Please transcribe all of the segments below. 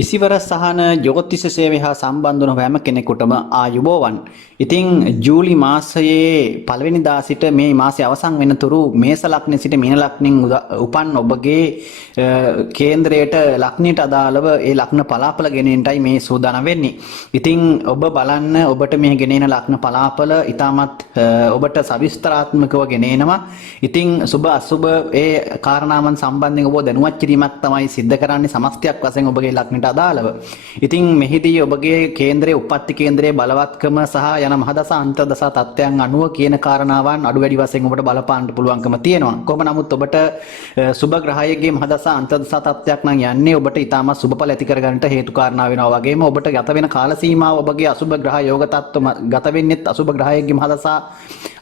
ඉසිවර සහන ජ්‍යොතිෂ සේවය හා සම්බන්ධ වන හැම කෙනෙකුටම ආයුබෝවන්. ඉතින් ජූලි මාසයේ පළවෙනිදා සිට මේ මාසය අවසන් වෙනතුරු මේස ලග්නයේ සිට මීන ලග්නෙන් උපන් ඔබගේ කේන්ද්‍රයට ලග්නයට අදාළව ඒ ලග්න පලාපල ගෙනෙන්නයි මේ සූදානම් වෙන්නේ. ඉතින් ඔබ බලන්න ඔබට මේ ගෙනෙන ලග්න පලාපල ඊටමත් ඔබට සවිස්තරාත්මකව ගෙනෙනවා. ඉතින් සුබ අසුබ ඒ කාරණාවන් සම්බන්ධයෙන් ඔබ දැනුවත් කිරීමක් තමයි සිද්ධ කරන්නේ සමස්තයක් වශයෙන් ඔබගේ ලග්නට අදාළව. ඉතින් මෙහිදී ඔබගේ කේන්ද්‍රයේ උප්පත්ති කේන්ද්‍රයේ බලවත්කම සහ යන මහදස අන්තර්දස තත්ත්වයන් අනුව කියන කාරණාවන් අඩු වැඩි වශයෙන් ඔබට බලපාන්න පුළුවන්කම තියෙනවා. කොහොම නමුත් ඔබට සුබ ග්‍රහයේගේ මහදස අන්තර්දස තත්ත්වයක් නම් යන්නේ ඔබට ඊටම සුබඵල ඇති කරගන්නට හේතු කාරණා වෙනවා. වගේම ඔබට ගත වෙන කාල සීමාව ඔබගේ අසුබ ග්‍රහ යෝග තත්ත්ව ගත වෙන්නේත් අසුබ ග්‍රහයේගේ මහදස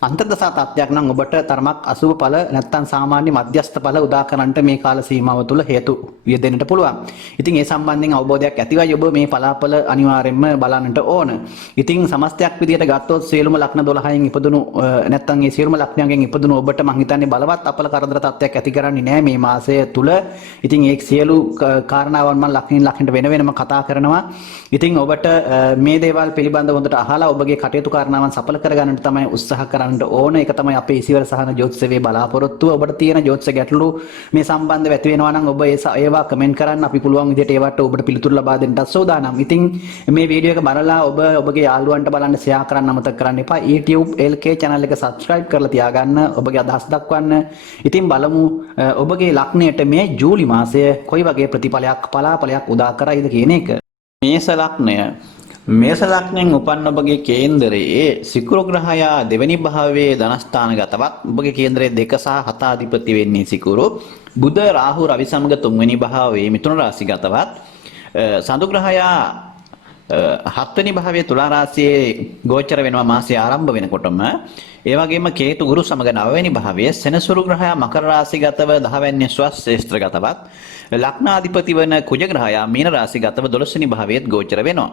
අන්තර්දස තත්ත්වයක් නම් ඔබට තරමක් අසුබ ඵල නැත්නම් සාමාන්‍ය මධ්‍යස්ථ ඵල උදා කරන්නට මේ කාල සීමාව තුළ හේතු යෙදෙන්නට පුළුවන්. ඉතින් ඒ සම්බන්ධයෙන් අවබෝධයක් ඇතිවයි ඔබ මේ පලාපල අනිවාර්යයෙන්ම බලන්නට ඕන. ඉතින් සමස්තයක් විදිහට ගත්තොත් සියලුම ලග්න 12න් ඉපදුණු නැත්නම් මේ සියලුම ලග්නයන්ගෙන් ඉපදුණු ඔබට මම හිතන්නේ බලවත් අපල කරදර තත්ත්වයක් ඇති කරන්නේ නැහැ මේ මාසය තුල. ඉතින් ඒ සියලු කාරණාවන් මම ලක්ෂණ වෙන වෙනම කතා කරනවා. ඉතින් ඔබට මේ දේවල් පිළිබඳව හොඳට අහලා ඔබගේ කටයුතු කාරණාවන් සඵල කරගන්නට තමයි උත්සාහ කරන්න ඕන. ඒක තමයි අපේ ඉසිවර සහන ජ්‍යොතිෂ සේවයේ බලාපොරොත්තුව. ඔබට තියෙන ජ්‍යොතිෂ ගැටලු මේ සම්බන්ධව ඇති වෙනවා නම් ඔබ ඒවා කමෙන්ට් කරන්න අපි පුළුවන් විදිහට ඒවට ඔබට පිළිතුරු ලබා දෙන්නත් සූදානම්. ඉතින් මේ වීඩියෝ එක බලලා ඔබ ඔබගේ යාළුවන්ට බලන්න ෂෙයා කරන්න අමතක කරන්න එපා. YouTube LK channel එක subscribe කරලා තියාගන්න. ඔබගේ අදහස් දක්වන්න. ඉතින් බලමු ඔබගේ ලග්නයට මේ ජූලි මාසය කොයි වගේ ප්‍රතිඵලයක් පලාපලයක් උදා කරයිද කියන එක. මේස ලග්නය මේස ලග්නයෙන් උපන් ඔබගේ කේන්දරයේ සිකුරු ග්‍රහයා දෙවැනි භාවයේ ධනස්ථානගතවත් ඔබගේ කේන්දරයේ 2 සහ 7 අධිපති වෙන්නේ සිකුරු. බුධ රාහු රවි සමග තුන්වෙනි භාවයේ මිථුන රාශිගතවත් සඳු ග්‍රහයා 7 වෙනි භාවයේ තුලා රාශියේ ගෝචර වෙනවා මාසය ආරම්භ වෙනකොටම. ඒ වගේම කේතු ගුරු සමග 9 වෙනි භාවයේ සෙනසුරු ග්‍රහයා මකර රාශිගතව 10 වෙනි ස්වස්ථේෂ්ත්‍රගතවත් ලග්නාධිපති වන කුජ ග්‍රහයා මීන රාශිගතව 12 වෙනි භාවයේත් ගෝචර වෙනවා.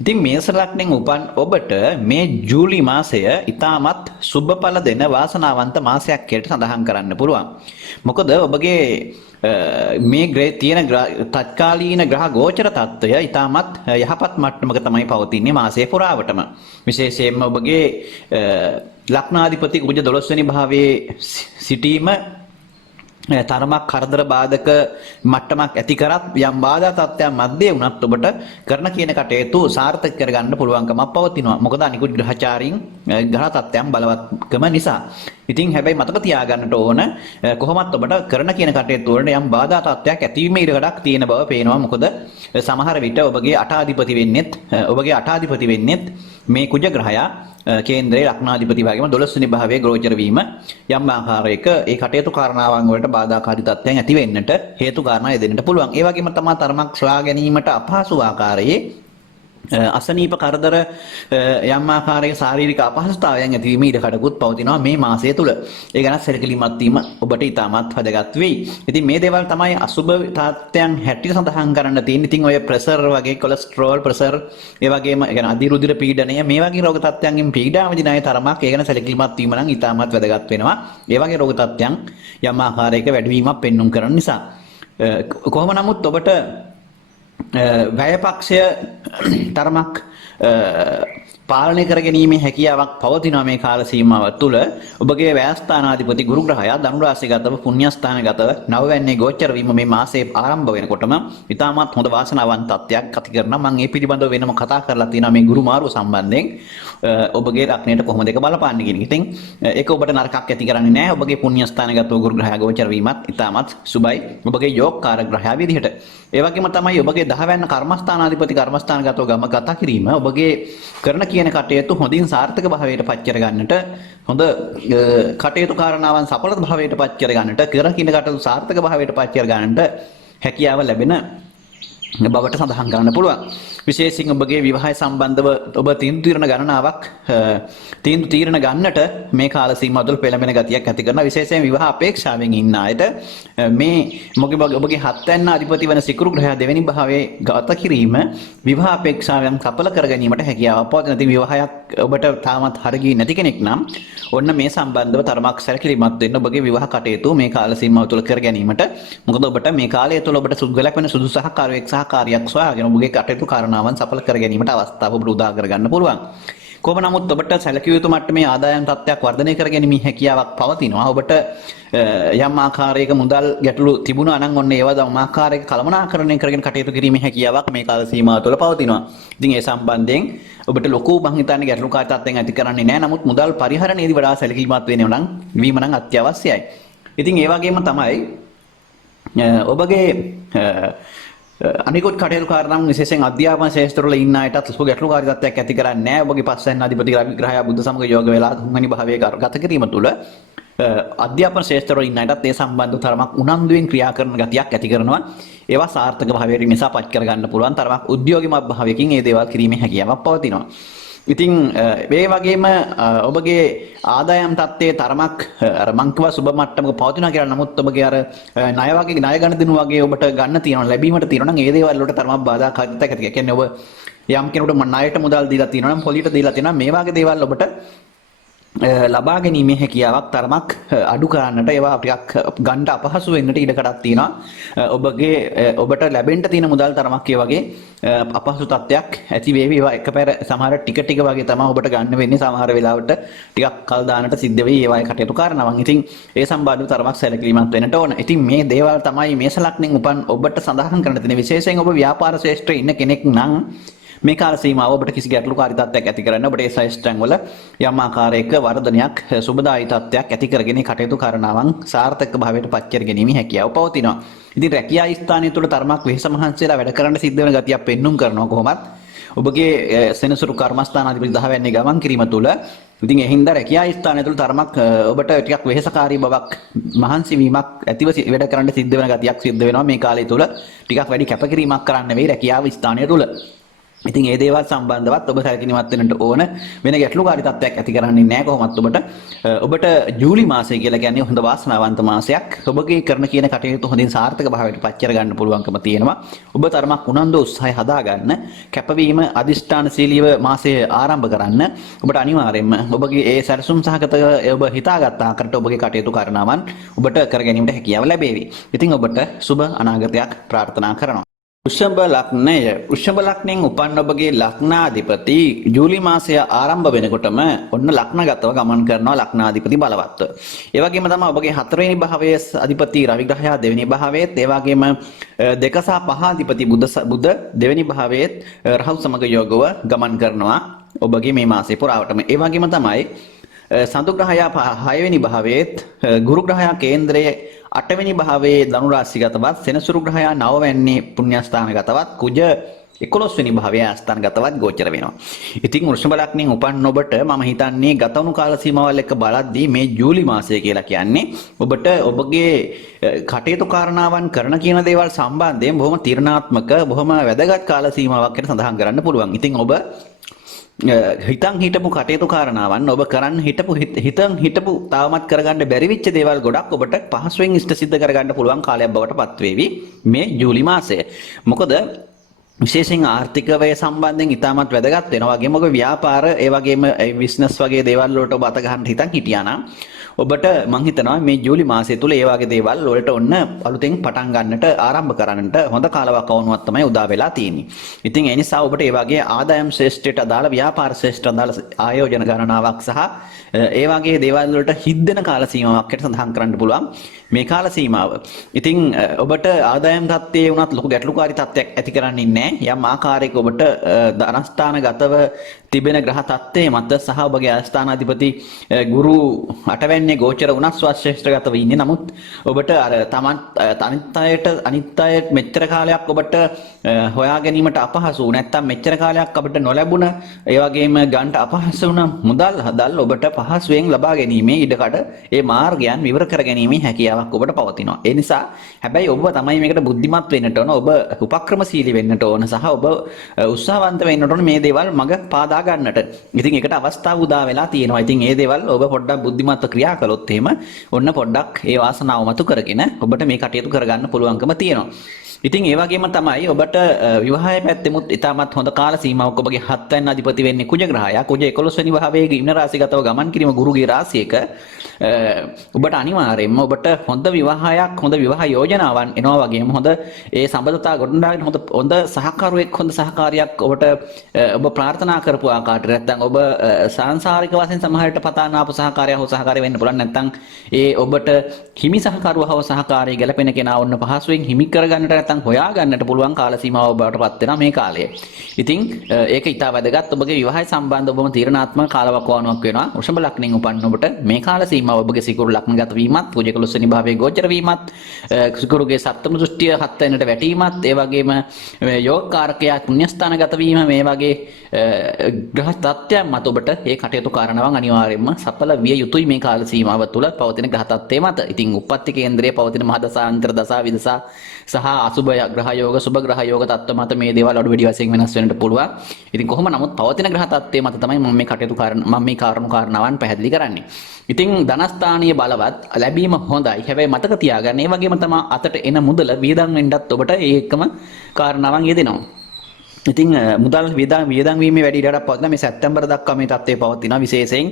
ඉතින් මේස ලග්නෙන් උපන් ඔබට මේ ජූලි මාසය ඊටමත් සුබඵල දෙන වාසනාවන්ත මාසයක් කියලා සඳහන් කරන්න පුළුවන්. මොකද ඔබගේ මේ තියෙන තත්කාලීන ග්‍රහ ගෝචර තත්ත්වය ඊටමත් යහපත් මට්ටමක තමයි පවතින්නේ මාසයේ පුරාවටම. විශේෂයෙන්ම ඔබගේ ලග්නාධිපති කුජ 12 වෙනි භාවයේ සිටීම තරමක් කරදර බාධක මට්ටමක් ඇති කරත් යම් බාධා තත්ත්වයන් මැද්දේ වුණත් ඔබට කරන කියන කටයුතු සාර්ථක කරගන්න පුළුවන්කමක් පවතිනවා. මොකද අනිකුත් ග්‍රහචාරීන් ග්‍රහ තත්ත්වයන් බලවත්කම නිසා. ඉතින් හැබැයි මතක තියාගන්නට ඕන කොහොමත් ඔබට කරන කියන කටයුතු වලට යම් බාධා තත්ත්වයක් ඇතිවීමේ ඉඩකඩක් තියෙන බව පේනවා. මොකද සමහර විට ඔබගේ අටාධිපති වෙන්නෙත් මේ කුජ ග්‍රහයා කේන්ද්‍රයේ ලග්නාධිපති භාගයම 12 වෙනි භාවයේ ගෝචර වීම යම් ආකාරයක ඒ කටයුතු කාරණාවන් වලට බාධාකාරී තත්ත්වයන් ඇති වෙන්නට හේතු කාරණා යෙදෙන්නට පුළුවන්. ඒ වගේම තමයි තරමක් සොයා ගැනීමට අපහසු ආකාරයේ අසනීප කරදර යම් ආකාරයක ශාරීරික අපහසුතාවයන් ඇතිවීම ඉඩකඩකුත් පවතිනවා මේ මාසය තුල. ඒ ගැන සැලකිලිමත් වීම ඔබට ඉතාමත් වැදගත් වෙයි. ඉතින් මේ දේවල් තමයි අසුබ තත්ත්වයන් හැටියට සඳහන් කරන්න තියෙන්නේ. ඉතින් ඔය ප්‍රෙෂර් වගේ කොලෙස්ටරෝල් ප්‍රෙෂර් ඒ වගේම يعني අධිරුධිර පීඩනය මේ වගේ රෝග තත්ත්වයන්ගෙන් පීඩා විඳින අය තරමක් ඒ ගැන සැලකිලිමත් වීම නම් ඉතාමත් වැදගත් වෙනවා. ඒ වගේ රෝග තත්ත්වයන් යම් ආකාරයක වැඩිවීමක් පෙන්눔 කරන නිසා. කොහොම නමුත් ඔබට වැයපක්ෂය තරමක් පාලනය කර ගැනීමේ හැකියාවක් පවතිනවා මේ කාල සීමාව තුළ. ඔබගේ ව්‍යයස්ථානාධිපති ගුරු ග්‍රහයා ධනු රාශිගතව පුණ්‍යස්ථානගතව 9 වෙනි ගෝචර වීම මේ මාසයේ ආරම්භ වෙනකොටම ඉතාමත් හොඳ වාසනාවන්ත තත්ත්වයක් ඇති කරනවා. මම මේ පිළිබඳව වෙනම කතා කරලා තියෙනවා මේ ගුරු මාරුව සම්බන්ධයෙන්. ඔබගේ ලග්නයට කොහොමද ඒක බලපාන්නේ කියන එක. ඉතින් ඒක ඔබට නරකක් ඇති කරන්නේ නැහැ. ඔබගේ පුණ්‍යස්ථානගතව ගුරු ග්‍රහයා ගෝචර වීමත් ඉතාමත් සුබයි. ඔබගේ යෝගකාරක ග්‍රහයා විදිහට. ඒ වගේම තමයි ඔබගේ 10 වෙනි කර්මස්ථානාධිපති කර්මස්ථානගතව ගත කිරීම ඔබගේ කරන කියන කටයුතු හොඳින් සාර්ථක භාවයට පත් කර ගන්නට හොඳ කටයුතු කාරණාවන් සඵල භාවයට පත් කර ගන්නට කරන කියන කටයුතු සාර්ථක භාවයට පත් කර ගන්නට හැකියාව ලැබෙන බවට සඳහන් කරන්න පුළුවන්. විශේෂයෙන් ඔබගේ විවාහය සම්බන්ධව ඔබ තීරණ ගණනාවක් තීරණ ගන්නට මේ කාල සීමාව තුළ පෙළඹෙන ගතියක් ඇති කරනවා. විශේෂයෙන් විවාහ අපේක්ෂාවෙන් ඉන්න අයට මේ ඔබගේ හත්වැන්න අධිපති වන සිකුරු ග්‍රහයා දෙවෙනි භාවයේ ගත කිරීම විවාහ අපේක්ෂාවන් සඵල කර ගැනීමට හැකියාවක් පවතින. ඉතින් විවාහයක් ඔබට තාමත් හරියන්නේ නැති කෙනෙක් නම් ඔන්න මේ සම්බන්ධව තරමක් සැලකිලිමත් වෙන්න ඔබගේ විවාහ කටයුතු මේ කාල සීමාව තුළ කර ගැනීමට. මොකද ඔබට මේ කාලය තුළ ඔබට සුදුසුලක් වෙන සුදුසු සහකාරියක් සොයාගෙන ඔබගේ කටයුතු කාරණාවන් සඵල කර ගැනීමට අවස්ථාව ඔබට උදා කර ගන්න පුළුවන්. කොහොම නමුත් ඔබට සැලකිය යුතු මට්ටමේ ආදායම් තත්ත්වයක් වර්ධනය කර ගැනීමේ හැකියාවක් පවතිනවා. ඔබට යම් ආකාරයක මුදල් ගැටලු තිබුණා නම් ඔන්න ඒවා යම් ආකාරයක කළමනාකරණය කරගෙන කටයුතු කිරීමේ හැකියාවක් මේ කාල සීමාව තුළ පවතිනවා. ඉතින් ඒ සම්බන්ධයෙන් ඔබට ලොකු මං හිතන්නේ ගැටලුකාරී තත්ත්වයන් ඇති කරන්නේ නැහැ. නමුත් මුදල් පරිහරණයේදී වඩා සැලකිලිමත් වීම නම් අත්‍යවශ්‍යයි. ඉතින් ඒ වගේම තමයි ඔබගේ අනිකුත් කටයුතු කාරණා විශේෂයෙන් අධ්‍යාපන ශාස්ත්‍රවල ඉන්න අයටත් ලොකු ගැටලුකාරී තත්ත්වයක් ඇති කරන්නේ නැහැ. ඔබගේ පස්වැන්න අධිපති ග්‍රහය බුද්ධ සමග යෝග වෙලා තුන්වෙනි භාවයේ ගත කිරීම තුළ අධ්‍යාපන ශාස්ත්‍රවල ඉන්න අයටත් ඒ සම්බන්ධව තරමක් උනන්දුවෙන් ක්‍රියා කරන ගතියක් ඇති කරනවා. ඒවා සාර්ථක භාවයට මිසපත් කර ගන්න පුළුවන් තරමක් උද්‍යෝගිමත් භාවයකින් මේ දේවල් කිරීමේ හැකියාවක් පවතිනවා. ඉතින් මේ වගේම ඔබගේ ආදායම් තත්ත්වයේ තරමක් අර මං කිව්වා සුබ මට්ටමක පවතිනවා කියලා. නමුත් ඔබගේ අර ණය ගන්න දිනු වගේ ඔබට ගන්න තියෙනවා ලැබීමට තියෙනවා නම් ඒ දේවල් වලට තරමක් බාධාකාරීත්වයක් ඇති. ඒ කියන්නේ ඔබ යම් කෙනෙකුට ණයට මුදල් දීලා තියෙනවා නම් පොලියට දීලා තියෙනවා මේ වගේ දේවල් ඔබට ලබා ගැනීමේ හැකියාවක් තරමක් අඩු කරන්නට ඒවා ටිකක් ගන්න අපහසු වෙන්නට ඉඩකඩක් තියෙනවා. ඔබට ලැබෙන්න තියෙන මුදල් තරමක් ඒ වගේ අපහසු තත්ත්වයක් ඇති වේවි. ඒවා එකපාර සමහර ටික වගේ තමයි ඔබට ගන්න වෙන්නේ. සමහර වෙලාවට ටිකක් කල් දාන්නට සිද්ධ වෙයි ඒවායේ කටයුතු කරනවා. ඉතින් ඒ සම්බන්ධව තරමක් සැලකිලිමත් වෙන්නට ඕන. ඉතින් මේ දේවල් තමයි මේස ලග්නෙන් උපන් ඔබට සඳහන් කරන්න තියෙන විශේෂයෙන් ඔබ ව්‍යාපාර ශාස්ත්‍රයේ ඉන්න කෙනෙක් නම් මේ කාල සීමාව ඔබට කිසි ගැටලුකාරී තත්ත්වයක් ඇති කරන්න ඔබට ඒ ශාස්ත්‍රයන් වල යම් ආකාරයක වර්ධනයක් සුබදායී තත්ත්වයක් ඇති කරගෙන කටයුතු කරනවන් සාර්ථක භාවයට පත් කර ගැනීමේ හැකියාව පවතිනවා. ඉතින් රැකියා ස්ථානය තුළ තරමක් වෙහෙස මහන්සියලා වැඩ කරන්න සිද්ධ වෙන ගතියක් පෙන්눔 කරනවා කොහොමත්. ඔබගේ සෙනසුරු කර්මස්ථානාධිපති 10 වෙනි ගමන් කිරීම තුළ ඉතින් ඒ හින්දා රැකියා ස්ථානය තුළ තරමක් ඔබට ටිකක් වෙහෙසකාරී බවක් මහන්සි වීමක් ඇතිව වැඩ කරන්න සිද්ධ වෙන ගතියක් සිද්ධ වෙනවා මේ කාලය තුළ. ටිකක් වැඩි කැපකිරීමක් කරන්න වෙයි රැකියාව ස්ථානය තුළ. ඉතින් ඒ දේවල් සම්බන්ධවත් ඔබ සැලකිලිමත් වෙන්නට ඕන. වෙන ගැටලුකාරී තත්ත්වයක් ඇති කරන්නේ නැහැ කොහොමත් ඔබට ජූලි මාසය කියලා කියන්නේ හොඳ වාසනාවන්ත මාසයක්. ඔබගේ කරන කියන කටයුතු හොඳින් සාර්ථක භාවයට පත් කර ගන්න පුළුවන්කම තියෙනවා. ඔබ තරමක් උනන්දු උත්සාහය හදාගන්න කැපවීම අදිෂ්ඨානශීලීව මාසය ආරම්භ කරන්න. ඔබට අනිවාර්යයෙන්ම ඔබගේ ඒ සැලසුම් සහගත ඔබ හිතාගත් ආකාරයට ඔබගේ කටයුතු කරනවන් ඔබට කර ගැනීමට හැකියාව ලැබේවි. ඉතින් ඔබට සුබ අනාගතයක් ප්‍රාර්ථනා කරනවා. වෘෂභ ලග්නය. වෘෂභ ලග්නයෙන් උපන් ඔබගේ ලග්නාධිපති ජූලි මාසය ආරම්භ වෙනකොටම ඔන්න ලග්නගතව ගමන් කරනවා ලග්නාධිපති බලවත්ව. ඒ වගේම තමයි ඔබගේ 4 වෙනි භාවයේ අධිපති රවි ග්‍රහයා 2 වෙනි භාවයේත් ඒ වගේම 2 සහ 5 අධිපති බුධ 2 වෙනි භාවයේත් රහු සමග යෝගව ගමන් කරනවා ඔබගේ මේ මාසය පුරාවටම. ඒ වගේම තමයි සඳු ග්‍රහයා 6 වෙනි භාවයේත් ගුරු ග්‍රහයා කේන්ද්‍රයේ 8 වෙනි භාවයේ ධනු රාශිගතවත් සෙනසුරු ග්‍රහයා 9 වෙනි පුණ්‍යස්ථානගතවත් කුජ 11 වෙනි භාවයේ ආස්ථානගතවත් ගෝචර වෙනවා. ඉතින් වෘෂභ ලග්නයෙන් උපන් ඔබට මම හිතන්නේ ගත වුණු කාල සීමාවල් එක්ක බලද්දී මේ ජූලි මාසය කියලා කියන්නේ ඔබට ඔබගේ කටයුතු කාරණාවන් කරන කියන දේවල් සම්බන්ධයෙන් බොහොම තීරණාත්මක බොහොම වැදගත් කාල සීමාවක් කියලා සඳහන් කරන්න පුළුවන්. ඉතින් ඔබ හිතන් හිටපු කටයුතු කාරණාවන් ඔබ කරන්න හිතපු තාමත් කරගන්න බැරි වෙච්ච දේවල් ගොඩක් ඔබට පහසුවෙන් ඉෂ්ට සිද්ධ කරගන්න පුළුවන් කාලයක් බවට පත් වේවි මේ ජූලි මාසය. මොකද විශේෂයෙන් ආර්ථික වේ සම්බන්ධයෙන් ඉතාමත් වැදගත් වෙනවා. වගේම ඔබ ව්‍යාපාර ඒ වගේම බිස්නස් වගේ දේවල් වලට ඔබ අත ගන්න හිතන් හිටියා නම් ඔබට මං හිතනවා මේ ජූලි මාසය තුල ඒ වගේ දේවල් වලට ඔන්න අලුතෙන් පටන් ගන්නට ආරම්භ කරන්නට හොඳ කාලවකවනුවක් තමයි උදා වෙලා තියෙන්නේ. ඉතින් ඒ නිසා ඔබට ඒ වගේ ආදායම් ශ්‍රේෂ්ඨයට අදාළ ව්‍යාපාර ශ්‍රේෂ්ඨ අදාළ ආයෝජන ගණනාවක් සහ ඒ වගේ දේවල් වලට හිද්දෙන කාල සීමාවක් හැට සඳහන් කරන්න පුළුවන් මේ කාල සීමාව. ඉතින් ඔබට ආදායම් තත්ත්වයේ වුණත් ලොකු ගැටලුකාරී තත්ත්වයක් ඇති කරන්නේ නැහැ. යම් ආකාරයක ඔබට ධනස්ථානගතව තිබෙන ග්‍රහ තත්ත්වයේ මත සහ ඔබගේ අස්ථානාධිපති ගුරු අටවැන්නේ ගෝචර වුණත් ස්වශ්‍රේෂ්ඨගතව ඉන්නේ. නමුත් ඔබට අර අනිත් අයට මෙච්චර කාලයක් ඔබට හොයා ගැනීමට අපහසු නැත්නම් මෙච්චර කාලයක් අපිට නොලැබුණ ඒ වගේම ගන්නට අපහසු වුණ මුදල් හදල් ඔබට පහසුවෙන් ලබා ගැනීමේ ඉඩකඩ ඒ මාර්ගයන් විවර කර ගැනීමේ හැකියාවක් ඔබට පවතිනවා. ඒ නිසා හැබැයි ඔබ තමයි මේකට බුද්ධිමත් වෙන්නට ඕන. ඔබ උපක්‍රමශීලී වෙන්නට ඕන සහ ඔබ උත්සාහවන්ත වෙන්නට ඕන මේ දේවල් මඟ පාදා ගන්නට. ඉතින් ඒකට අවස්ථාව උදා වෙලා තියෙනවා. ඉතින් මේ දේවල් ඔබ පොඩ්ඩක් බුද්ධිමත්ව ක්‍රියා කළොත් එහෙම ඔන්න පොඩ්ඩක් ඒ වාසනාව මතු කරගෙන ඔබට මේ කටයුතු කරගන්න පුළුවන්කම තියෙනවා. ඉතින් ඒ වගේම තමයි ඔබට විවාහය පැත්තෙමුත් ඉතාමත් හොඳ කාල සීමාවක් ඔබගේ 7 වෙනි අධිපති වෙන්නේ කුජ ග්‍රහයා. කුජ 11 වෙනි භාවයේ ඉන්න රාශිගතව ගමන් කිරීම ගුරුගේ රාශියක ඔබට අනිවාර්යයෙන්ම ඔබට හොඳ විවාහයක් හොඳ විවාහ යෝජනාවන් එනවා වගේම හොඳ ඒ සම්බන්ධතා ගොඩනගාගෙන හොඳ සහකරුවෙක් හොඳ සහකාරියක් ඔබට ඔබ ප්‍රාර්ථනා කරපු ආකාරයට නැත්නම් ඔබ සාංශාරික වශයෙන් සමහරට පතාන ආපු සහකාරය හෝ සහකාරය වෙන්න පුළුවන්. නැත්නම් ඒ ඔබට හිමි සහකරුවා හෝ සහකාරිය ගැලපෙන කෙනා වන්න පහසුවෙන් හිමි කරගන්නට නැත්නම් හොයා ගන්නට පුළුවන් කාල සීමාව බවට පත් වෙනවා මේ කාලය. ඉතින් ඒක ඊට වැදගත් ඔබගේ විවාහය සම්බන්ධ ඔබම තීරණාත්මක කාලවකවානුවක් වෙනවා. වෘෂභ ලග්නෙන් උපන්න ඔබට මේ කාල සීමාව ඔබගේ සිකුරු ලග්නගත වීමත්, කුජ 11 වෙනි භාවයේ ගෝචර වීමත්, සිකුරුගේ සප්තම දෘෂ්ටිය 7 වෙනිට වැටීමත්, ඒ වගේම යෝගකාරකයා පුණ්‍යස්ථානගත වීම මේ වගේ ග්‍රහ තත්ත්වයන් මත ඔබට මේ කටයුතු කාරණාවන් අනිවාර්යයෙන්ම සඵල විය යුතුයි මේ කාල සීමාව තුළ පවතින ග්‍රහ තත්ත්වයේ මත. ඉතින් උප්පත්ති කේන්ද්‍රයේ පවතින මහ දසා අන්තර දසා විදසා සහ අසුබ ග්‍රහ යෝග සුබ ග්‍රහ යෝග තත්ත්ව මත මේ දේවල් අඩු වැඩි වශයෙන් වෙනස් වෙන්නට පුළුවන්. ඉතින් කොහොම නමුත් පවතින ග්‍රහ තත්ත්වයේ මත තමයි මම මේ කටයුතු මේ කාරණාවන් පැහැදිලි කරන්නේ. ඉතින් ධනස්ථානීය බලවත් ලැබීම හොඳයි. හැබැයි මතක තියාගන්න ඒ වගේම තමයි අතට එන මුදල වියදම් වෙන්නත් ඔබට ඒකම කාරණාවන් යෙදෙනවා. ඉතින් මුදල් වියදම් වීමේ වැඩි ඉඩකඩක් පවතින මේ සැප්තැම්බර් දක්වා මේ තත්ත්වය පවතිනවා. විශේෂයෙන්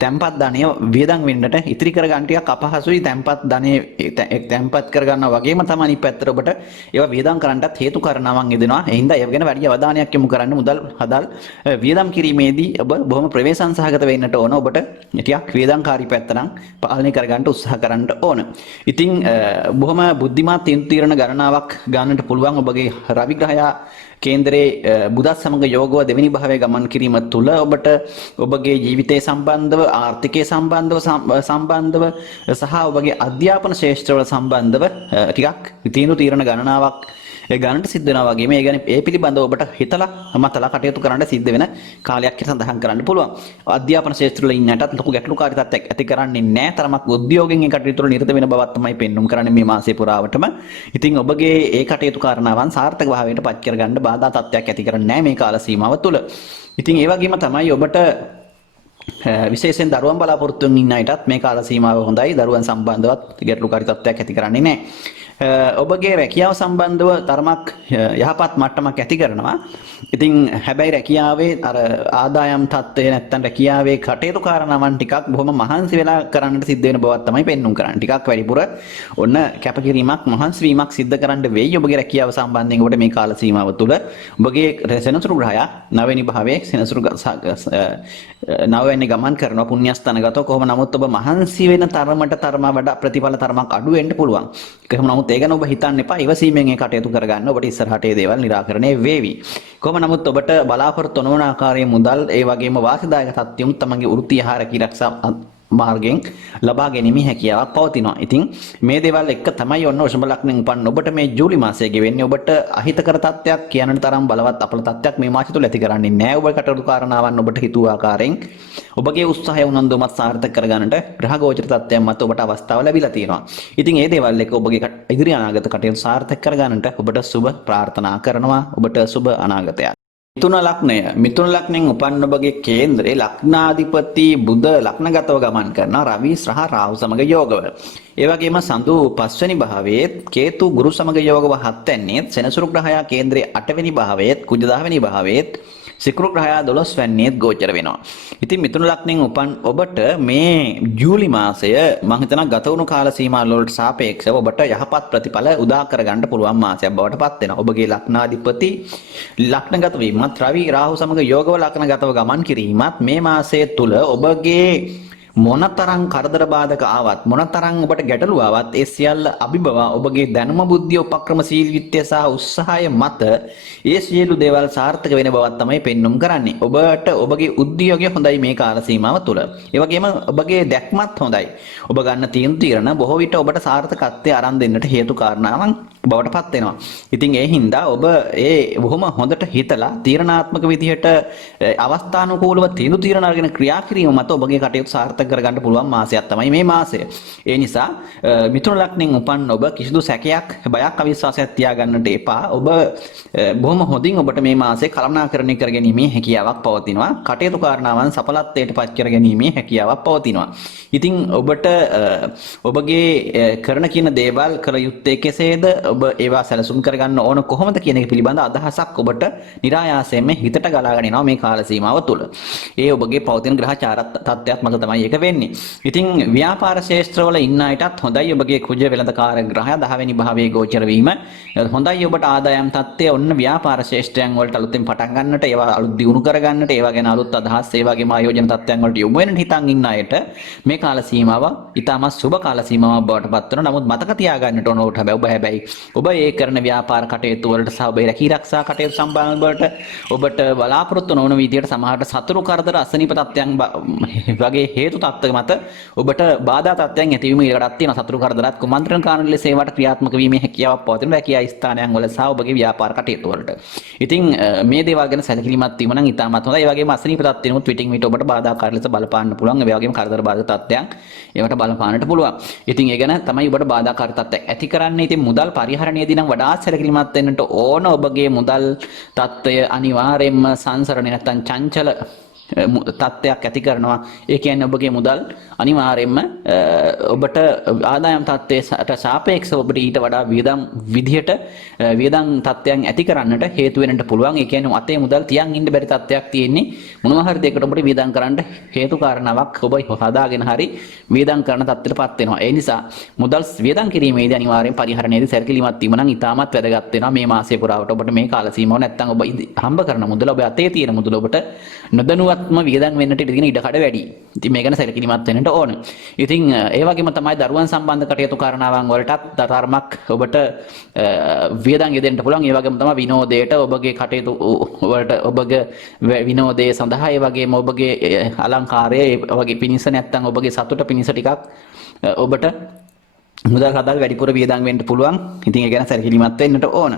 තැන්පත් ධනය වියදම් වෙන්නට ඉතිරි කර ගන්න ටිකක් අපහසුයි. තැන්පත් ධනය තැන්පත් කර ගන්නවා වගේම තමයි අනිත් පැත්තට ඔබට ඒවා වියදම් කරන්නටත් හේතු කාරණාවන් යෙදෙනවා. ඒ හින්දා ඒව ගැන වැඩි අවධානයක් යොමු කරන්න මුදල් හදල් වියදම් කිරීමේදී ඔබ බොහොම ප්‍රවේශම් සහගත වෙන්නට ඕන. ඔබට ටිකක් වියදම්කාරී පැත්ත නම් පාලනය කර ගන්න උත්සාහ කරන්න ඕන. ඉතින් බොහොම බුද්ධිමත් තීරණ ගණනාවක් ගන්නට පුළුවන් ඔබගේ රවි ග්‍රහයා කේන්දරයේ බුදත් සමග යෝගව දෙවෙනි භාවයේ ගමන් කිරීම තුළ ඔබට ඔබගේ ජීවිතය සම්බන්ධව ආර්ථිකය සම්බන්ධව සහ ඔබගේ අධ්‍යාපන ශාස්ත්‍රවල සම්බන්ධව ටිකක් තීරණ ගණනාවක් ගන්නට සිද්ධ වෙනවා වගේම ඒ කියන්නේ ඒ පිළිබඳව ඔබට හිතලා මතලා කටයුතු කරන්න සිද්ධ වෙන කාලයක් කියලා සඳහන් කරන්න පුළුවන්. අධ්‍යාපන ශාස්ත්‍රවල ඉන්නටත් ලොකු ගැටලුකාරී තත්ත්වයක් ඇති කරන්නේ නැහැ. තරමක් උද්‍යෝගයෙන් ඒ කටයුතු වල නිරත වෙන බවක් තමයි පෙන්눔 කරන්නේ මේ මාසය පුරාවටම. ඉතින් ඔබගේ ඒ කටයුතු කාරණාවන් සාර්ථක භාවයට පත් කරගන්න බාධා තත්ත්වයක් ඇති කරන්නේ නැහැ මේ කාල සීමාව තුළ. ඉතින් ඒ වගේම තමයි ඔබට විශේෂයෙන් දරුවන් බලාපොරොත්තු වෙමින් ඉන්න අයටත් මේ කාල සීමාව හොඳයි. දරුවන් සම්බන්ධවත් ගැටලුකාරී තත්ත්වයක් ඇති කරන්නේ නැහැ. ඔබගේ රැකියාව සම්බන්ධව තරමක් යහපත් මට්ටමක් ඇති කරනවා. ඉතින් හැබැයි රැකියාවේ අර ආදායම් තත්ත්වය නැත්තම් රැකියාවේ කටයුතු කාරණාවන් ටිකක් බොහොම මහන්සි වෙලා කරන්නට සිද්ධ වෙන බවක් තමයි පෙන්눔 කරන්නේ. ටිකක් වැඩිපුර ඔන්න කැපකිරීමක් මහන්සි වීමක් සිද්ධ කරන්න වෙයි ඔබගේ රැකියාව සම්බන්ධයෙන් ඔබට මේ කාල සීමාව තුළ. ඔබගේ සෙනසුරු ග්‍රහයා 9 වෙනි භාවයේ සෙනසුරු 9 වෙනි ගමන් කරන පුණ්‍යස්ථානගතව කොහොම නමුත් ඔබ මහන්සි වෙන තරමට වඩා ප්‍රතිඵල තරමක් අඩු වෙන්න පුළුවන්. කොහොම නමුත් ඒ ගැන ඔබ හිතන්න එපා. ඉවසීමෙන් ඒ කටයුතු කරගන්න. ඔබට ඉස්සරහට ඒ දේවල් निराකරණය වේවි. කොහොම නමුත් ඔබට බලාපොරොත්තු නොවන ආකාරයේ මුදල් ඒ වගේම වාසිදායක තත්ත්වයන් තමන්ගේ වෘත්ති ආහාර කිරක්ෂා මාර්ගයෙන් ලබා ගැනීමේ හැකියාවක් පවතිනවා. ඉතින් මේ දේවල් එක්ක තමයි ඔන්න වෘෂභ ලග්නෙන් උපන්න ඔබට මේ ජූලි මාසයේ ගෙවෙන්නේ. ඔබට අහිතකර තත්ත්වයක් කියනට තරම් බලවත් අපල තත්ත්වයක් මේ මාසය තුල ඇති කරන්නේ නැහැ. ඔබ කටයුතු කාරණාවන් ඔබට හිතුව ආකාරයෙන් ඔබගේ උත්සාහය උනන්දුමත් සාර්ථක කරගන්නට ග්‍රහ ගෝචර තත්ත්වයන් මත ඔබට අවස්ථාව ලැබිලා තියෙනවා. ඉතින් මේ දේවල් එක්ක ඔබගේ ඉදිරි අනාගත කටයුතු සාර්ථක කරගන්නට ඔබට සුබ ප්‍රාර්ථනා කරනවා. ඔබට සුබ අනාගතයක්. මිථුන ලග්නයෙන් උපන්න ඔබගේ කේන්ද්‍රයේ ලග්නාධිපති බුධ ලග්නගතව ගමන් කරන රවි සහ රාහු සමග යෝගව. ඒ වගේම සඳු 5 වෙනි භාවයේ කේතු ගුරු සමග යෝගව 7 වෙනිත් සෙනසුරු ග්‍රහයා කේන්ද්‍රයේ 8 වෙනි භාවයේ කුජ 10 වෙනි භාවයේ සිකුරු ග්‍රහයා 12 වෙනිත් ගෝචර වෙනවා. ඉතින් මිථුන ලග්නයෙන් උපන් ඔබට මේ ජූලි මාසය මම හිතනවා ගත වුණු කාල සීමාව වලට සාපේක්ෂව ඔබට යහපත් ප්‍රතිඵල උදා කර ගන්න පුළුවන් මාසයක් බවට පත් වෙනවා. ඔබගේ ලග්නාධිපති ලග්නගත වීමත් රවි රාහු සමග යෝගව ලග්නගතව ගමන් කිරීමත් මේ මාසය තුල ඔබගේ මොනතරම් කරදර බාධක ආවත් මොනතරම් ඔබට ගැටලු ආවත් ඒ සියල්ල අභිබවා ඔබගේ දැනුම බුද්ධිය උපක්‍රමශීලීත්වය සහ උත්සාහය මත ඒ සියලු දේවල් සාර්ථක වෙන බවක් තමයි පෙන්눔 කරන්නේ. ඔබට ඔබගේ උද්‍යෝගය හොඳයි මේ කාල සීමාව තුළ. ඒ වගේම ඔබගේ දැක්මත් හොඳයි. ඔබ ගන්න තීරණ බොහෝ විට ඔබට සාර්ථකත්වය අරන් දෙන්නට හේතු කාරණාවන් බවට පත් වෙනවා. ඉතින් ඒ හින්දා ඔබ ඒ බොහොම හොඳට හිතලා තීරණාත්මක විදිහට අවස්ථානුකූලව තීරණ අරගෙන ක්‍රියා කිරීම මත ඔබගේ කටයුතු සාර්ථක කරගන්න පුළුවන් මාසයක් තමයි මේ මාසය. ඒ නිසා මිථුන ලග්නෙන් උපන් ඔබ කිසිදු සැකයක් බයක් අවිශ්වාසයක් තියාගන්නට එපා. ඔබ බොහොම හොඳින් ඔබට මේ මාසයේ කළමනාකරණය කරගැනීමේ හැකියාවක් පවතිනවා. කටයුතු කාරණාවන් සඵලත්වයට පත් කරගැනීමේ හැකියාවක් පවතිනවා. ඉතින් ඔබට ඔබගේ කරන කියන දේවල් කළ යුත්තේ කෙසේද? ඔබ ඒවා සැලසුම් කරගන්න ඕන කොහොමද කියන එක පිළිබඳ අදහසක් ඔබට નિરાයාසයෙන්ම හිතට ගලාගෙන එනවා මේ කාල සීමාව තුළ. ඒ ඔබගේ පවතින ග්‍රහචාර තත්ත්වයක් මත තමයි ඒක වෙන්නේ. ඉතින් ව්‍යාපාර ශාස්ත්‍රවල ඉන්න අයටත් හොඳයි ඔබගේ කුජ වෙළඳකාර ග්‍රහය 10 වෙනි භාවයේ ගෝචර වීම. හොඳයි ඔබට ආදායම් තත්ත්වය ඔන්න ව්‍යාපාර ශාස්ත්‍රයන් වලට අලුතෙන් පටන් ගන්නට, ඒවා අලුත් දියුණු කරගන්නට, ඒවා ගැන අලුත් අදහස්, ඒ වගේම ආයෝජන තත්ත්වයන් වලට යොමු වෙන්න හිතන් ඉන්න අයට මේ කාල සීමාව ඉතාමත් සුබ කාල සීමාවක් බවට පත් වෙනවා. නමුත් මතක තියාගන්නට ඕන හැබැයි ඔබ ඒ කරන ව්‍යාපාර කටයුතු වලට සහ ඔබේ රැකී ආරක්ෂා කටයුතු සම්බන්ධ වලට ඔබට බලාපොරොත්තු නොවන විදිහට සමහරට සතුරු කරදර අසනීප තත්ත්වයන් වගේ හේතු තත්ත්ව මත ඔබට බාධා තත්ත්වයන් ඇතිවීම ඉඩකඩක් තියෙනවා. සතුරු කරදරات කුමන්ත්‍රණ කාරණ ලෙස ඒවට ක්‍රියාත්මක වීමේ හැකියාවක් පවතින රැකියා ස්ථානයන් වල සහ ඔබගේ ව්‍යාපාර කටයුතු වලට. ඉතින් මේ දේවල් ගැන සැලකිලිමත් වීම නම් ඉතාමත් හොඳයි. ඒ වගේම අසනීප තත්ත්වෙනුත් විටින් විට ඔබට බාධාකාර ලෙස බලපාන්න පුළුවන්. ඒ වගේම කරදර බාධක තත්ත්වයන් ඒවට බලපාන්නට පුළුවන්. ඉතින් ඒ ගැන තමයි ඔබට බාධාකාර තත්ත්වයක් ඇති කරන්නේ. ඉතින් මුදල් පරිහරණයේදී නම් වඩාත් සැලකිලිමත් වෙන්නට ඕන. ඔබගේ මුදල් තත්ත්වය අනිවාර්යයෙන්ම සංසරණේ නැත්නම් චංචල තත්ත්වයක් ඇති කරනවා. ඒ කියන්නේ ඔබගේ මුදල් අනිවාර්යයෙන්ම ඔබට ආදායම් තත්ත්වයට සාපේක්ෂව ඔබට ඊට වඩා වියදම් විදිහට වියදම් තත්ත්වයන් ඇති කරන්නට හේතු වෙන්නට පුළුවන්. ඒ කියන්නේ අතේ මුදල් තියන් ඉන්න බැරි තත්ත්වයක් තියෙන්නේ. මොනවා හරි දෙයකට ඔබට වියදම් කරන්න හේතු කාරණාවක් ඔබ හදාගෙන හරි වියදම් කරන තත්ත්වයටපත් වෙනවා. ඒ නිසා මුදල් වියදම් කිරීමේදී අනිවාර්යෙන් පරිහරණයේදී සැලකිලිමත් වීම නම් ඉතාමත් වැදගත් වෙනවා. මේ මාසය පුරාවට ඔබට මේ කාල සීමාව නැත්නම් ඔබ හම්බ කරන මුදල ඔබ අතේ තියෙන මුදල ඔබට නොදැනුවත්ම වියදම් වෙන්නට ඉඩ තියෙන ඉඩකඩ වැඩි. ඉතින් මේ ගැන සැලකිලිමත් වෙන්නට ඕන. ඉතින් ඒ වගේම තමයි දරුවන් සම්බන්ධ කටයුතු කාරණාවන් වලටත් තරමක් ඔබට වියදම් යෙදෙන්න පුළුවන්. ඒ වගේම තමයි විනෝදයට ඔබගේ කටයුතු වලට ඔබගේ විනෝදයේ සඳහා ඒ වගේම ඔබගේ අලංකාරය ඒ වගේ පිණිස නැත්නම් ඔබගේ සතුට පිණිස ටිකක් ඔබට මුදල් කතාවේ වැඩිපුර වියදම් වෙන්න පුළුවන්. ඉතින් ඒ ගැන සැලකිලිමත් වෙන්නට ඕන.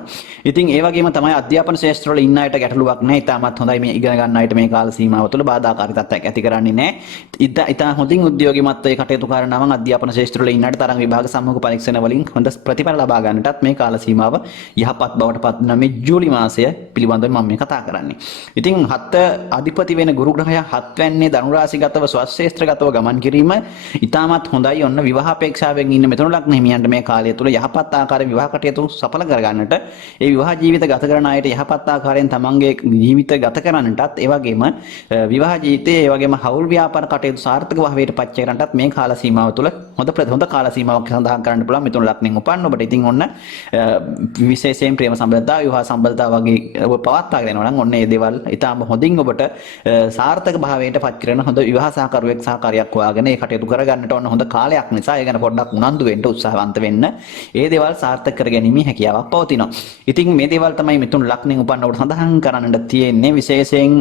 ඉතින් ඒ වගේම තමයි අධ්‍යාපන ශාස්ත්‍රවල ඉන්න අයට ගැටලුවක් නැහැ. ඉතාමත් හොඳයි මේ ඉගෙන ගන්න අයට මේ කාල සීමාව තුළ බාධාකාරී තත්ත්වයක් ඇති කරන්නේ නැහැ. ඉතා හොඳින් උද්‍යෝගිමත් වේ කටයුතු කරනවන් අධ්‍යාපන ශාස්ත්‍රවල ඉන්න අයට තරඟ විභාග සම්මුඛ පරීක්ෂණ වලින් හොඳ ප්‍රතිඵල ලබා ගන්නටත් මේ කාල සීමාව යහපත් බවට පත් වෙන මේ ජූලි මාසය පිළිබඳව මම මේ කතා කරන්නේ. ඉතින් 7 අධිපති වෙන ගුරු ග්‍රහය 7 වැන්නේ ධනු රාශිගතව ස්වශේත්‍රගතව ගමන් කිරීම ඉතාමත් හොඳයි. ඔන්න විවාහ අපේක්ෂාවෙන් ඉන්න මෙතන ලග්න හිමියන්ට මේ කාලය තුල යහපත් ආකාරයෙන් විවාහ කටයුතු සඵල කරගන්නට, ඒ විවාහ ජීවිත ගත කරන අයට යහපත් ආකාරයෙන් තමන්ගේ ජීවිත ගත කරන්නටත්, ඒ වගේම විවාහ ජීවිතයේ ඒ වගේම හවුල් ව්‍යාපාර කටයුතු සාර්ථක භාවයට පත් කරගන්නටත් මේ කාල සීමාව තුල හොඳ කාල සීමාවක් සඳහන් කරන්න පුළුවන් මිතුන් ලග්නෙන් උපන්න ඔබට. ඉතින් ඔන්න විශේෂයෙන් ප්‍රේම සම්බන්ධතා, විවාහ සම්බන්ධතා වගේ ඔබ පවත්වාගෙන යනවා නම් ඔන්න මේ දේවල් ඊටාම හොඳින් ඔබට සාර්ථක භාවයට පත් කරන හොඳ විවාහ සහකරුවෙක් සහකාරියක් හොයාගෙන ඒ කටයුතු කරගන්නට ඕන හොඳ කාලයක් නිසා ඒ ගැන පොඩ්ඩක් උනන්දු වෙන්න උත්සාහවන්ත වෙන්න. ඒ දේවල් සාර්ථක කරගැනීමේ හැකියාවක් පවතිනවා. ඉතින් මේ දේවල් තමයි මිතුන් ලග්නෙන් උපන්න ඔබට සඳහන් කරන්නට තියෙන්නේ. විශේෂයෙන්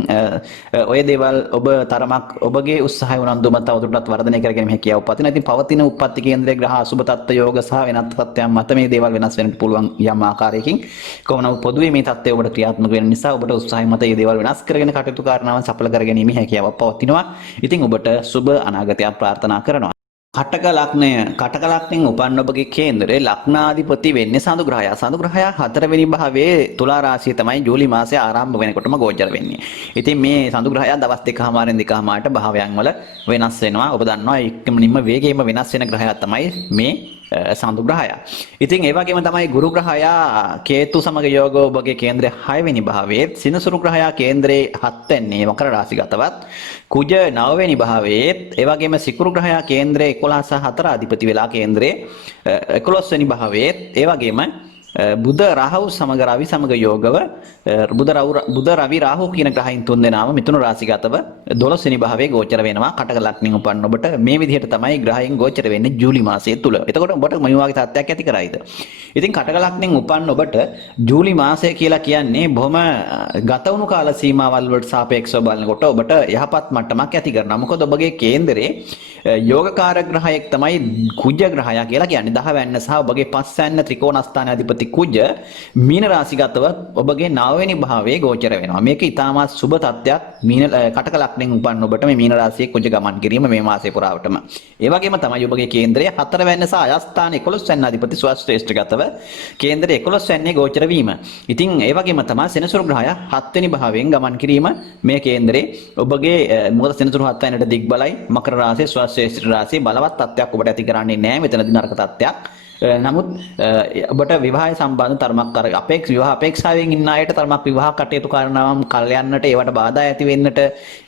ඔය දේවල් ඔබ තරමක් ඔබගේ උත්සාහය උනන්දුම තවදුරටත් වර්ධනය කරගැනීමේ හැකියාවක් පවතිනවා. ඉතින් පවතින උප්පත්ති කේන්ද්‍රයේ ග්‍රහ අසුබ තත්ත්ව යෝග සහ වෙනත් තත්ත්වයන් මත මේ දේවල් වෙනස් වෙන්න පුළුවන් යම් ආකාරයකින්. කොහොම නමුත් පොදුවේ මේ තත්ත්වය ඔබට ක්‍රියාත්මක වෙන නිසා ඔබට උත්සාහය මත මේ දේවල් වෙනස් කරගෙන කටයුතු කාරණාවන් සඵල කරගැනීමේ හැකියාවක් පවතිනවා. ඉතින් ඔබට සුබ අනාගතයක් ප්‍රාර්ථනා කරනවා. කටක ලග්නෙන් උපන්න ඔබගේ කේන්දරේ ලග්නාධිපති වෙන්නේ සඳු ග්‍රහයා. සඳු ග්‍රහයා 4 වෙනි භාවයේ තුලා රාශිය තමයි ජූලි මාසයේ ආරම්භ වෙනකොටම ගෝචර වෙන්නේ. ඉතින් මේ සඳු ග්‍රහයා දවස් 2:00මාරෙන් 2:00මාරට භාවයන් වල වෙනස් වෙනවා. ඔබ දන්නවා එක්කම වේගයෙන්ම වෙනස් වෙන ග්‍රහයා තමයි මේ සඳු ග්‍රහයා. ඉතින් ඒ වගේම තමයි ගුරු ග්‍රහයා කේතු සමග යෝග ඔබගේ කේන්ද්‍රයේ 6 වෙනි භාවයේ, සිනසුරු ග්‍රහයා කේන්ද්‍රයේ 7 වෙනි මකර රාශිගතවත්, කුජ 9 වෙනි භාවයේ, ඒ වගේම සිකුරු ග්‍රහයා කේන්ද්‍රයේ 11 සහ 4 අධිපති වෙලා කේන්ද්‍රයේ 11 වෙනි භාවයේ, ඒ වගේම බුධ රාහු සමග රවි සමග යෝගව බුධ රවි රාහු කියන ග්‍රහයන් තුන් දෙනාම මිථුන රාශිගතව 12 වෙනි භාවයේ ගෝචර වෙනවා. කටක ලග්නෙන් උපන්න ඔබට මේ විදිහට තමයි ග්‍රහයන් ගෝචර වෙන්නේ ජූලි මාසය තුල. එතකොට ඔබට මේ වගේ තත්ත්වයක් ඇති කරයිද? ඉතින් කටක ලග්නෙන් උපන්න ඔබට ජූලි මාසය කියලා කියන්නේ බොහොම ගත වුණු කාල සීමාවල් වලට සාපේක්ෂව බලනකොට ඔබට යහපත් මට්ටමක් ඇති කරනවා. මොකද ඔබගේ කේන්දරේ යෝගකාරක ග්‍රහයෙක් තමයි කුජ ග්‍රහයා කියලා කියන්නේ. 10 වැන්න සහ ඔබගේ 5 වැන්න ත්‍රිකෝණ ස්ථානාධිපති කුජ මීන රාශිගතව ඔබගේ 9 වෙනි භාවයේ ගෝචර වෙනවා. මේක ඊටමත් සුබ තත්ත්වයක්. කටක ලග්නෙන් උපන්න ඔබට මේ මීන රාශියේ කුජ ගමන් කිරීම මේ මාසය පුරාවටම. ඒ වගේම තමයි ඔබගේ කේන්දරයේ 4 වැන්න සහ අයස්ථාන 11 වැන්න අධිපති ස්වශ්‍රේෂ්ඨගතව කේන්දරයේ 11 වැන්නේ ගෝචර වීම. ඉතින් ඒ වගේම තමයි සෙනසුරු ග්‍රහයා 7 වෙනි භාවයෙන් ගමන් කිරීම මේ කේන්දරේ ඔබගේ මොකද සෙනසුරු 7 වැන්නට දිග්බලයි මකර රාශිය ස්වශ්‍රේෂ්ඨ රාශිය බලවත් තත්ත්වයක් ඔබට ඇති කරන්නේ නැහැ. මෙතනදී නරක තත්ත්වයක්. නමුත් ඔබට විවාහය සම්බන්ධ තරමක් විවාහ අපේක්ෂාවෙන් ඉන්න අයට තරමක් විවාහ කටයුතු කරනවම් කල් යන්නට ඒවට බාධා ඇති වෙන්නට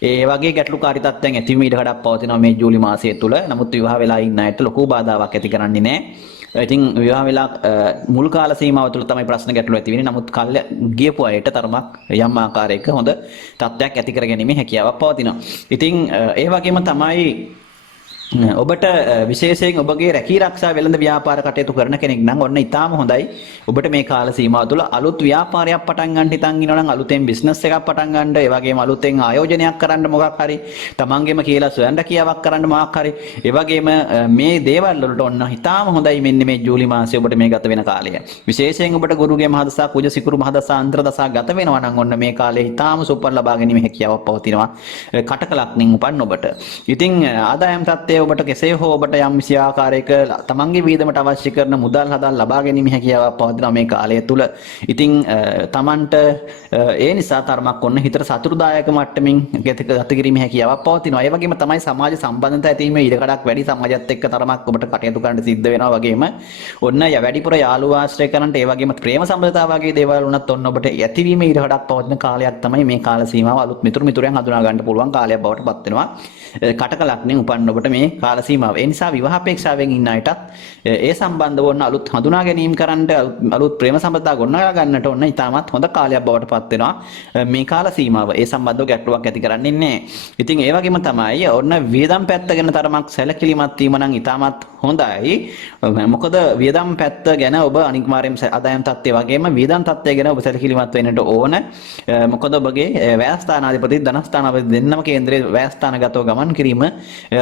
ඒ වගේ ගැටලුකාරී තත්ත්වයන් ඇති වීම ඉඩකඩක් පවතිනවා මේ ජූලි මාසය තුල. නමුත් විවාහ වෙලා ඉන්න අයට ලොකු බාධාවක් ඇති කරන්නේ නැහැ. ඉතින් විවාහ වෙලා මුල් කාල සීමාව තුළ තමයි ප්‍රශ්න ගැටලු ඇති වෙන්නේ. නමුත් කල් ගියපු අයට තරමක් යම් ආකාරයක හොඳ තත්ත්වයක් ඇති කරගැනීමේ හැකියාවක් පවතිනවා. ඉතින් ඒ වගේම තමයි ඔබට විශේෂයෙන් ඔබගේ රැකී ආරක්ෂා වෙළඳ ව්‍යාපාර කටයුතු කරන කෙනෙක් නම් ඔන්න ඉතාම හොඳයි. ඔබට මේ කාල සීමාව තුළ අලුත් ව්‍යාපාරයක් පටන් ගන්න හිතන් ඉන්නවා නම් අලුතෙන් බිස්නස් එකක් පටන් ගන්න, ඒ වගේම අලුතෙන් ආයෝජනයක් කරන්න මොකක් හරි, තමන්ගෙම කියලා සොයන්න කියාවක් කරන්න මොකක් හරි. ඒ වගේම මේ දේවල් වලට ඔන්න ඉතාම හොඳයි මෙන්න මේ ජූලි මාසයේ ඔබට මේ ගත වෙන කාලය. විශේෂයෙන් ඔබට ගුරුගේ මහදසා කුජ සිකුරු මහදසා අන්තර දසා ගත වෙනවා නම් ඔන්න මේ කාලේ ඉතාම සුපර් ලබා ගැනීම හැකියාවක් පවතිනවා කටක ලග්නෙන් උපන් ඔබට. ඉතින් ආදායම් තත්ත්වය ඔබට කෙසේ හෝ ඔබට යම් කිසි ආකාරයක තමන්ගේ වියදමට අවශ්‍ය කරන මුදල් හදා ලබා ගැනීම හැකියාවක් පවතිනවා මේ කාලය තුල. ඉතින් තමන්ට ඒ නිසා තරමක් ඔන්න හිතට සතුටුදායක මට්ටමින් ගත කිරීමේ හැකියාවක් පවතිනවා. ඒ වගේම තමයි සමාජ සම්බන්ධතා ඇතිවීමේ ඉඩකඩක් වැඩි. සමාජයත් එක්ක තරමක් ඔබට කටයුතු කරන්න සිද්ධ වෙනවා. වගේම ඔන්න වැඩිපුර යාළුවෝ ආශ්‍රය කරන්නට ඒ වගේම ප්‍රේම සම්බන්ධතාව වගේ දේවල් උනත් ඔන්න ඔබට ඇතිවීමේ ඉඩකඩක් පවතින කාලයක් තමයි මේ කාල සීමාව. අලුත් මිතුරන් හඳුනා ගන්න පුළුවන් කාලයක් බවට පත් වෙනවා. කටක ලග්නෙන් උපන්න ඔබට මේ කාල සීමාව. ඒ නිසා විවාහ අපේක්ෂාවෙන් ඉන්න අයටත් ඒ සම්බන්ධව ඔන්න අලුත් හඳුනා ගැනීම කරන්නට අලුත් ප්‍රේම සම්බන්ධතා ගොඩනගා ගන්නට ඔන්න ඉතාමත් හොඳ කාලයක් බවට පත් වෙනවා මේ කාල සීමාව. ඒ සම්බන්ධව ගැටලුවක් ඇති කරන්නේ නැහැ. ඉතින් ඒ වගේම තමයි ඔන්න වියදම් පැත්ත ගැන තරමක් සැලකිලිමත් වීම නම් ඉතාමත් හොඳයි. මොකද වියදම් පැත්ත ගැන ඔබ අනිවාර්යයෙන්ම ආදායම් තත්ත්වය වගේම වියදම් තත්ත්වය ගැන ඔබ සැලකිලිමත් වෙන්නට ඕන. මොකද ඔබගේ ව්‍යයස්ථානාධිපති ධනස්ථානාධිපති දෙන්නම කේන්දරයේ ව්‍යයස්ථානගතව ගමන් කිරීම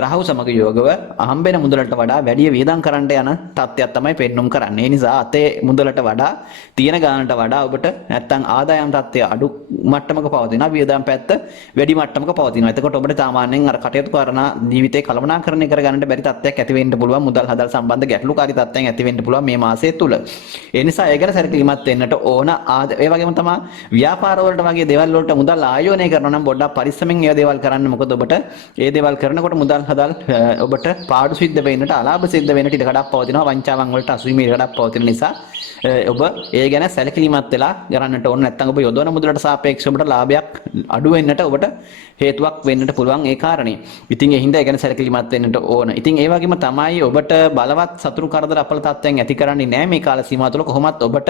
රාහු සමග යෝගව හම්බෙන මුදලට වඩා වැඩි වියදම් කරන්න යන තත්ත්වයක් තමයි පෙන්눔 කරන්නේ. ඒ නිසා අතේ මුදලට වඩා තියෙන ගානට වඩා ඔබට නැත්තම් ආදායම් තත්ත්වය අඩු මට්ටමක පවතිනවා. වියදම් පැත්ත වැඩි මට්ටමක පවතිනවා. එතකොට ඔබට සාමාන්‍යයෙන් අර කටයුතු කරන ජීවිතේ කළමනාකරණය කරගන්නට බැරි තත්ත්වයක් ඇති වෙන්න පුළුවන්. මුදල් හදල් සම්බන්ධ ගැටලුකාරී තත්ත්වයන් ඇති වෙන්න පුළුවන් මේ මාසය තුල. ඒ නිසා ඒ ගැන සැලකිලිමත් වෙන්නට ඕන. ඒ වගේම තමයි ව්‍යාපාර වලට වගේ දේවල් වලට මුදල් ආයෝජනය කරනවා නම් පොඩ්ඩක් පරිස්සමෙන් ඒ දේවල් කරන්න. මොකද ඔබට ඒ දේවල් කරනකොට මුදල් හදල් ඔබට පාඩු සිද්ධ වෙන්නට අලාභ සිද්ධ වෙන්නට ඉඩකඩක් පවතිනවා. වංචාවන් වලට අසුවීමේ ඉඩකඩක් පවතින නිසා ඔබ ඒ ගැන සැලකිලිමත් වෙලා කරන්නට ඕන. නැත්නම් ඔබ යොදවන මුදලට සාපේක්ෂව ඔබට ලාභයක් අඩු වෙන්නට ඔබට හේතුවක් වෙන්නට පුළුවන් ඒ කාරණේ. ඉතින් ඒ හින්දා ඒ ගැන සැලකිලිමත් වෙන්නට ඕන. ඉතින් ඒ වගේම තමයි ඔබට බලවත් සතුරු කරදර අපල තත්ත්වයන් ඇති කරන්නේ නැහැ මේ කාල සීමාව තුළ. කොහොමත් ඔබට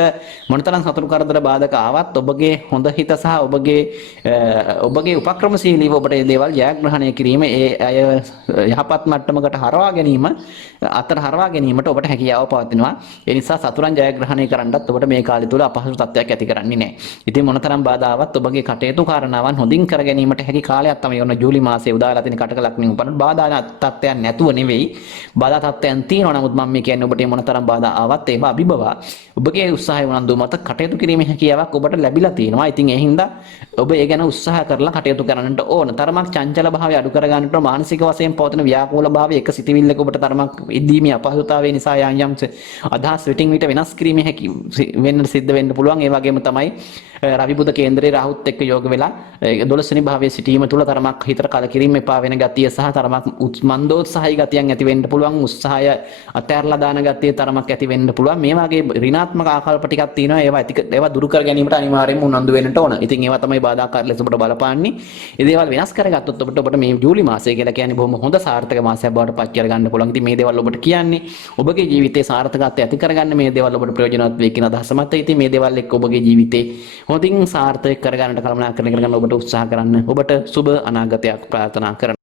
මොනතරම් සතුරු කරදර බාධක ආවත් ඔබගේ හොඳ හිත සහ ඔබගේ උපක්‍රමශීලීව ඔබට මේ දේවල් ජයග්‍රහණය කිරීම ඒ අය යහපත් මට්ටමකට හරවා ගැනීම අතර හරවා ගැනීමට ඔබට හැකියාව පවතිනවා. ඒ නිසා සතුරන් ජයග්‍රහණය කරන්නත් ඔබට මේ කාලය තුල අපහසු තත්ත්වයක් ඇති කරන්නේ නැහැ. ඉතින් මොනතරම් බාධාවත් ඔබගේ කටයුතු කාරණාවන් හොඳින් කර ගැනීමට හැකි කාලයක් තමයි ඔන්න ජූලි මාසයේ උදාලා තියෙන කටක ලග්නෙන් උපන්න. බාධා තත්ත්වයන් නැතුව නෙවෙයි. බාධා තත්ත්වයන් තියෙනවා. නමුත් මම මේ කියන්නේ ඔබට මොනතරම් බාධා ආවත් ඒව අභිබවා ඔබගේ උත්සාහය උනන්දු මත කටයුතු කිරීමේ හැකියාවක් ඔබට ලැබිලා තියෙනවා. ඉතින් ඒ හින්දා ඔබ ඒ ගැන උත්සාහ කරලා කටයුතු කරන්නට ඕන. තරමක් චංචල භාවය අඩු කර ගන්නට මානසික වශයෙන් පවතින ව්‍යාකූල භාවය එක සිටිවිල්ලක ඔබට තරමක් ඉදීමේ අපහසුතාවය නිසා යම් අදහස් විටින් විට වෙනස් කිරීමේ හැකි වෙන්න සිද්ධ වෙන්න පුළුවන්. ඒ වගේම තමයි රවි බුධ කේන්දරේ රාහුත් එක්ක යෝග වෙලා 12 වෙනි භාවයේ සිටීම තුළ තරමක් හිතට කලකිරීම එපා වෙන ගතිය සහ තරමක් මන්දෝත්සාහී ගතියන් ඇති වෙන්න පුළුවන්. උත්සාහය අතහැරලා දාන ගතිය තරමක් ඇති වෙන්න පුළුවන්. මේ වගේ ඍණාත්මක ආකල්ප ටිකක් තියෙනවා. ඒවා දුරු කර ගැනීමට අනිවාර්යයෙන්ම උනන්දු වෙන්නට ඕන. ඉතින් ඒවා තමයි බාධාකාර ලෙස ඔබට බලපාන්නේ. ඒ දේවල් වෙනස් කරගත්තොත් ඔබට මේ ජූලි මාසය කියලා කියන්නේ බොහොම හොඳ සාර්ථක මාසයක් බවට පත් කර ගන්න පුළුවන්. ඉතින් මේ දේවල් ඔබට කියන්නේ ඔබගේ ජීවිතයේ සාර්ථකත්වය ඇති කරගන්න මේ දේවල් ඔබට ප්‍රයෝජනවත් වේ කියන අදහස මත ඉතින් මේ දේවල් එක්ක ඔබගේ ජීවිතේ හොඳින් සාර්ථක කරගන්නට කළමනාකරණය කරගන්න ඔබට උත්සාහ කරන්න. ඔබට සුබ අනාගතයක් ප්‍රාර්ථනා කරනවා.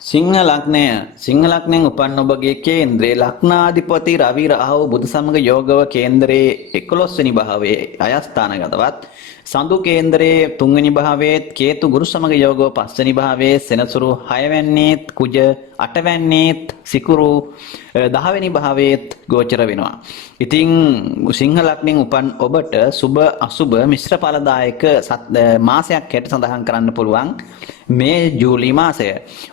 සිංහ ලග්නයෙන් උපන් ඔබගේ කේන්ද්‍රයේ ලග්නාධිපති රවි රාහු බුදු සමග යෝගව කේන්ද්‍රයේ 11 වෙනි භාවයේ අයස්ථානගතවත් සඳු කේන්ද්‍රයේ 3 වෙනි භාවයේත් කේතු ගුරු සමග යෝගව 5 වෙනි භාවයේ සෙනසුරු 6 වැන්නේත් කුජ 8 වැන්නේත් සිකුරු 10 වෙනි භාවයේත් ගෝචර වෙනවා. ඉතින් සිංහ ලග්නයෙන් උපන් ඔබට සුබ අසුබ මිශ්‍ර ඵලදායක මාසයක් හැට සඳහන් කරන්න පුළුවන් මේ ජූලි මාසය.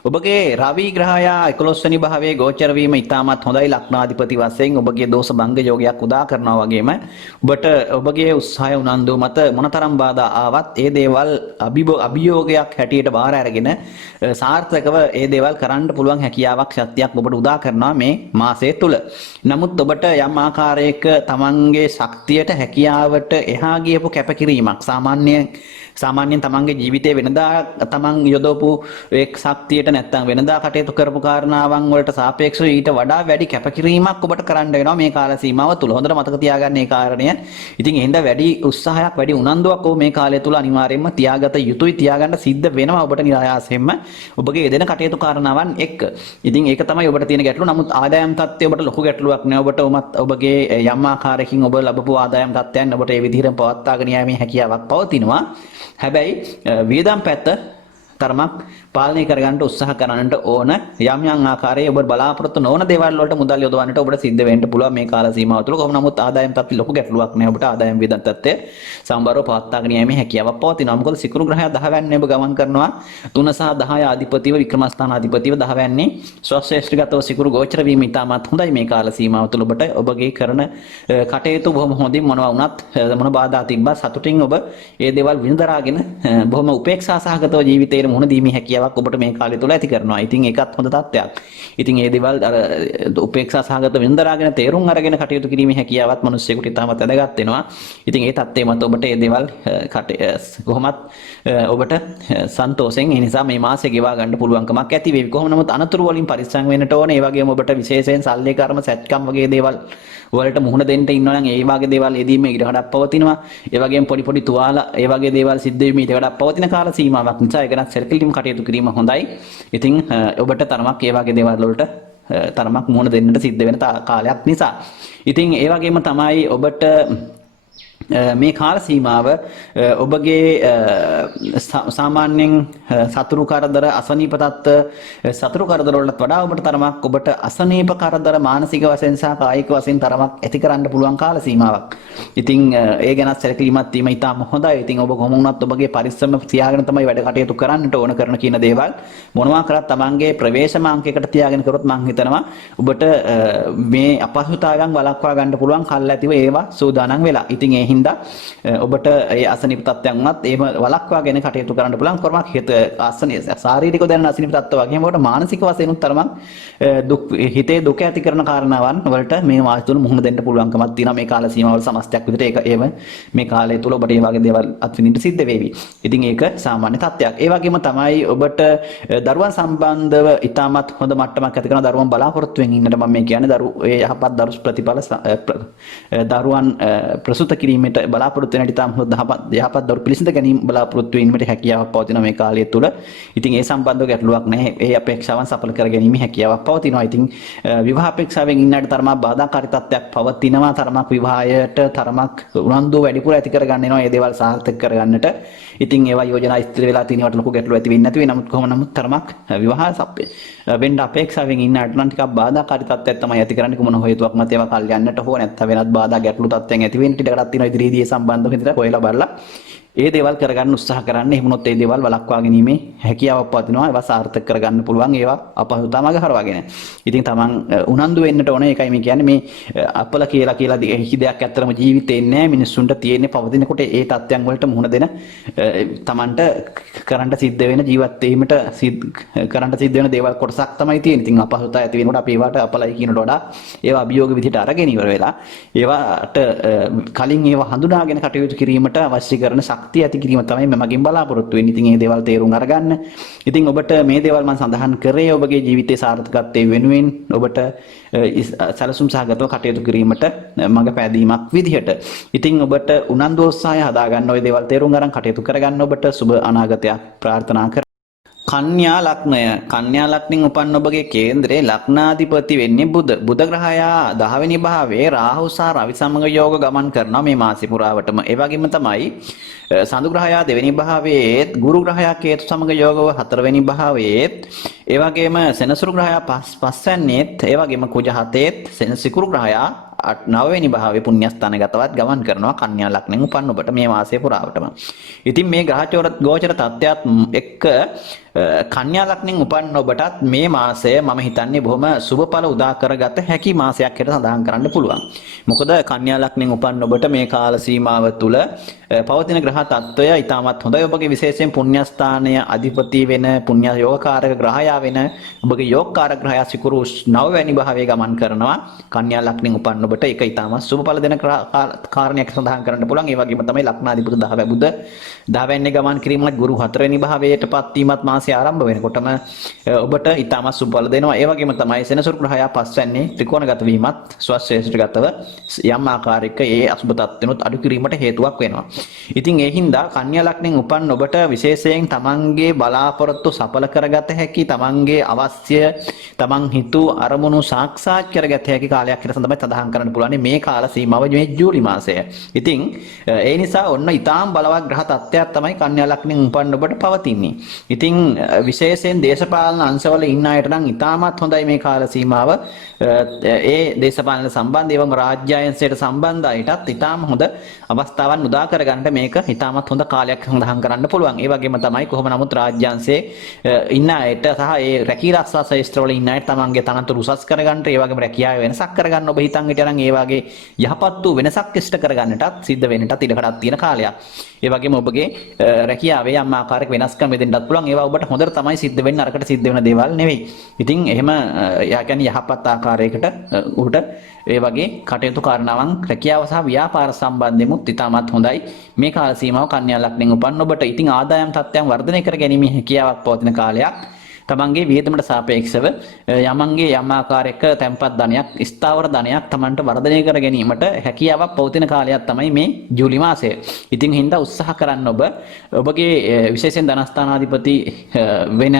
ඔබගේ රවි ග්‍රහයා 11 වෙනි භාවයේ ගෝචර වීම ඉතාමත් හොඳයි. ලග්නාධිපති වශයෙන් ඔබගේ දෝෂ භංග යෝගයක් උදා කරනවා වගේම ඔබට ඔබගේ උත්සාහය උනන්දු මත මොනතරම් බාධා ආවත් ඒ දේවල් අභියෝගයක් හැටියට බාර අරගෙන සාර්ථකව ඒ දේවල් කරන්න පුළුවන් හැකියාවක් ශක්තියක් ඔබට උදා කරනවා මේ මාසය තුල. නමුත් ඔබට යම් ආකාරයක තමන්ගේ ශක්තියට හැකියාවට එහා ගියපු කැපකිරීමක් සාමාන්‍යයෙන් තමන්ගේ ජීවිතයේ වෙනදා තමන් යොදවපු එක් ශක්තියට නැත්තම් වෙනදා කටයුතු කරපු කාරණාවන් වලට සාපේක්ෂව ඊට වඩා වැඩි කැපකිරීමක් ඔබට කරන්න වෙනවා මේ කාල සීමාව තුල. හොඳට මතක තියාගන්න මේ කාරණය. ඉතින් එහෙනම් වැඩි උත්සාහයක් වැඩි උනන්දුවක් ඔබ මේ කාලය තුල අනිවාර්යයෙන්ම තියාගත යුතුයි. තියාගන්න සිද්ධ වෙනවා ඔබට නිරායාසයෙන්ම ඔබගේ යෙදෙන කටයුතු කාරණාවන් එක්ක. ඉතින් ඒක තමයි ඔබට තියෙන ගැටලුව. නමුත් ආදායම් තත්ත්වය ඔබට ලොකු ගැටලුවක් නෑ. ඔබට ඔබගේ යම් ආකාරයකින් ඔබ ලැබපු ආදායම් තත්ත්වයන් ඔබට ඒ විදිහට පවත්වාගෙන යාමේ හැකියාවක් පවතිනවා. හැබැයි වියදම් පැත්ත තරමක් පාලනය කරගන්න උත්සාහ කරන්නට ඕන. යම් ආකාරයේ ඔබ බලාපොරොත්තු නොවන දේවල් වලට මුදල් යොදවන්නට ඔබට සිද්ධ වෙන්න පුළුවන් මේ කාල සීමාව තුළ. කොහොම නමුත් ආදායම් තත්ත්වය ලොකු ගැටලුවක් නෑ. ඔබට ආදායම් වියදම් තත්ත්වය සමබරව පවත්වාගෙන යාමේ හැකියාවක් පවතිනවා. මොකද සිකුරු ග්‍රහය 10 වැන්නේ ඔබ ගමන් කරනවා. 3 සහ 10 ආධිපතිව වික්‍රමස්ථාන ආධිපතිව 10 වැන්නේ ස්වශ්‍රේෂ්ඨගතව සිකුරු ගෝචර වීම ඉතාමත් හොඳයි මේ කාල සීමාව තුළ. ඔබට ඔබගේ කරන කටයුතු බොහොම හොඳින් මොනවා වුණත් මොන බාධා තිබ්බත් සතුටින් ඔබ ඒ දේවල් විඳදරාගෙන බොහොම උපේක්ෂා සහගතව ජීවිතේ මුහුණ දීමේ හැකියාවක් ඔබට මේ කාලය තුල ඇති කරනවා. ඉතින් ඒකත් හොඳ තත්ත්වයක්. ඉතින් මේ දේවල් අර උපේක්ෂා සහගත විඳදරාගෙන තේරුම් අරගෙන කටයුතු කිරීමේ හැකියාවත් මිනිස්සෙකුට ඉතාමත් වැදගත් වෙනවා. ඉතින් ඒ තත්ත්වය මත ඔබට මේ දේවල් කොහොමත් ඔබට සන්තෝෂෙන් ඒ නිසා මේ මාසෙ ගෙවා ගන්න පුළුවන්කමක් ඇති වේවි. කොහොම නමුත් අනතුරු වලින් පරිස්සම් වෙන්නට ඕනේ. ඒ වගේම ඔබට විශේෂයෙන් සල්ලි කර්ම සැත්කම් වගේ දේවල් වලට මුහුණ දෙන්න ඉන්නවා නම් ඒ වගේ දේවල් එදීම ඊට වඩා පවතිනවා. ඒ වගේම පොඩි තුවාල ඒ වගේ දේවල් සිද්ධ වෙමි ඊට වඩා පවතින කාල සීමාවක් නිසා ඒක නම් සර්කල්ලිම් කටයුතු කිරීම හොඳයි. ඉතින් ඔබට තරමක් ඒ වගේ දේවල් වලට තරමක් මුහුණ දෙන්නට සිද්ධ වෙන කාලයක් නිසා. ඉතින් ඒ වගේම තමයි ඔබට මේ කාල සීමාව ඔබගේ සාමාන්‍යයෙන් සතුරු කරදර අසනීප තත්ත්ව සතුරු කරදර වලට වඩා ඔබට තරමක් ඔබට අසනීප කරදර මානසික වශයෙන් සහ කායික වශයෙන් තරමක් ඇති කරන්න පුළුවන් කාල සීමාවක්. ඉතින් ඒ ගැන සැලකිලිමත් වීම ඉතාම හොඳයි. ඉතින් ඔබ කොහොම වුණත් ඔබගේ පරිස්සම තියාගෙන තමයි වැඩ කටයුතු කරන්නට ඕන කරන කියන දේවල් මොනවා කරත් තමන්ගේ ප්‍රවේශමාංකයකට තියාගෙන කරොත් මම හිතනවා ඔබට මේ අපහසුතාවයන් වළක්වා ගන්න පුළුවන් කල් ඇතිව ඒවා සූදානම් වෙලා. ඉතින් ඒ හින්දා ඔබට ඒ අසනීප තත්ත්වයන් වුණත් ඒව වළක්වාගෙන කටයුතු කරන්න පුළුවන් කර්මයක් හිත ශාරීරිකව දැනෙන අසනීප තත්ත්ව වගේම ඔබට මානසික වශයෙන් උත් තරමක් හිතේ දුක ඇති කරන කාරණාවන් වලට මේ මාස තුල මුහුණ දෙන්න පුළුවන්කමක් තියෙනවා. මේ කාල සීමාවල සමස්තයක් විදිහට ඒක මේ කාලය තුල ඔබට මේ වගේ දේවල් අත්විඳින්න සිද්ධ වෙවි. ඉතින් ඒක සාමාන්‍ය තත්ත්වයක්. ඒ වගේම තමයි ඔබට දරුවන් සම්බන්ධව ඉතාමත් හොඳ මට්ටමක් ඇති කරන දරුවන් බලාපොරොත්තුෙන් ඉන්නට මම මේ කියන්නේ ඒ යහපත් දරු ප්‍රතිඵල දරුවන් ප්‍රසූත කිරීමට බලාපොරොත්තු වෙන ඉතාම හොඳ යහපත් දරු පිළිසිඳ ගැනීම බලාපොරොත්තු වීමට හැකියාවක් පවතින මේ කාලය තුල. ඉතින් ඒ සම්බන්ධව ගැටලුවක් නැහැ. ඒ අපේක්ෂාවන් සඵල කර ගැනීම හැකියාවක් පවතිනවා. ඉතින් විවාහ අපේක්ෂාවෙන් ඉන්නට තරමක් බාධාකාරී තත්ත්වයක් පවතිනවා. තරමක් විවාහයට තරමක් උනන්දුව වැඩිපුර ඇති කරගන්න වෙනවා. මේ දේවල් සාර්ථක කරගන්නට. ඉතින් ඒවා යෝජනා ඉස්තර වෙලා තියෙනවට ලොකු ගැටලු ඇති වෙන්නේ නැති වෙයි. නමුත් කොහොම නමුත් තරමක් විවාහ වෙන්න අපේක්ෂාවෙන් ඉන්නට නම් ටිකක් බාධාකාරී තත්ත්වයක් තමයි ඇති කරන්නේ. කොමන හේතුවක් මත ඒවා කල් යන්නට හෝ නැත්නම් වෙනත් බාධා ගැටලු තත්ත්වයන් ඇති වෙන්න ඉඩකඩක් තියෙනවා. ඉදිරියේදී ඒ සම්බන්ධව හිතලා හොයලා බලලා ඒ දේවල් කරගන්න උත්සාහ කරන්න. එහෙම වුණොත් ඒ දේවල් වළක්වා ගැනීමේ හැකියාවක් පවතිනවා. ඒවා සාර්ථක කරගන්න පුළුවන්. ඒවා අපහසුතාව මග හරවාගෙන. ඉතින් තමන් උනන්දු වෙන්නට ඕනේ. ඒකයි මේ කියන්නේ මේ අපල කියලා හිදයක් ඇත්තරම ජීවිතේ නැහැ. මිනිස්සුන්ට තියෙන්නේ පවතිනකොට ඒ තත්ත්වයන් වලට මුහුණ දෙන තමන්ට කරන්න සිද්ධ වෙන ජීවත් වීමට කරන්න සිද්ධ වෙන දේවල් කොටසක් තමයි තියෙන්නේ. ඉතින් අපහසුතාව ඇති වෙනකොට අපි ඒවට අපලයි කියනට වඩා ඒවා අභියෝග විදිහට අරගෙන ඉවර වෙලා ඒවාට කලින් ඒවා හඳුනාගෙන කටයුතු කිරීමට අවශ්‍ය කරන ශක්තිය ඇති කිරීම තමයි මම මගෙන් බලාපොරොත්තු වෙන්නේ. ඉතින් මේ දේවල් තේරුම් අරගන්න. ඉතින් ඔබට මේ දේවල් මම සඳහන් කරේ ඔබගේ ජීවිතයේ සාර්ථකත්වයේ වෙනුවෙන් ඔබට සැලසුම් සහගතව කටයුතු කිරීමට මඟ පෑදීමක් විදිහට. ඉතින් ඔබට උනන්දු උත්සාහය හදාගන්න ওই දේවල් තේරුම් අරන් කටයුතු කරගන්න ඔබට සුබ අනාගතයක් ප්‍රාර්ථනා කරමි. කන්‍යා ලග්නය කන්‍යා ලග්නෙන් උපන් ඔබගේ කේන්ද්‍රයේ ලග්නාධිපති වෙන්නේ බුධ ග්‍රහයා 10 වෙනි භාවයේ රාහු සහ රවි සමග යෝග ගමන් කරනවා මේ මාසෙ පුරාවටම. ඒ වගේම තමයි සඳු ග්‍රහයා 2 වෙනි භාවයේත් ගුරු ග්‍රහයා කේතු සමග යෝගව 4 වෙනි භාවයේත් ඒ වගේම සෙනසුරු ග්‍රහයා 5 වෙනිත් ඒ වගේම කුජ 7ත් සිකුරු ග්‍රහයා 9 වෙනි භාවයේ පුණ්‍යස්ථානගතවත් ගමන් කරනවා කන්‍යා ලග්නෙන් උපන් ඔබට මේ මාසය පුරාවටම. ඉතින් මේ ගෝචර තත්ත්වයක් එක්ක කන්‍යා ලග්නෙන් උපන් ඔබටත් මේ මාසය මම හිතන්නේ බොහොම සුබඵල උදා කරගත හැකි මාසයක් කියලා සඳහන් කරන්න පුළුවන්. මොකද කන්‍යා ලග්නෙන් උපන් ඔබට මේ කාල සීමාව තුළ පවතින ග්‍රහ තත්ත්වය ඉතාමත් හොඳයි. ඔබගේ විශේෂයෙන් පුණ්‍යස්ථානය අධිපති වෙන පුණ්‍ය යෝගකාරක ග්‍රහයා වෙන ඔබගේ යෝගකාරක ග්‍රහයා සිකුරු 9 වෙනි භාවයේ ගමන් කරනවා කන්‍යා ලග්නෙන් උපන් ඔබට. ඒක ඉතාමත් සුබඵල දෙන කාරණයක් සඳහන් කරන්න පුළුවන්. ඒ වගේම තමයි ලග්නාධිපති 10 බුධ 10 වෙනි ගමන් කිරීමත් ගුරු 4 වෙනි භාවයටපත් වීමත් මාසය ආරම්භ වෙනකොටම ඔබට ඉතාමත් සුබඵල දෙනවා. ඒ වගේම තමයි සෙනසුරු ග්‍රහයා 5 වෙනි ත්‍රිකෝණගත වීමත් ස්වශ්‍රේෂ්ඨගතව යම් ආකාරයක ඒ අසුබ තත්ත්වෙනොත් අඩු කිරීමට හේතුවක් වෙනවා. ඉතින් ඒ හින්දා කන්‍යා ලග්නෙන් උපන් ඔබට විශේෂයෙන් තමන්ගේ බලාපොරොත්තු සඵල කරගත හැකි තමන්ගේ අවශ්‍ය තමන් හිතු අරමුණු සාක්ෂාත් කරගත හැකි කාලයක් කියලා තමයි සඳහන් කරන්න පුළුවන් මේ කාල සීමාව මේ ජූලි මාසය. ඉතින් ඒ නිසා ඔන්න ඊටාම් බලවත් ග්‍රහ තත්ත්වයක් තමයි කන්‍යා ලග්නෙන් උපන් ඔබට පවතින්නේ. ඉතින් විශේෂයෙන් දේශපාලන අංශවල ඉන්න අයට නම් ඉතාමත් හොඳයි මේ කාල සීමාව. ඒ දේශපාලන සම්බන්ධ ඒවම රාජ්‍යාංශයට සම්බන්ධ අයටත් ඉතාම හොඳ අවස්ථාවක් උදා කරගන්න මේක ඉතාමත් හොඳ කාලයක් සඳහන් කරන්න පුළුවන්. ඒ වගේම තමයි කොහොම නමුත් රාජ්‍යාංශයේ ඉන්න අයට සහ ඒ රැකී ආරක්ෂා ශාස්ත්‍රවල ඉන්න අයට තමන්ගේ තනතුරු උසස් කරගන්න ඒ වගේම රැකියාවේ වෙනසක් කරගන්න ඔබ හිතන් හිටියනම් ඒ වගේ යහපත් වූ වෙනසක් ඉෂ්ට කරගන්නටත් සිද්ධ වෙන්නටත් ඉඩකඩක් තියෙන කාලයක්. ඒ වගේම ඔබගේ රැකියාවේ යම් ආකාරයක වෙනස්කම් වෙදෙන්නත් පුළුවන්. ඒවා ඔබට හොඳට තමයි සිද්ධ වෙන්නේ, අරකට සිද්ධ වෙන දේවල් නෙවෙයි. ඉතින් එහෙම කියන්නේ යහපත් ආකාරයකට උඩ ඒ වගේ කටයුතු කරනවන් රැකියාව සහ ව්‍යාපාර සම්බන්ධෙමුත් ඉතාමත් හොඳයි මේ කාල සීමාව කන්‍යා ලග්නෙන් උපන් ඔබට. ඉතින් ආදායම් තත්ත්වයන් වර්ධනය කර ගැනීමේ හැකියාවක් පවතින කාලයක්. තමන්ගේ වියදමට සාපේක්ෂව යමන්ගේ යම් ආකාරයක තැන්පත් ධනයක් ස්ථාවර ධනයක් තමන්ට වර්ධනය කර ගැනීමට හැකියාවක් පවතින කාලයක් තමයි මේ ජූලි මාසය. ඉතින් හින්දා උත්සාහ කරන්න ඔබගේ විශේෂයෙන් ධනස්ථානාධිපති වෙන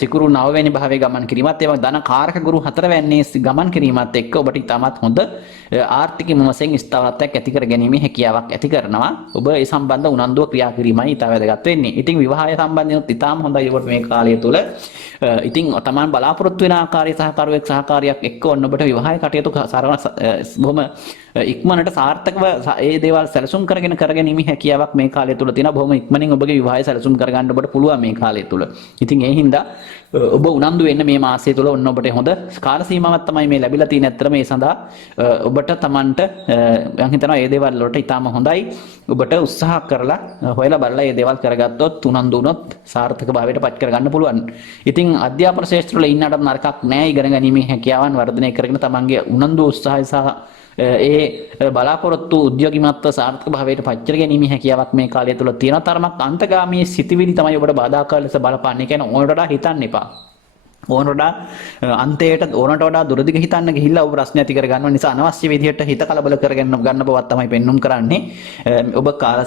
සිකුරු 9 වෙනි භාවයේ ගමන් කිරීමත් ඒවා ධන කාරක ගුරු 4 වෙනි ගමන් කිරීමත් එක්ක ඔබට ඉතාමත් හොඳ ආර්ථික විමසෙන් ස්ථාවරත්වයක් ඇති කර ගැනීමේ හැකියාවක් ඇති කරනවා. ඔබ ඒ සම්බන්ධ උනන්දුව ක්‍රියා කිරීමයි ඉතා වැදගත් වෙන්නේ. ඉතින් විවාහය සම්බන්ධයෙන් ඉතාම හොඳයි ඔබට මේ කාලය තුල. ඉතින් තමන් බලාපොරොත්තු වෙන ආකාරයේ සහකාරියක් එක්ක ඔන්න ඔබට විවාහය කටයුතු බොහොම ඉක්මනට සාර්ථකව ඒ දේවල් සැලසුම් කරගෙන කරගැනීමේ හැකියාවක් මේ කාලය තුල තියෙනවා. බොහොම ඉක්මනින් ඔබගේ විවාහය සැලසුම් කරගන්න ඔබට පුළුවන් මේ කාලය තුල. ඉතින් ඒ හින්දා ඔබ උනන්දු වෙන්න මේ මාසය තුල ඔන්න ඔබට හොඳ කාල සීමාවක් තමයි මේ ලැබිලා තියෙන. ඇත්තටම ඒ සඳහා ඔබට තමන්ට මම හිතනවා මේ දේවල් වලට ඉතාම හොඳයි. ඔබට උත්සාහ කරලා හොයලා බලලා මේ දේවල් කරගත්තොත් උනන්දු වුණොත් සාර්ථක භාවයට පත් කරගන්න පුළුවන්. ඉතින් අධ්‍යාපන ශාස්ත්‍රවල ඉන්නට නරකක් නෑ. ඉගෙන ගැනීමේ හැකියාවන් වර්ධනය කරගෙන තමන්ගේ උනන්දු උත්සාහය සහ ඒ බලාපොරොත්තු උද්‍යෝගිමත්ව සාර්ථක භාවයට පත් කර ගැනීමේ හැකියාවක් මේ කාලය තුල තියෙනවා. තරමක් අන්තගාමී සිතිවිලි තමයි ඔබට බාධාකාර ලෙස බලපාන්නේ. කියන්නේ ඕනට වඩා හිතන්න එපා. ඕනට වඩා අන්තයට ඕනට වඩා දුරදිග හිතන්න ගිහිල්ලා ඔබ ප්‍රශ්න ඇති කර ගන්නවා. නිසා අනවශ්‍ය විදිහට හිත කලබල කරගෙන ගන්න බවක් තමයි පෙන්눔 කරන්නේ. ඔබ කාල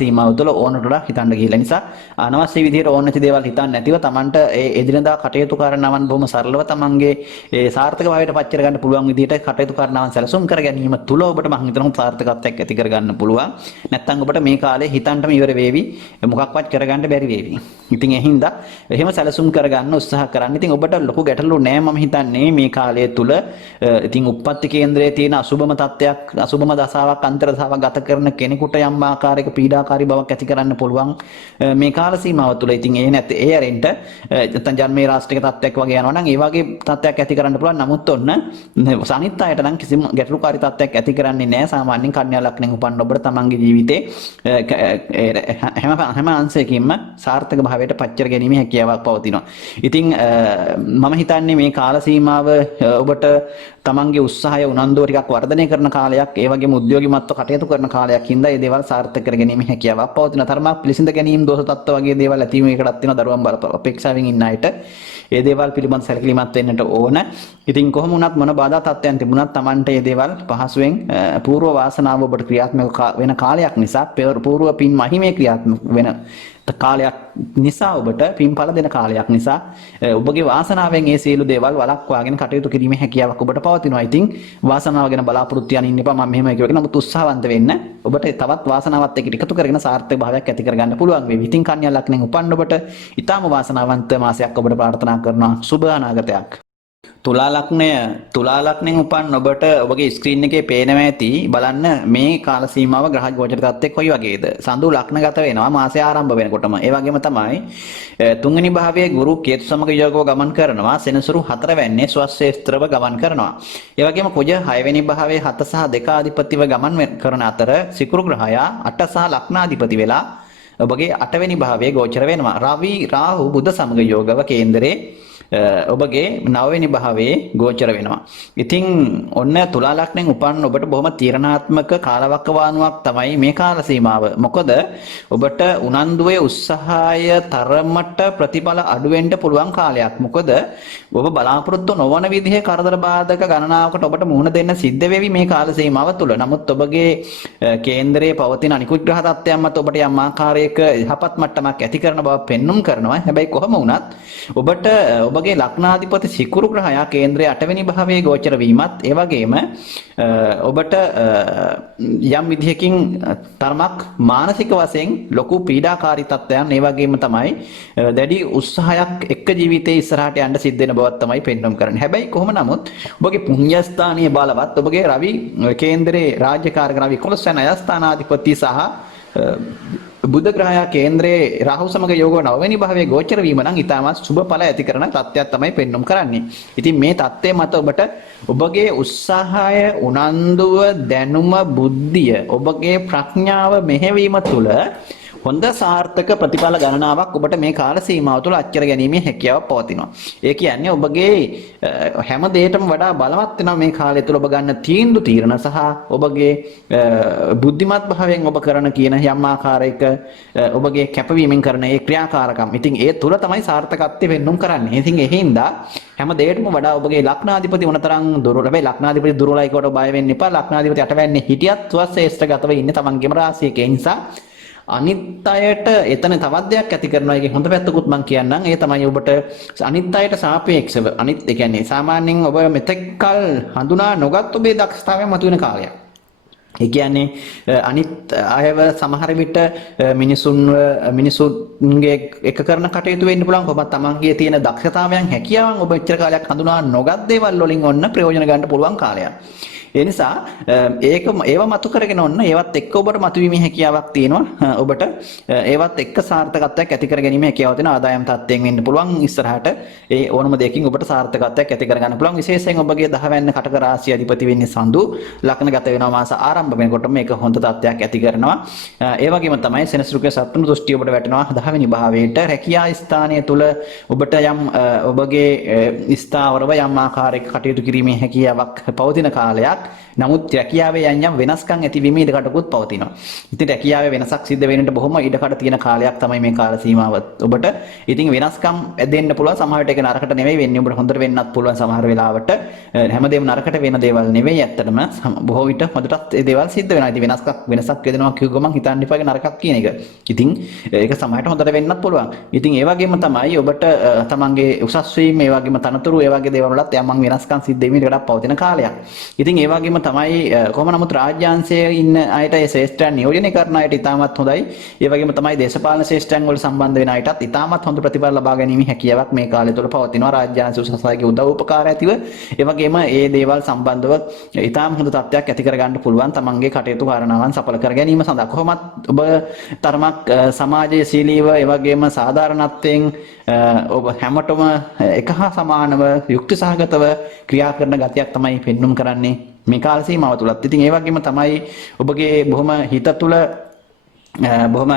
සීමාව තුළ ඕනට වඩා හිතන්න ගිහිල්ලා. නිසා අනවශ්‍ය විදිහට ඕන නැති දේවල් හිතන්නේ නැතිව Tamanට ඒ එදිනදා කටයුතු කරනවන් බොහොම සරලව Tamanගේ ඒ සාර්ථක භාවයට පත් කර ගන්න පුළුවන් විදිහට කටයුතු කරනවන් සැලසුම් කර ගැනීම තුළ ඔබට මම හිතනවා සාර්ථකත්වයක් ඇති කර ගන්න පුළුවන්. නැත්නම් ඔබට මේ කාලේ හිතන්නම ඉවර වේවි. මොකක්වත් කරගන්න බැරි වේවි. ඉතින් ඒ හින්දා එහෙම සැලසුම් කරගන්න උත්සාහ කරන්න. ඉතින් ඔබට ලොකු ගැටලු නෑ මම හිතන්නේ මේ කාලය තුල. ඉතින් උප්පත්ති කේන්ද්‍රයේ තියෙන අසුබම තත්ත්වයක් අසුබම දසාවක් අන්තර දසාවක් ගත කරන කෙනෙකුට යම් ආකාරයක පීඩාකාරී බවක් ඇති කරන්න පුළුවන් මේ කාල සීමාව තුල. ඉතින් ඒ නැත්te ඒ ඇරෙන්න නැත්නම් ජන්මේ රාष्ट्रिක තත්ත්වයක් වගේ යනවා නම් ඒ වගේ තත්ත්වයක් ඇති කරන්න පුළුවන්. නමුත් ඔන්න සනිත් අයට නම් කිසිම ගැටලුකාරී තත්ත්වයක් ඇති කරන්නේ නෑ. සාමාන්‍යයෙන් කන්‍යා ලග්නෙන් උපන්න ඔබට තමන්ගේ ජීවිතේ හැම අංශයකින්ම සාර්ථක භාවයට පත් කර ගැනීමේ හැකියාවක් පවතිනවා. ඉතින් ඉතින් මම හිතන්නේ මේ කාල සීමාව ඔබට තමන්ගේ උත්සාහය උනන්දුව ටිකක් වර්ධනය කරන කාලයක්, ඒ වගේම උද්‍යෝගිමත්ව කටයුතු කරන කාලයක් හින්දා මේ දේවල් සාර්ථක කර ගැනීම හැකියාවක් පවතින තරමක් පිළිසිඳ ගැනීම දෝෂ තත්ත්ව වගේ දේවල් ඇති වීම එකටත් තියෙන දරුවන් බල අපේක්ෂාවෙන් ඉන්න අයට ඒ දේවල් පිළිබඳ සැලකිලිමත් වෙන්නට ඕන. ඉතින් කොහොම වුණත් මොන බාධා තත්ත්වයන් තිබුණත් Tamante මේ දේවල් පහසුවෙන් పూర్ව වාසනාව ඔබට ක්‍රියාත්මක වෙන කාලයක් නිසා, పూర్ව පින් මහිමේ ක්‍රියාත්මක වෙන කාලයක් නිසා, ඔබට පින්ඵල දෙන කාලයක් නිසා ඔබගේ වාසනාවෙන් මේ සියලු දේවල් වළක්වාගෙන කටයුතු කිරීමේ හැකියාවක් ඔබට පවතිනවා. ඉතින් වාසනාව ගැන බලාපොරොත්තු යන්න එපා. මම මෙහෙම කියවගෙන නමුත් උත්සාහවන්ත වෙන්න. ඔබට තවත් වාසනාවත් එක්ක එකතු කරගෙන සාර්ථක භාවයක් ඇති කරගන්න පුළුවන් වෙයි. ඉතින් කන්‍යා ලග්නෙන් උපන්න ඔබට ඊටාම වාසනාවන්ත මාසයක් ඔබට ප්‍රාර්ථනා කරනවා. සුබ අනාගතයක්. තුලා ලග්නෙන් උපන් ඔබට ඔබගේ ස්ක්‍රීන් එකේ පේනවා ඇති බලන්න මේ කාල සීමාව ග්‍රහ ගෝචර තත්ත්වයක් කොයි වගේද. සඳු ලග්නගත වෙනවා මාසය ආරම්භ වෙනකොටම. ඒ වගේම තමයි තුන්වෙනි භාවයේ ගුරු කේතු සමග යෝගව ගමන් කරනවා. සෙනසුරු 4 වැන්නේ ස්වස්සේස්ත්‍රව ගමන් කරනවා. ඒ වගේම කුජ 6 වෙනි භාවයේ 7 සහ 2 අධිපතිව ගමන් කරන අතර සිකුරු ග්‍රහයා 8 සහ ලග්නාධිපති වෙලා ඔබගේ 8 වෙනි භාවයේ ගෝචර වෙනවා. රවි රාහු බුධ සමග යෝගව කේන්දරේ ඔබගේ 9 වෙනි භාවයේ ගෝචර වෙනවා. ඉතින් ඔන්න තුලා ලග්නෙන් උපන් ඔබට බොහොම තීරණාත්මක කාලවකවානුවක් තමයි මේ කාල සීමාව. මොකද ඔබට උනන්දුවේ උත්සාහය තරමට ප්‍රතිඵල අඩු වෙන්න පුළුවන් කාලයක්. මොකද ඔබ බලාපොරොත්තු නොවන විදිහේ කරදර බාධක ගණනාවකට ඔබට මුහුණ දෙන්න සිද්ධ වෙවි මේ කාල සීමාව තුළ. නමුත් ඔබගේ කේන්දරයේ පවතින අනිකුත් ග්‍රහ තත්ත්වයන් මත ඔබට යම් ආකාරයක යහපත් මට්ටමක් ඇති කරන බව පෙන්눔 කරනවා. හැබැයි කොහොම වුණත් ඔබට ඔබගේ ලග්නාධිපති සිකුරු ග්‍රහයා කේන්ද්‍රයේ 8 වෙනි භාවයේ ගෝචර වීමත් ඒ වගේම ඔබට යම් විදිහකින් තරමක් මානසික වශයෙන් ලොකු පීඩාකාරී තත්ත්වයන් ඒ වගේම තමයි දැඩි උත්සාහයක් එක්ක ජීවිතේ ඉස්සරහට යන්න සිද්ධ වෙන බවක් තමයි පෙන්වන්න කරන්නේ. හැබැයි කොහොම නමුත් ඔබගේ පුණ්‍යස්ථානීය බලවත් ඔබගේ රවි කේන්දරයේ රාජ්‍යකාරක රවි 11 වෙනි අයස්ථානාධිපති සහ බුධ ග්‍රහයා කේන්ද්‍රයේ රාහු සමග යෝගව 9 වෙනි භාවයේ ගෝචර වීම නම් ඊටමත් සුබ ඵල ඇති කරන තත්ත්වයක් තමයි පෙන්눔 කරන්නේ. ඉතින් මේ தත්ත්වය මත ඔබට ඔබගේ උත්සාහය, උනන්දුව, දැනුම, බුද්ධිය, ඔබගේ ප්‍රඥාව මෙහෙවීම තුළ හොඳ සාර්ථක ප්‍රතිඵල ගණනාවක් ඔබට මේ කාල සීමාව තුළ අත්කර ගැනීමේ හැකියාව පවතිනවා. ඒ කියන්නේ ඔබගේ හැම දෙයකටම වඩා බලවත් වෙනවා මේ කාලය තුළ ඔබ ගන්න තීරණ සහ ඔබගේ බුද්ධිමත් භාවයෙන් ඔබ කරන කියන යම් ආකාරයක ඔබගේ කැපවීමෙන් කරන ඒ ක්‍රියාකාරකම්. ඉතින් ඒ තුළ තමයි සාර්ථකත්වය වෙන්නුම් කරන්නේ. ඉතින් එහින්දා හැම දෙයකටම වඩා ඔබගේ ලග්නාධිපති වුණතරම් දුර්වල. හැබැයි ලග්නාධිපති දුර්වලයි කොට බය වෙන්න එපා. ලග්නාධිපති 8 වැන්නේ හිටියත් ස්වස්සේෂ්ඨගතව ඉන්නේ තමන්ගේම රාශියක. ඒ නිසා අනිත් අයට එතන තවත් දෙයක් ඇති කරනවා. ඒකේ හොඳ පැත්තකුත් මම කියන්නම්. ඒ තමයි ඔබට අනිත් අයට සාපේක්ෂව ඒ කියන්නේ සාමාන්‍යයෙන් ඔබ මෙතෙක්කල් හඳුනා නොගත් ඔබේ දක්ෂතාවය මතුවෙන කාලයක්. ඒ කියන්නේ අනිත් අයව සමහර විට මිනිසුන්ගේ එක කරන කටයුතු වෙන්න පුළුවන්. ඔබ තමන්ගේ තියෙන දක්ෂතාවයන් හැකියාවන් ඔබ එච්චර කාලයක් හඳුනා නොගත් දේවල් වලින් ඔන්න ප්‍රයෝජන ගන්න පුළුවන් කාලයක්. ඒ නිසා ඒව මතු කරගෙන ඔන්න ඒවත් එක්ක ඔබට මතුවීමේ හැකියාවක් තියෙනවා. ඔබට ඒවත් එක්ක සාර්ථකත්වයක් ඇති කර ගැනීමේ හැකියාව තියෙන ආදායම් තත්ත්වයෙන් වෙන්න පුළුවන්. ඉස්සරහට ඒ ඕනම දෙයකින් ඔබට සාර්ථකත්වයක් ඇති කර ගන්න පුළුවන්. විශේෂයෙන් ඔබගේ 10 වැන්න කටක රාශිය අධිපති වෙන්නේ සඳු. ලග්නගත වෙනවා මාස ආරම්භ වෙනකොට මේක හොඳ තත්ත්වයක් ඇති කරනවා. ඒ වගේම තමයි සෙනසුරුගේ සත්තුණු දෘෂ්ටිය ඔබට වැටෙනවා 10 වෙනි භාවයට. රැකියා ස්ථානය තුල ඔබට යම් ඔබගේ ස්ථාවරව යම් ආකාරයක කටයුතු කිරීමේ හැකියාවක් පවතින කාලයක්. නමුත් රැකියාවේ යම් වෙනස්කම් ඇතිවීමේ ඉඩකඩකුත් පවතිනවා. ඉතින් රැකියාවේ වෙනසක් සිද්ධ වෙන්නට බොහොම ඉඩකඩ තියෙන කාලයක් තමයි මේ කාල සීමාව ඔබට. ඉතින් වෙනස්කම් දෙන්න පුළුවන්. සමහර විට ඒක නරකට නෙවෙයි වෙන්නේ. ඔබට හොඳට වෙන්නත් පුළුවන් සමහර වෙලාවට. හැමදේම නරකට වෙන දේවල් නෙවෙයි ඇත්තටම. බොහෝ විට හොඳටත් ඒ දේවල් සිද්ධ වෙනවා. ඉතින් වෙනසක් වෙනවා කියව ගමන් හිතන්න එපා ඒක නරකක් කියන එක. ඉතින් ඒක සමහරට හොඳට වෙන්නත් පුළුවන්. ඉතින් ඒ වගේම තමයි ඔබට තමන්ගේ උසස් වීම, ඒ වගේම තනතුරු, ඒ වගේ දේවල් වලත් යම් වෙනස්කම් සිද්ධ වෙමින් ඉඩකඩක් පවතින කාලයක්. ඉතින් ඒ වගේම තමයි කොහොම නමුත් රාජ්‍යාංශයේ ඉන්න අයට ඒ ශ්‍රේෂ්ඨයන් නියෝජනය කරන අයට ඉතාමත් හොඳයි. ඒ වගේම තමයි දේශපාලන ශ්‍රේෂ්ඨයන් වල සම්බන්ධ වෙන අයටත් ඉතාමත් හොඳ ප්‍රතිඵල ලබා ගැනීමේ හැකියාවක් මේ කාලය තුළ පවතිනවා. රාජ්‍යාංශ උසස්වගේ උදව් උපකාර ඇතිව ඒ වගේම ඒ දේවල් සම්බන්ධව ඉතාම හොඳ තත්ත්වයක් ඇති කර ගන්න පුළුවන් තමන්ගේ කටයුතු කාරණාවන් සඵල කර ගැනීම සඳහා. කොහොමත් ඔබ තරමක් සමාජශීලීව ඒ වගේම සාධාරණත්වයෙන් ඔබ හැමතෙම එක හා සමානව යුක්ති සහගතව ක්‍රියා කරන ගතියක් තමයි පෙන්눔 කරන්නේ මේ කාල සීමාව තුලත්. ඉතින් ඒ වගේම තමයි ඔබගේ බොහොම හිත තුළ බොහොම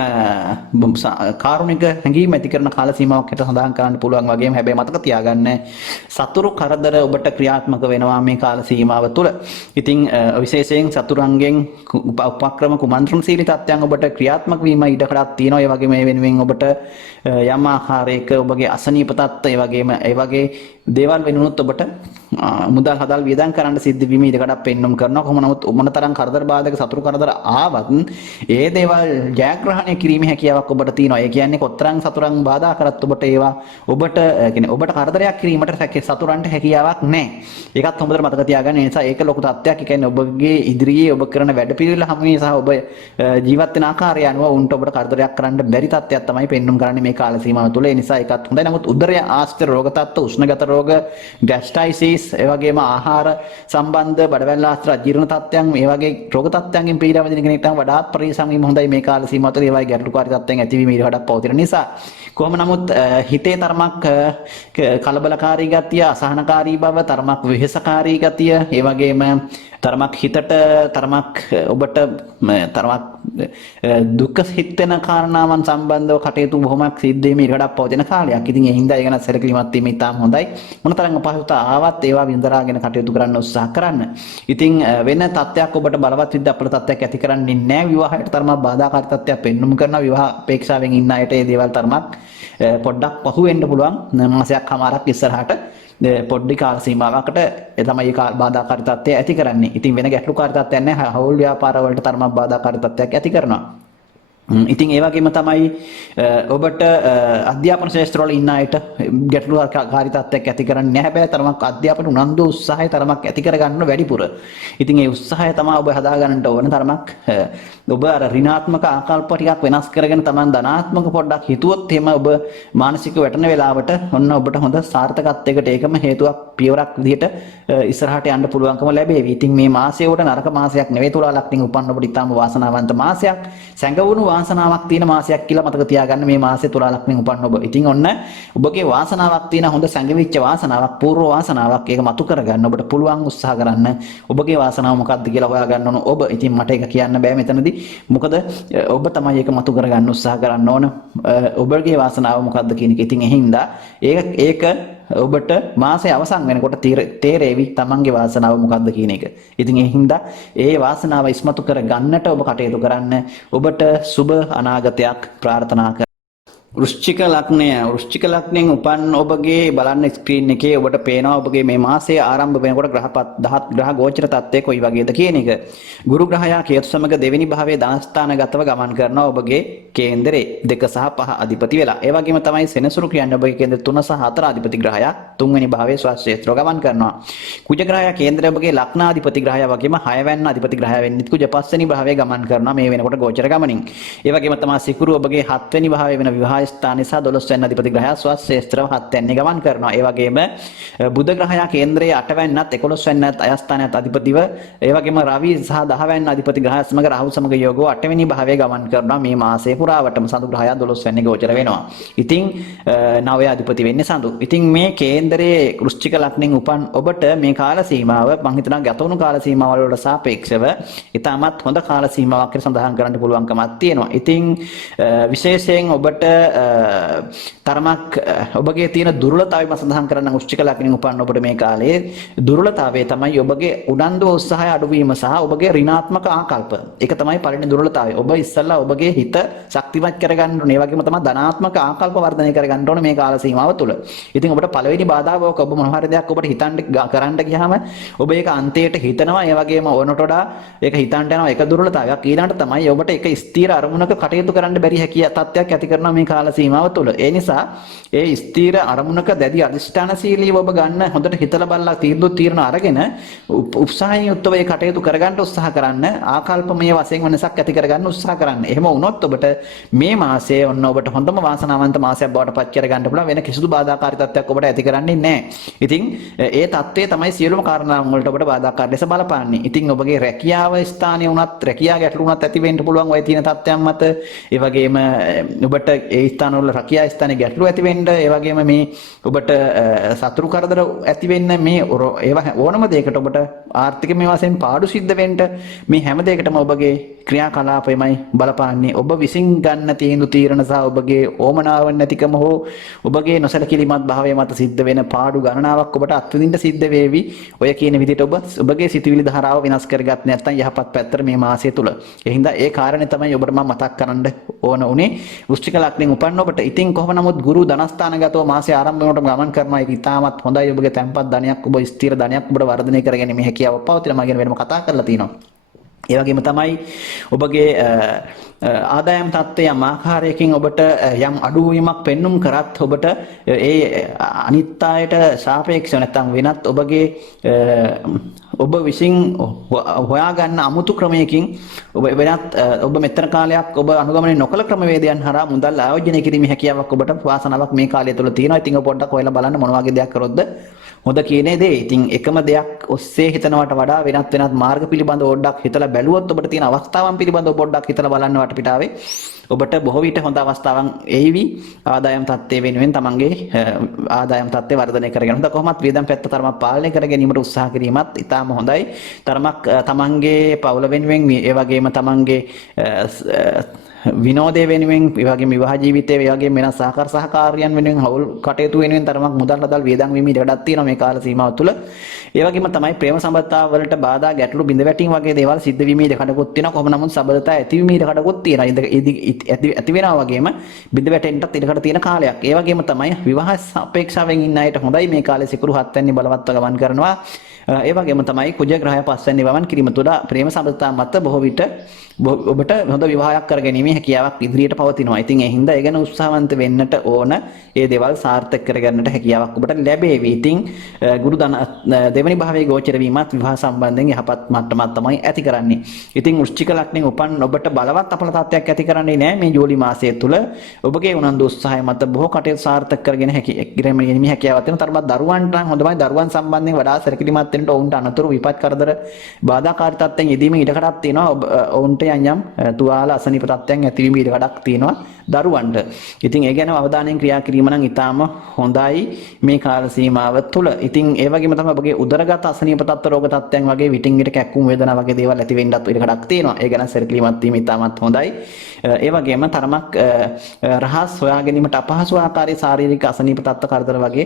කාරුණික හැඟීම් ඇති කරන කාල සීමාවක් හිට සඳහන් කරන්න පුළුවන් වගේම හැබැයි මතක තියාගන්න සතුරු කරදර ඔබට ක්‍රියාත්මක වෙනවා මේ කාල සීමාව තුළ. ඉතින් විශේෂයෙන් සතුරන්ගෙන් උපක්‍රම කුමන්ත්‍රණශීලී තත්ත්වයන් ඔබට ක්‍රියාත්මක වීම ඉඩකඩක් තියෙනවා. ඒ වගේම මේ වෙනුවෙන් ඔබට යම් ආකාරයක ඔබගේ අසනීප තත්ත්ව ඒ වගේ දේවල් වෙනුනොත් ඔබට මුදල් හදල් වියදම් කරන්න සිද්ධ වීම ඉඩකඩක් පෙන්වුම් කරනවා. කොහොම නමුත් මොනතරම් කරදර බාධක සතුරු කරදර ආවත් ඒ දේවල් ජයග්‍රහණය කිරීමේ හැකියාවක් ඔබට තියෙනවා. ඒ කියන්නේ කොතරම් සතුරන් බාධා කරත් ඔබට ඒවා ඔබට කියන්නේ ඔබට කරදරයක් කිරීමට සතුරන්ට හැකියාවක් නැහැ. ඒකත් හොඳට මතක තියාගන්න. ඒ නිසා ඒක ලොකු තත්ත්වයක්. ඒ කියන්නේ ඔබගේ ඉදිරියේ ඔබ කරන වැඩපිළිවෙල හැමෝම සහ ඔබ ජීවත් වෙන ආකාරය අනුව උන්ට ඔබට කරදරයක් කරන්න බැරි තත්ත්වයක් තමයි පෙන්වුම් කරන්නේ මේ කාල සීමාව තුළ. ඒ නිසා ඒකත් හොඳයි. නමුත් උදරය ආශ්‍රිත රෝග තත්ත්ව, උෂ්ණගත රෝග, ගැස්ට්‍රයිටිස්, ඒ වගේම ආහාර සම්බන්ධ බඩවැල් ආශ්‍රිත අජීර්ණ තත්ත්වයන්, මේ වගේ රෝග තත්ත්වයන්ගෙන් පීඩා විඳින කෙනෙක්ට වඩාත් පරිස්සම් වීම හොඳයි මේ කාල සීමාව තුළ. ඒවයි ගැටලුකාරී තත්ත්වයන් ඇතිවීම ඊට වඩා පවතින නිසා. කොහොම නමුත් හිතේ තරමක් කලබලකාරී ගතිය, අසහනකාරී බව, තරමක් වෙහෙසකාරී ගතිය, ඒ වගේම තරමක් හිතට තරමක් ඔබට තරමක් දුක හිතෙන කාරණාවන් සම්බන්ධව කටයුතු බොහොමයක් සිද්ධ වීම ඊට වඩා පවතින කාලයක්. ඉතින් ඒ හින්දා ඒ ගැන සැලකිලිමත් වීම ඉතාම හොඳයි. මොනතරම් අපහසුතා ආවත් ඒවා විඳලාගෙන කටයුතු කරන්න උත්සාහ කරන්න. ඉතින් වෙන තත්ත්වයක් ඔබට බලවත් විද්ද අපල තත්ත්වයක් ඇති කරන්නේ නැහැ. විවාහයට තරමක් බාධාකාරී තත්ත්වයක් පෙන්වුම් කරනවා. විවාහ අපේක්ෂාවෙන් ඉන්න අයට මේ දේවල් තරමක් පොඩ්ඩක් පහු වෙන්න පුළුවන්. මාසයක් හමාරක් ඉස්සරහට පොඩ්ඩි කාල සීමාවකට තමයි බාධාකාරී තත්ත්වය ඇති කරන්නේ. ඉතින් වෙන ගැටලුකාරී තත්ත්වයක් නැහැ. හවුල් ව්‍යාපාර වලට තරමක් බාධාකාරී තත්ත්වයක් ඇති කරනවා. ඉතින් ඒ වගේම තමයි ඔබට අධ්‍යාපන ශාස්ත්‍රවල ඉන්න අයට ගැටලුකාරී තත්ත්වයක් ඇති කරන්නේ නැහැ. හැබැයි තරමක් අධ්‍යාපන උනන්දු උත්සාහය තරමක් ඇති කරගන්න වැඩිපුර. ඉතින් ඒ උත්සාහය තමයි ඔබ හදා ගන්නට ඕන. තරමක් ඔබ අර ඍණාත්මක ආකල්ප ටිකක් වෙනස් කරගෙන තමන් ධනාත්මක පොඩ්ඩක් හිතුවොත් එහෙම ඔබ මානසික වැටෙන වෙලාවට ඔන්න ඔබට හොඳ සාර්ථකත්වයකට ඒකම හේතුවක් පියවරක් විදිහට ඉස්සරහට යන්න පුළුවන්කම ලැබේවි. ඉතින් මේ මාසය උඩ නරක මාසයක් නෙවෙයි. තුලා ලග්නෙන් උපන්න ඔබට ඉතාම වාසනාවන්ත මාසයක්. සැඟවුණු වාසනාවක් තියෙන මාසයක් කියලා මතක තියාගන්න මේ මාසයේ තුලා ලග්නෙන් උපන්න ඔබ. ඉතින් ඔන්න ඔබගේ වාසනාවක් තියෙන හොඳ සැඟවිච්ච වාසනාවක්, පූර්ව වාසනාවක්. ඒක මතු කරගන්න ඔබට පුළුවන් උත්සාහ කරන්න. ඔබගේ වාසනාව මොකක්ද කියලා හොයාගන්න ඕන ඔබ. ඉතින් මට ඒක කියන්න බෑ මෙතනදී. මොකද ඔබ තමයි ඒක මතු කරගන්න උත්සාහ කරන්න ඕන. ඔබගේ වාසනාව මොකක්ද කියන එක. ඉතින් එහින්දා ඒක ඔබට මාසයේ අවසන් වෙනකොට තේරෙවි තමන්ගේ වාසනාව මොකක්ද කියන එක. ඉතින් ඒ හින්දා ඒ වාසනාව ඉස්මතු කර ගන්නට ඔබ කටයුතු කරන්න. ඔබට සුබ අනාගතයක් ප්‍රාර්ථනා කරනවා. වෘශ්චික ලග්නයෙන් උපන් ඔබගේ බලන්න ස්ක්‍රීන් එකේ ඔබට පේනවා ඔබගේ මේ මාසයේ ආරම්භ වෙනකොට ග්‍රහ ගෝචර තත්ත්වය කොයි වගේද කියන එක. ගුරු ග්‍රහයා කේතු සමග දෙවෙනි භාවයේ ධනස්ථානගතව ගමන් කරනවා ඔබගේ කේන්දරේ 2 සහ 5 අධිපති වෙලා. ඒ වගේම තමයි සෙනසුරු කියන්නේ ඔබගේ කේන්දර 3 සහ 4 අධිපති ග්‍රහයා තුන්වෙනි භාවයේ ස්වක්ෂේත්‍රව ගමන් කරනවා. කුජ ග්‍රහයා කේන්දරය ඔබගේ ලග්නාධිපති ග්‍රහයා වගේම 6 වැන්න අධිපති ග්‍රහයා වෙන්නේ කුජ 5 වෙනි භාවයේ ගමන් කරනවා මේ වෙනකොට ගෝචර ගමනින්. ඒ වගේම තමයි සිකුරු ඔබගේ 7 වෙනි භාවයේ වෙන විවාහ ස්ථානයේ සහ 12 වෙනි අධිපති ග්‍රහයා ස්වක්ෂේත්‍රව 7 වෙනි ගමන් කරනවා. ඒ වගේම බුධ ග්‍රහයා කේන්දරයේ 8 වැන්නත් 11 වැන්නත් අයස්ථානයත් අධිපතිව ඒ වගේම රවි සහ 10 වැන්න අධිපති ග්‍රහයා සමග රාහු සමග යෝගෝ 8 වෙනි භාවයේ ගමන් කරනවා මේ මාසයේ පුරාවටම. සඳු ග්‍රහයා 12 වෙනි ගෝචර වෙනවා. ඉතින් 9 අධිපති වෙන්නේ සඳු. ඉතින් මේ කේන්දරයේ වෘශ්චික ලග්නෙන් උපන් ඔබට මේ කාල සීමාව මම හිතනවා ගතවුණු කාල සීමාවල වලට සාපේක්ෂව ඉතාමත් හොඳ කාල සීමාවක් කියලා සඳහන් කරන්න පුළුවන්කමක් තියෙනවා. ඉතින් විශේෂයෙන් ඔබට තරමක් ඔබගේ තියෙන දුර්වලතාවය මම සඳහන් කරන්න වෘශ්චික ලග්නෙන් උපන් ඔබට මේ කාලයේ දුර්වලතාවය තමයි ඔබගේ උනන්දු උත්සාහය අඩුවීම සහ ඔබගේ ඍණාත්මක ආකල්ප. ඒක තමයි පළවෙනි දුර්වලතාවය. ඔබ ඉස්සල්ලා ඔබගේ හිත ශක්තිමත් කරගන්න ඕනේ. ඒ වගේම තමයි ධනාත්මක ආකල්ප වර්ධනය කරගන්න ඕනේ මේ කාල සීමාව තුළ. ඉතින් ඔබට පළවෙනි බාධාව ඔබ මොන හරි දෙයක් ඔබට හිතන්න කරන්න ගියාම ඔබ ඒක අන්තයට හිතනවා. ඒ වගේම ඕනට වඩා ඒක හිතන්න යනවා. ඒක දුර්වලතාවයක්. ඊළඟට තමයි ඔබට ඒක ස්ථීර අරමුණක කටයුතු කරන්න බැරි හැකියාව තත්ත්වයක් ඇති කරනවා මේ කාල සීමාව තුළ. ඒ නිසා ඒ ස්ථීර අරමුණක දැඩි අධිෂ්ඨානශීලීව ඔබ ගන්න හොඳට හිතලා බලලා තීරණ අරගෙන උත්සාහයෙන් යුක්තව ඒ කටයුතු කරගන්න උත්සාහ කරන්න. ආකල්පමය වශයෙන් වෙනසක් ඇති කරගන්න උත්සාහ කරන්න. එහෙම වුණොත් ඔබට මේ මාසයේ ඔන්න ඔබට හොඳම වාසනාවන්ත මාසයක් බවට පත් කරගන්න පුළුවන්. වෙන කිසිදු බාධාකාරී තත්ත්වයක් ඔබට ඇති කරන්නේ නැහැ. ඉතින් ඒ தත්ත්වය තමයි සියලුම කාරණාවන් වලට ඔබට බාධාකාර ලෙස බලපාන්නේ. ඉතින් ඔබගේ රැකියාව ස්ථානයේ වුණත් රැකියාව ගැටලු වුණත් ඇති වෙන්න පුළුවන් ඔය තියෙන තත්ත්වයන් මත. ඒ වගේම ඔබට ඒ ස්ථානවල රැකියාව ස්ථානයේ ගැටලු ඇති වෙන්න, ඒ වගේම මේ ඔබට සතුරු කරදර ඇති වෙන්න මේ ඒවා ඕනම දෙයකට ඔබට ආර්ථික මේ වශයෙන් පාඩු සිද්ධ වෙන්න මේ හැම දෙයකටම ඔබගේ ක්‍රියාකලාපයමයි බලපාන්නේ. ඔබ විසින් ගන්න තීන්දුව තීරණ සහ ඔබගේ ඕමනාව නැතිකම හෝ ඔබගේ නොසලකිලිමත් භාවය මත සිද්ධ වෙන පාඩු ගණනාවක් ඔබට අත්විඳින්න සිද්ධ වේවි. ඔය කියන විදිහට ඔබගේ සිතුවිලි ධාරාව වෙනස් කරගත් නැත්නම් යහපත් පැත්තට මේ මාසය තුල. ඒ හින්දා ඒ කාරණේ තමයි ඔබට මම මතක් කරන්න ඕන උනේ. වෘශ්චික ලග්නෙන් උපන්න ඔබට ඉතින් කොහොම නමුත් ගුරු ධනස්ථානගතව මාසය ආරම්භ වෙනකොට ගමන් කරනවා. ඒක ඉතාමත් හොඳයි. ඔබගේ තැන්පත් ධනයක් ඔබ ස්ථිර ධනයක් ඔබට වර්ධනය කරගැනීමේ හැකියාව පවතින මම වෙනම කතා කරලා තියෙනවා. ඒ වගේම තමයි ඔබගේ ආදායම් තත්ත්වය යම් ආකාරයකින් ඔබට යම් අඩුවීමක් පෙන්눔 කරත් ඔබට ඒ අනිත් අයට සාපේක්ෂව නැත්නම් වෙනත් ඔබගේ ඔබ විසින් හොයාගන්න අමුතු ක්‍රමයකින් ඔබ වෙනත් ඔබ මෙතර කාලයක් ඔබ අනුගමනය නොකළ ක්‍රමවේදයන් හරහා මුදල් ආයෝජනය කිරීමේ හැකියාවක් ඔබට වාසනාවක් මේ කාලය තුළ තියෙනවා. ඉතින් ඔබ පොඩ්ඩක් හොයලා බලන්න මොන වගේ දෙයක් කරොත්ද හොඳ කියන්නේ දේ. ඉතින් එකම දෙයක් ඔස්සේ හිතනවට වඩා වෙනත් මාර්ග පිළිබඳව පොඩ්ඩක් හිතලා බැලුවොත් ඔබට තියෙන අවස්ථාවන් පිළිබඳව පොඩ්ඩක් හිතලා බලන්න වටපිටාවේ ඔබට බොහෝ විට හොඳ අවස්ථාවන් එයිවි. ආදායම් තත්ත්වය වෙනුවෙන් තමන්ගේ ආදායම් තත්ත්වය වර්ධනය කරගෙන හොඳ කොහොමත් වියදම් පැත්ත තරමක් පාලනය කර ගැනීමට උත්සාහ කිරීමත් ඉතාම හොඳයි. තරමක් තමන්ගේ පවුල වෙනුවෙන් ඒ වගේම තමන්ගේ විනෝදය වෙනුවෙන් ඒ වගේම විවාහ ජීවිතයේ ඒ වගේම වෙනස් සහකාරියන් වෙනුවෙන් හවුල් කටයුතු වෙනුවෙන් තරමක් මුදල් හදල් වියදම් වීම ඉඩකඩක් තියෙනවා මේ කාල සීමාව තුළ. ඒ වගේම තමයි ප්‍රේම සම්බන්ධතාව වලට බාධා ගැටලු බිඳ වැටීම් වගේ දේවල් සිද්ධ වීමේ ඉඩකඩකුත් තියෙනවා. කොහොම නමුත් සබඳතා ඇතිවීමේ ඉඩකඩකුත් තියෙනවා. ඇති වෙනවා වගේම බිඳ වැටෙන්නත් ඉඩකඩ තියෙන කාලයක්. ඒ වගේම තමයි විවාහ අපේක්ෂාවෙන් ඉන්න අයට හොඳයි මේ කාලේ සිකුරු 7 වෙනි බලවත්ව ගමන් කරනවා. ඒ වගේම තමයි කුජ ග්‍රහය 5 වෙනි වමන් කිරීම තුළ ප්‍රේම සම්බන්ධතාව මත බොහෝ විට ඔබට හොඳ විවාහයක් කරගැනීමේ හැකියාවක් ඉදිරියට පවතිනවා. ඉතින් ඒ හින්දා ඒ ගැන උත්සාහවන්ත වෙන්නට ඕන. ඒ දේවල් සාර්ථක කරගන්නට හැකියාවක් ඔබට ලැබේවි. ඉතින් ගුරු දෙවනි භාවයේ ගෝචර වීමත් විවාහ සම්බන්ධයෙන් යහපත් මට්ටමක් තමයි ඇති කරන්නේ. ඉතින් වෘශ්චික ලග්නෙන් උපන් ඔබට බලවත් අපලතාවයක් ඇති කරන්නේ නැහැ මේ ජූලි මාසය තුළ. ඔබගේ උනන්දු උත්සාහය මත බොහෝ කටයුතු සාර්ථක කරගෙන ගැනීමේ හැකියාවක් තියෙනවා. තරමක් දරුවන්ට නම් හොඳමයි. දරුවන් සම්බන්ධයෙන් වඩා සැලකිලිමත් වෙන්න ඔවුන්ට අනතුරු විපත් කරදර බාධාකාරී තත්ත්වයන් යෙදීමේ ඉඩකඩක් තියෙනවා. ඔවුන්ට යම් තුවාල අසනීප තත්ත්වයන් ඇතිවීමේ ඉඩකඩක් තියෙනවා දරුවන්ට. ඉතින් ඒ ගැන අවධානයෙන් ක්‍රියා කිරීම නම් ඉතාම හොඳයි මේ කාල සීමාව තුළ. ඉතින් ඒ වගේම තමයි ඔබගේ උදරගත අසනීප තත්ත්ව රෝග තත්ත්වයන් වගේ විටින් විට කැක්කුම් වේදනා වගේ දේවල් ඇති වෙන්නත් ඉඩකඩක් තියෙනවා. ඒ ගැන සැලකිලිමත් වීම ඉතාමත් හොඳයි. ඒ වගේම තරමක් රහස් හොයා ගැනීමට අපහසු ආකාරයේ ශාරීරික අසනීප තත්ත්ව කරදර වගේ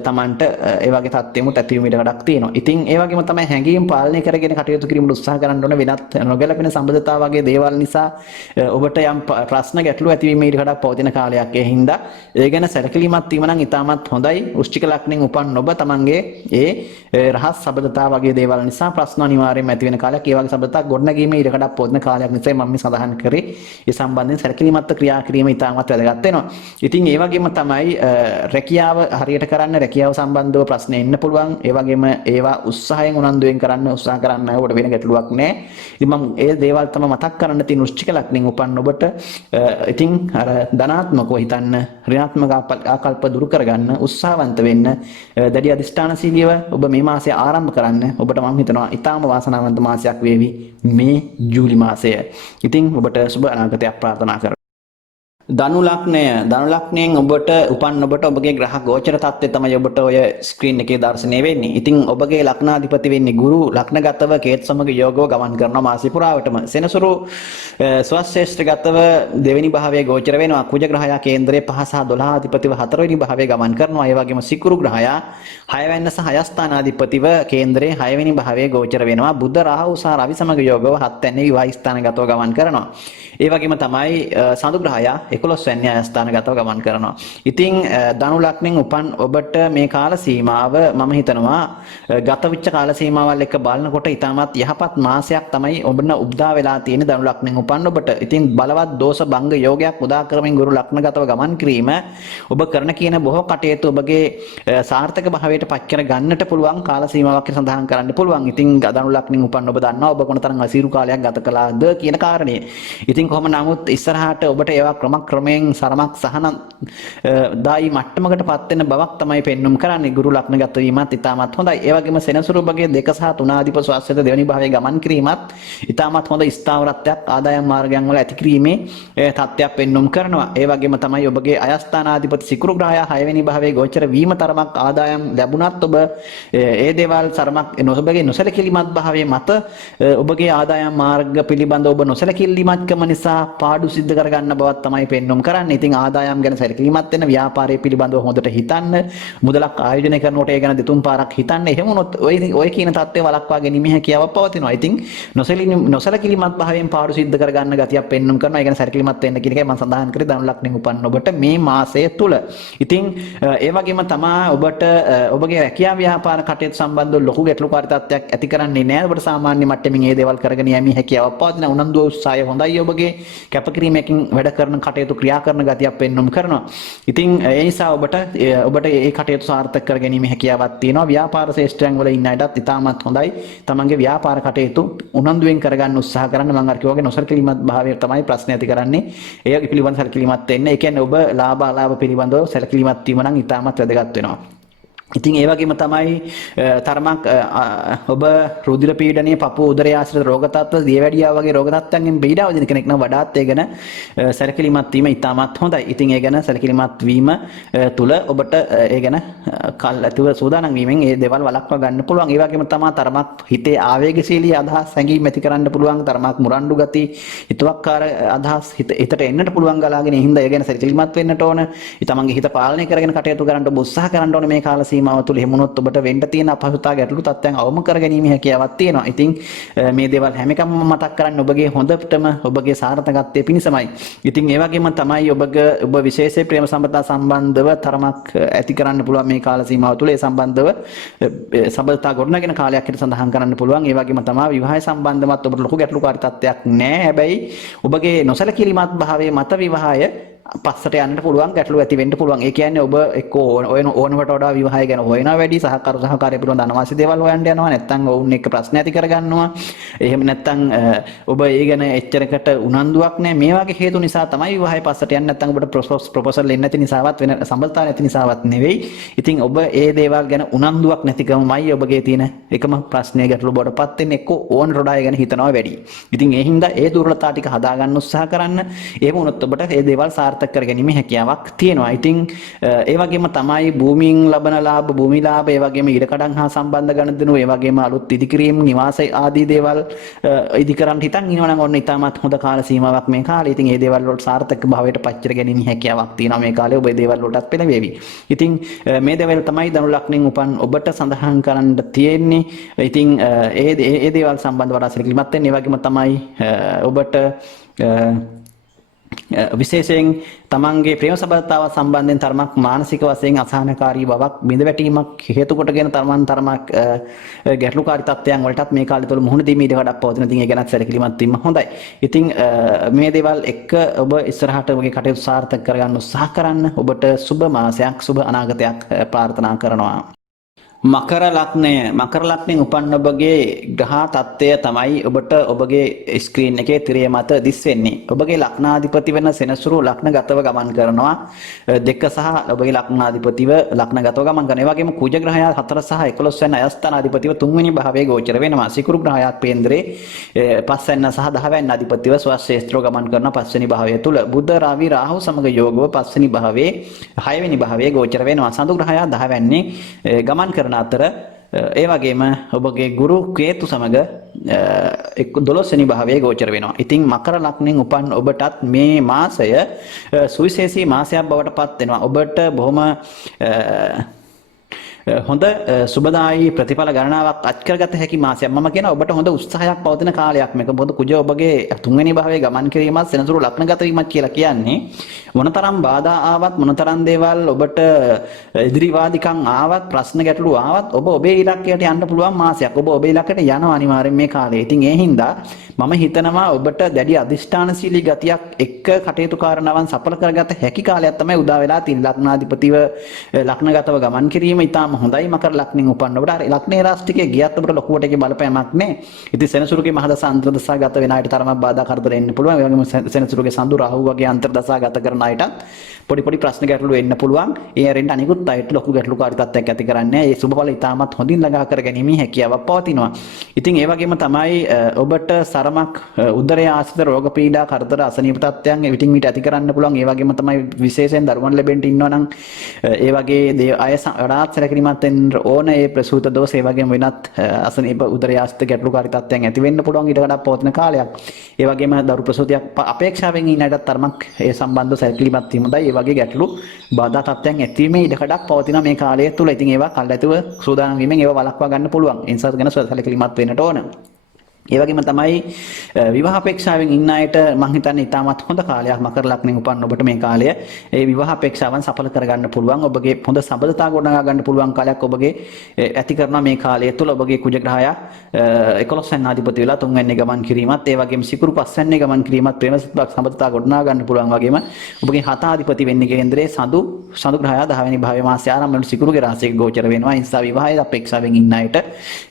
තමන්ට ඒ වගේ තත්ත්වෙමුත් ඇතිවීම ඉඩකඩක් තියෙනවා. ඉතින් ඒ වගේම තමයි හැඟීම් පාලනය කරගෙන කටයුතු කිරීමට උත්සාහ කරන්න ඕන. වෙනත් නොගැලපෙන සම්බන්ධතා වගේ දේවල් නිසා ඔබට යම් ප්‍රශ්න ගැටලු ඇතිවීමේ ඉඩකඩක් පවතින කාලයක්. ඒ හින්දා ඒ ගැන සැලකිලිමත් වීම නම් ඉතාමත් හොඳයි. වෘශ්චික ලග්නෙන් උපන් ඔබ තමන්ගේ ඒ රහස් සම්බන්ධතා වගේ දේවල් නිසා ප්‍රශ්න අනිවාර්යයෙන්ම ඇති වෙන කාලයක්. ඒ වගේ සම්බන්ධතා ගොඩනැගීමේ ඉඩකඩක් පවතින කාලයක් නිසා මම මේ සඳහන් කරේ. ඒ සම්බන්ධයෙන් සැලකිලිමත්ව ක්‍රියා කිරීම ඉතාමත් වැදගත් වෙනවා. ඉතින් ඒ වගේම තමයි රැකියාව හරියට කරන්න රැකියාව සම්බන්ධව ප්‍රශ්න එන්න පුළුවන්. ඒ වගේම ඒවා උත්සාහයෙන් උනන්දුවෙන් කරන්න උත්සාහ කරන්න ඔබට වෙන ගැටලුවක් නැහැ. ඉතින් මම ඒ දේවල් තමයි මතක් කරන්න තියෙන වෘශ්චික ලග්නෙන් උපන් ඔබට. ඉතින් අර ධනාත්මකව හිතන්න, ඍණාත්මක ආකල්ප දුරු කරගන්න උත්සාහවන්ත වෙන්න, දැඩි අධිෂ්ඨානශීලීව ඔබ මේ මාසය ආරම්භ කරන්න. ඔබට මම හිතනවා ඊටාම වාසනාවන්ත මාසයක් වේවි මේ ජූලි මාසය. ඉතින් ඔබට සුබ අනාගතයක් ප්‍රාර්ථනා කරනවා. ධනු ලග්නයෙන් ඔබට උපන් ඔබට ඔබගේ ග්‍රහ ගෝචර තත්ත්වය තමයි ඔබට ඔය ස්ක්‍රීන් එකේ දර්ශනය වෙන්නේ. ඉතින් ඔබගේ ලග්නාධිපති වෙන්නේ ගුරු ලග්නගතව කේතු සමග යෝගව ගමන් කරනවා මාසය පුරාවටම. සෙනසුරු ස්වශ්‍රේෂ්ඨගතව දෙවෙනි භාවයේ ගෝචර වෙනවා. කුජ ග්‍රහයා කේන්දරයේ 5 සහ 12 අධිපතිව 4 වෙනි භාවයේ ගමන් කරනවා. ඒ වගේම සිකුරු ග්‍රහයා 6 වෙනි සහ 6 ස්ථානාධිපතිව කේන්දරයේ 6 වෙනි භාවයේ ගෝචර වෙනවා. බුධ රාහු සහ රවි සමග යෝගව 7 වෙනි විවාහ ස්ථානගතව ගමන් කරනවා. ඒ වගේම තමයි සඳු ග්‍රහයා 11 වෙනි ස්ථානගතව ගමන් කරනවා. ඉතින් ධනු ලග්නෙන් උපන් ඔබට මේ කාල සීමාව මම හිතනවා ගත වෙච්ච කාල සීමාවල් එක්ක බලනකොට ඉතාමත් යහපත් මාසයක් තමයි ඔබන උද්දා වෙලා තියෙන ධනු ලග්නෙන් උපන් ඔබට. ඉතින් බලවත් දෝෂ භංග යෝගයක් උදා කරමින් ගුරු ලග්නගතව ගමන් කිරීම ඔබ කරන කියන බොහෝ කටයුතු ඔබගේ සාර්ථක භාවයට පත් කර ගන්නට පුළුවන් කාල සීමාවක් සඳහන් කරන්න පුළුවන්. ඉතින් ධනු ලග්නෙන් උපන් ඔබ දන්නවා ඔබ කොනතරම් අසීරු කාලයක් ගත කළාද කියන කාරණය. ඉතින් කොහොම නමුත් ඉස්සරහට ඔබට ඒවා ක්‍රමයෙන් සරමක් සහන දායි මට්ටමකට පත් වෙන බවක් තමයි පෙන්눔 කරන්නේ. ගුරු ලග්නගත වීමත් ඉතාමත් හොඳයි. ඒ වගේම සෙනසුරු භවයේ 2 සහ 3 ආදීප ස්වාස්ථ්‍යත දෙවනි භවයේ ගමන් කිරීමත් ඉතාමත් හොඳ ස්ථාවරත්වයක් ආදායම් මාර්ගයන් වල ඇති කිරීමේ තත්ත්වයක් පෙන්눔 කරනවා. ඒ වගේම තමයි ඔබගේ අයස්ථානාධිපති සිකුරු ග්‍රහයා 6 වෙනි භවයේ ගෝචර වීම තරමක් ආදායම් ලැබුණත් ඔබ ඒ දේවල් තරමක් ඔබගේ නොසලකිලිමත් භාවයේ මත ඔබගේ ආදායම් මාර්ග පිළිබඳ ඔබ නොසලකිලිමත්කම නිසා පාඩු සිද්ධ කරගන්න බවක් තමයි පෙන්눔 කරන්නේ. ඉතින් ආදායම් ගැන සැලකිලිමත් වෙන ව්‍යාපාරය පිළිබඳව හොඳට හිතන්න, මුදලක් ආයෝජනය කරනකොට ඒ ගැන දෙතුන් පාරක් හිතන්න. එහෙම වුණොත් ඔය කියන தත්ත්වය වළක්වා ගැනීම හැකියාවක් පවතිනවා. ඉතින් නොසලකිලිමත් භාවයෙන් පාඩු සිද්ධ කරගන්න ගතියක් පෙන්눔 කරනවා. ඒ ගැන සැලකිලිමත් වෙන්න කියන එකයි මම සඳහන් කරේ ධනු ලග්නෙන් උපන්න ඔබට මේ මාසය තුල. ඉතින් ඒ වගේම තමයි ඔබට ඔබගේ රැකියාව ව්‍යාපාර කටයුතු සම්බන්ධව ලොකු ගැටලුකාරී තත්ත්වයක් ඇති කරන්නේ නැහැ. ඔබට සාමාන්‍ය මට්ටමින් මේ දේවල් කරගෙන යෑමේ හැකියාවක් පවතින උනන්දුව උත්සාහය හොඳයි. ඔබගේ කැපකිරීමකින් වැඩ කරන කටයුතු ක්‍රියා කරන ගතියක් පෙන්눔 කරනවා. ඉතින් ඒ නිසා ඔබට ඒ කටයුතු සාර්ථක කර ගැනීමේ හැකියාවක් තියෙනවා. ව්‍යාපාර ශේෂ්ත්‍රයන් වල ඉන්න අයටත් ඉතාමත් හොඳයි. තමන්ගේ ව්‍යාපාර කටයුතු උනන්දුවෙන් කරගන්න උත්සාහ කරන්න. මම අර කිව්වාගේ නොසලකිලිමත් භාවය තමයි ප්‍රශ්නේ ඇති කරන්නේ. ඒ පිළිබඳව සැලකිලිමත් වෙන්න. ඒ කියන්නේ ඔබ ලාභ අලාභ පිළිබඳව සැලකිලිමත් වීම නම් ඉතාමත් වැදගත් වෙනවා. ඉතින් ඒ වගේම තමයි තරමක් ඔබ රුධිර පීඩනයේ පපුව උදරය ආශ්‍රිත රෝග තත්ත්ව දියවැඩියාව වගේ රෝග තත්ත්වයන්ගෙන් පීඩාව දෙන කෙනෙක් නම් වඩාත් ඒ ගැන සැලකිලිමත් වීම ඉතාමත් හොඳයි. ඉතින් ඒ ගැන සැලකිලිමත් වීම තුල ඔබට ඒ ගැන කල්ැතුව සූදානම් වීමෙන් ඒ දේවල් වළක්වා ගන්න පුළුවන්. ඒ වගේම තමයි තරමක් හිතේ ආවේගශීලී අදහස් හැඟීම් ඇති කරන්න පුළුවන්. තරමක් මුරණ්ඩු ගති, හිතුවක්කාර අදහස් හිතට එන්නට පුළුවන් ගලාගෙන. ඒ හින්දා ඒ ගැන සැලකිලිමත් වෙන්නට ඕන. තමන්ගේ හිත පාලනය කරගෙන කටයුතු කරන්න ඔබ උත්සාහ කරන්න ඕන මේ කාල සීමාව තුළ. එහෙම වුණොත් ඔබට වෙන්න තියෙන අපහසුතාව ගැටලු තත්ත්වයන් අවම කර ගැනීම හැකියාවක් තියෙනවා. ඉතින් මේ දේවල් හැම එකම මතක් කරන්නේ ඔබගේ හොඳටම ඔබගේ සාර්ථකත්වයේ පිණිසමයි. ඉතින් ඒ වගේම තමයි ඔබ විශේෂයෙන් ප්‍රේම සම්බන්ධතා සම්බන්ධව තරමක් ඇති කරන්න පුළුවන් මේ කාල සීමාව තුළ. ඒ සම්බන්ධව සම්බන්ධතා ගොඩනගෙන කාලයක් හිට සඳහන් කරන්න පුළුවන්. ඒ වගේම තමයි විවාහය සම්බන්ධවත් ඔබට ලොකු ගැටලුකාරී තත්ත්වයක් නැහැ. හැබැයි ඔබගේ නොසලකිලිමත් භාවයේ මත විවාහය පස්සට යන්න පුළුවන්, ගැටලු ඇති වෙන්න පුළුවන්. ඒ කියන්නේ ඔබ එක්ක ඕනවට වඩා විවාහය ගැන හොයනවා වැඩි, සහකාරය පිළිබඳ අනවශ්‍ය දේවල් හොයන්න යනවා, නැත්නම් ඔවුන් එක්ක ප්‍රශ්න ඇති කරගන්නවා. එහෙම නැත්නම් ඔබ ඒ ගැන එච්චරකට උනන්දුවක් නැහැ. මේ වගේ හේතු නිසා තමයි විවාහය පස්සට යන්නේ. නැත්නම් ඔබට ප්‍රොපෝසල් එන්න නැති නිසාවත් වෙන සම්බන්ධතාවක් නැති නිසාවත් නෙවෙයි. ඉතින් ඔබ ඒ දේවල් ගැන උනන්දුවක් නැතිකමයි ඔබගේ තියෙන එකම ප්‍රශ්නය ගැටලු බවටපත් වෙන්නේ. එක්ක ඕන රොඩා ගැන හිතනවා වැඩි. ඉතින් ඒ හින්දා ඒ දුර්වලතා ටික හදාගන්න උත්සාහ කරන්න. එහෙම වුණොත් ඔබට ඒ දේවල් සාර්ථක කරගැනීමේ හැකියාවක් තියෙනවා. ඉතින් ඒ වගේම තමයි භූමියෙන් ලබන ලාභ, භූමි ලාභ, ඒ වගේම ඉඩකඩම් හා සම්බන්ධ ගනුදෙනු, ඒ වගේම අලුත් ඉදිකිරීම්, නිවාස ආදී දේවල් ඉදිකරන්න හිතන් ඉනවනම් ඔන්න ඉතාමත් හොඳ කාල සීමාවක් මේ කාලේ. ඉතින් මේ දේවල් වලට සාර්ථක භාවයට පත් කරගැනීමේ හැකියාවක් තියෙනවා මේ කාලේ. ඔබ මේ දේවල් වලටත් පෙළඹෙවි. ඉතින් මේ දේවල් තමයි ධනු ලග්නෙන් උපන් ඔබට සඳහන් කරන්න තියෙන්නේ. ඉතින් ඒ දේවල් සම්බන්ධව වඩා සැලකිලිමත් වෙන්න. ඒ වගේම තමයි ඔබට විශේෂයෙන් තමන්ගේ ප්‍රේම සම්බන්ධතාව සම්බන්ධයෙන් තරමක් මානසික වශයෙන් අසහනකාරී බවක්, බිඳවැටීමක් හේතු කොටගෙන තරමක් ගැටලුකාරී තත්ත්වයන් වලටත් මේ කාලය තුළ මුහුණ දීමේ ඉඩ කඩක් පවතින. ඉතින් ඒ ගැනත් සැලකිලිමත් වීම හොඳයි. ඉතින් මේ දේවල් එක්ක ඔබ ඉස්සරහට ඔබගේ කටයුතු සාර්ථක කරගන්න උත්සාහ කරන්න. ඔබට සුබ මාසයක්, සුබ අනාගතයක් ප්‍රාර්ථනා කරනවා. මකර ලග්නෙන් උපන්න ඔබගේ ග්‍රහ තත්ත්වය තමයි ඔබට ඔබගේ ස්ක්‍රීන් එකේ තිරය මත දිස් වෙන්නේ. ඔබගේ ලග්නාධිපති වෙන සෙනසුරු ලග්නගතව ගමන් කරනවා. 2 සහ ඔබගේ ලග්නාධිපතිව ලග්නගතව ගමන් කරනවා. ඒ වගේම කුජ ග්‍රහයා 4 සහ 11 වෙනි අයස්ථානාධිපතිව 3 වෙනි භාවයේ ගෝචර වෙනවා. සිකුරු ග්‍රහයාත් පේන්ද්‍රේ 5 වෙනි සහ 10 වෙනි අධිපතිව ස්වශේෂ්ත්‍රව ගමන් කරන 5 වෙනි භාවය තුල. බුධ රවි රාහු සමග යෝගව 5 වෙනි භාවයේ 6 වෙනි භාවයේ ගෝචර වෙනවා. සඳු ග්‍රහයා 10 වෙනි ගමන් කරන අතර ඒ වගේම ඔබගේ ගුරු කේතු සමග 12 වෙනි භාවයේ ගෝචර වෙනවා. ඉතින් මකර ලග්නෙන් උපන් ඔබටත් මේ මාසය සුවිශේෂී මාසයක් බවට පත් වෙනවා. ඔබට බොහොම හොඳ සුබදායි ප්‍රතිඵල ගණනාවක් අත්කරගත හැකි මාසයක්. මම කියන ඔබට හොඳ උත්සාහයක් පවතින කාලයක් මේක. මොකද කුජ ඔබගේ 3 වෙනි භාවයේ ගමන් කිරීමත් සෙනසුරු ලග්නගත වීමත් කියලා කියන්නේ මොනතරම් බාධා ආවත්, මොනතරම් දේවල් ඔබට ඉදිරිවාදිකම් ආවත්, ප්‍රශ්න ගැටලු ආවත් ඔබ ඔබේ ඉලක්කයට යන්න පුළුවන් මාසයක්. ඔබ ඔබේ ඉලක්කයට යනවා අනිවාර්යෙන් මේ කාලේ. ඉතින් ඒ හින්දා මම හිතනවා ඔබට දැඩි අධිෂ්ඨානශීලී ගතියක් එක්ක කටයුතු කාරණාවන් සඵල කරගත හැකි කාලයක් තමයි උදා වෙලා තියෙන්නේ. ලග්නාධිපතිව ලග්නගතව ගමන් කිරීම ඉතාම ඉතාම හොඳයි මකර ලග්නෙන් උපන්න ඔබට. අර ලග්නේ රාශි ටිකේ ගියත් ඔබට ලොකුවට ඒකේ බලපෑමක් නැහැ. ඉතින් සෙනසුරුගේ මහදස අන්තර්දසා ගත වෙන අයට තරමක් බාධා කරදර එන්න පුළුවන්. ඒ වගේම සෙනසුරුගේ සඳු රාහු වගේ අන්තර්දසා ගත කරන අයටත් පොඩි ප්‍රශ්න ගැටලු එන්න පුළුවන්. ඒ අරින්ට අනිකුත් අයට ලොකු ගැටලුකාරී තත්ත්වයක් ඇති කරන්නේ. ඒ සුබඵල ඉතාමත් හොඳින් ළඟා කර ගැනීමේ හැකියාවක් පවතිනවා. ඉතින් ඒ වගේම තමයි ඔබට සරමක් උදරය ආශ්‍රිත රෝග පීඩා කරදර අසනීප තත්ත්වයන් විටින් විට ඇති කරන්න පුළුවන්. ඒ වගේම තමයි විශේෂයෙන් දරුවන් ලැබෙන්න ඉන්නවා නම් ඒ වගේ අය වඩාත් සැලකිලිමත් වෙන්න ඕන. ඒ ප්‍රසූත දෝෂ ඒ වගේම වෙනත් අසනීප උදරය ආශ්‍රිත ගැටලුකාරී තත්ත්වයන් ඇති වෙන්න පුළුවන් ඊට වඩා පවතින කාලයක්. ඒ වගේම දරු ප්‍රසූතියක් අපේක්ෂාවෙන් ඉන්න අයටත් තරමක් ඒ සම්බන්ධව සැලකිලිමත් වීම හොඳයි. ඒ වගේ ගැටලු බාධා තත්ත්වයන් ඇතිවීමේ ඉඩකඩක් පවතින මේ කාලය තුල. ඉතින් ඒවා කල්ැතුව සූදානම් වීමෙන් ඒවා වළක්වා ගන්න පුළුවන්. ඒ නිසා ගැන සැලකිලිමත් වෙන්නට ඕන. ඒ වගේම තමයි විවාහ අපේක්ෂාවෙන් ඉන්න අයට මම හිතන්නේ ඉතාමත් හොඳ කාලයක් මකර ලග්නෙන් උපන්න ඔබට මේ කාලය ඒ විවාහ අපේක්ෂාවන් සඵල කරගන්න පුළුවන්. ඔබගේ හොඳ සබඳතා ගොඩනගා ගන්න පුළුවන් කාලයක් ඔබගේ ඇති කරන මේ කාලය තුළ ඔබගේ කුජ ග්‍රහය 11 වෙනි අධිපති වෙලා 3 වෙනි ගමන් කිරීමත් ඒ වගේම සිකුරු 5 වෙනි ගමන් කිරීමත් ප්‍රේම සබඳතා ගොඩනගා ගන්න පුළුවන්. වගේම ඔබගේ 7 අධිපති වෙන්නේ කේන්දරයේ සඳු ග්‍රහය 10 වෙනි භාවයේ මාසය ආරම්භ වෙන සිකුරුගේ රාශියක ගෝචර වෙනවා. ඒ නිසා විවාහය අපේක්ෂාවෙන් ඉන්න අයට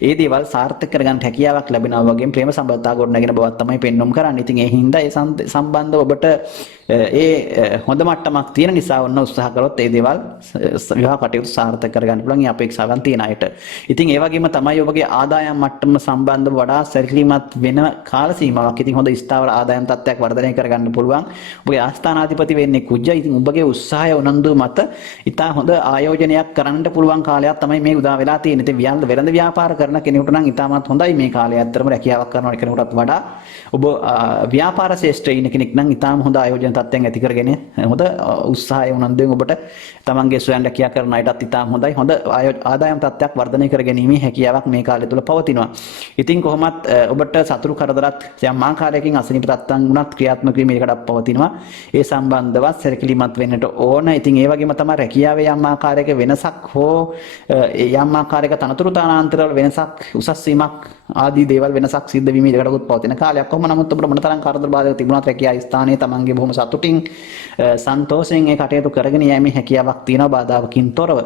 ඒ දේවල් සාර්ථක කරගන්න හැකියාවක් ලැබෙනවා. ප්‍රේම සම්බන්ධතා ගොඩනගෙන බවක් තමයි පෙන්වුම් කරන්නේ. ඉතින් ඒ හින්දා ඒ සම්බන්ධව ඔබට ඒ හොඳ මට්ටමක් තියෙන නිසා ඔන්න උත්සාහ කරොත් ඒ දේවල් විවාහ කටයුතු සාර්ථක කරගන්න පුළුවන්. මේ අපේක්ෂාවන් තියෙන අයට. ඉතින් ඒ වගේම තමයි ඔබගේ ආදායම් මට්ටම සම්බන්ධව වඩා සැලකිලිමත් වෙන කාල සීමාවක්. ඉතින් හොඳ ස්ථාවර ආදායම් තත්ත්වයක් වර්ධනය කරගන්න පුළුවන්. ඔබගේ ආස්ථානාධිපති වෙන්නේ කුජ. ඉතින් ඔබගේ උත්සාහය උනන්දු මත ඉතා හොඳ ආයෝජනයක් කරන්න පුළුවන් කාලයක් තමයි මේ උදා වෙලා තියෙන්නේ. ඉතින් වෙළඳ ව්‍යාපාර කරන කෙනෙකුට නම් ඉතාමත් හොඳයි මේ කාලය. ඇත්තටම රැකියාවක් කරන කෙනෙකුටත් වඩා ඔබ ව්‍යාපාර ශාස්ත්‍රයේ ඉන්න කෙනෙක් නම් ඉතාම හොඳ ආයෝජන තත්ත්වයන් ඇති කරගෙන හොඳ උත්සාහය උනන්දුවෙන් ඔබට තමන්ගේ ස්වයං රැකියා කරන අයටත් ඉතාම හොඳයි. හොඳ ආදායම් තත්ත්වයක් වර්ධනය කර ගැනීමේ හැකියාවක් මේ කාලය තුල පවතිනවා. ඉතින් කොහොමත් ඔබට සතුරු කරදරත් යම් ආකාරයකින් අසනීප තත්ත්වයන් උනත් ක්‍රියාත්මක වීමේ ඉඩකඩක් පවතිනවා. ඒ සම්බන්ධව සැලකිලිමත් වෙන්නට ඕන. ඉතින් ඒ වගේම තමයි රැකියාවේ යම් ආකාරයක වෙනසක් හෝ යම් ආකාරයක තනතුරු තානාන්තරවල වෙනසක් උසස් වීමක් ආදී දේවල් වෙනසක් සිද්ධ වීමේ ඉඩකඩකුත් පවතින කාලයක්. කොහොම නමුත් ඔබට මොනතරම් කරදර බාධක තිබුණත් රැකියා ස්ථානයේ තමන්ගේ බොහොම සතුටින් සන්තෝෂයෙන් ඒ කටයුතු කරගෙන යෑමේ හැකියාවක් තියෙනවා බාධාවකින් තොරව.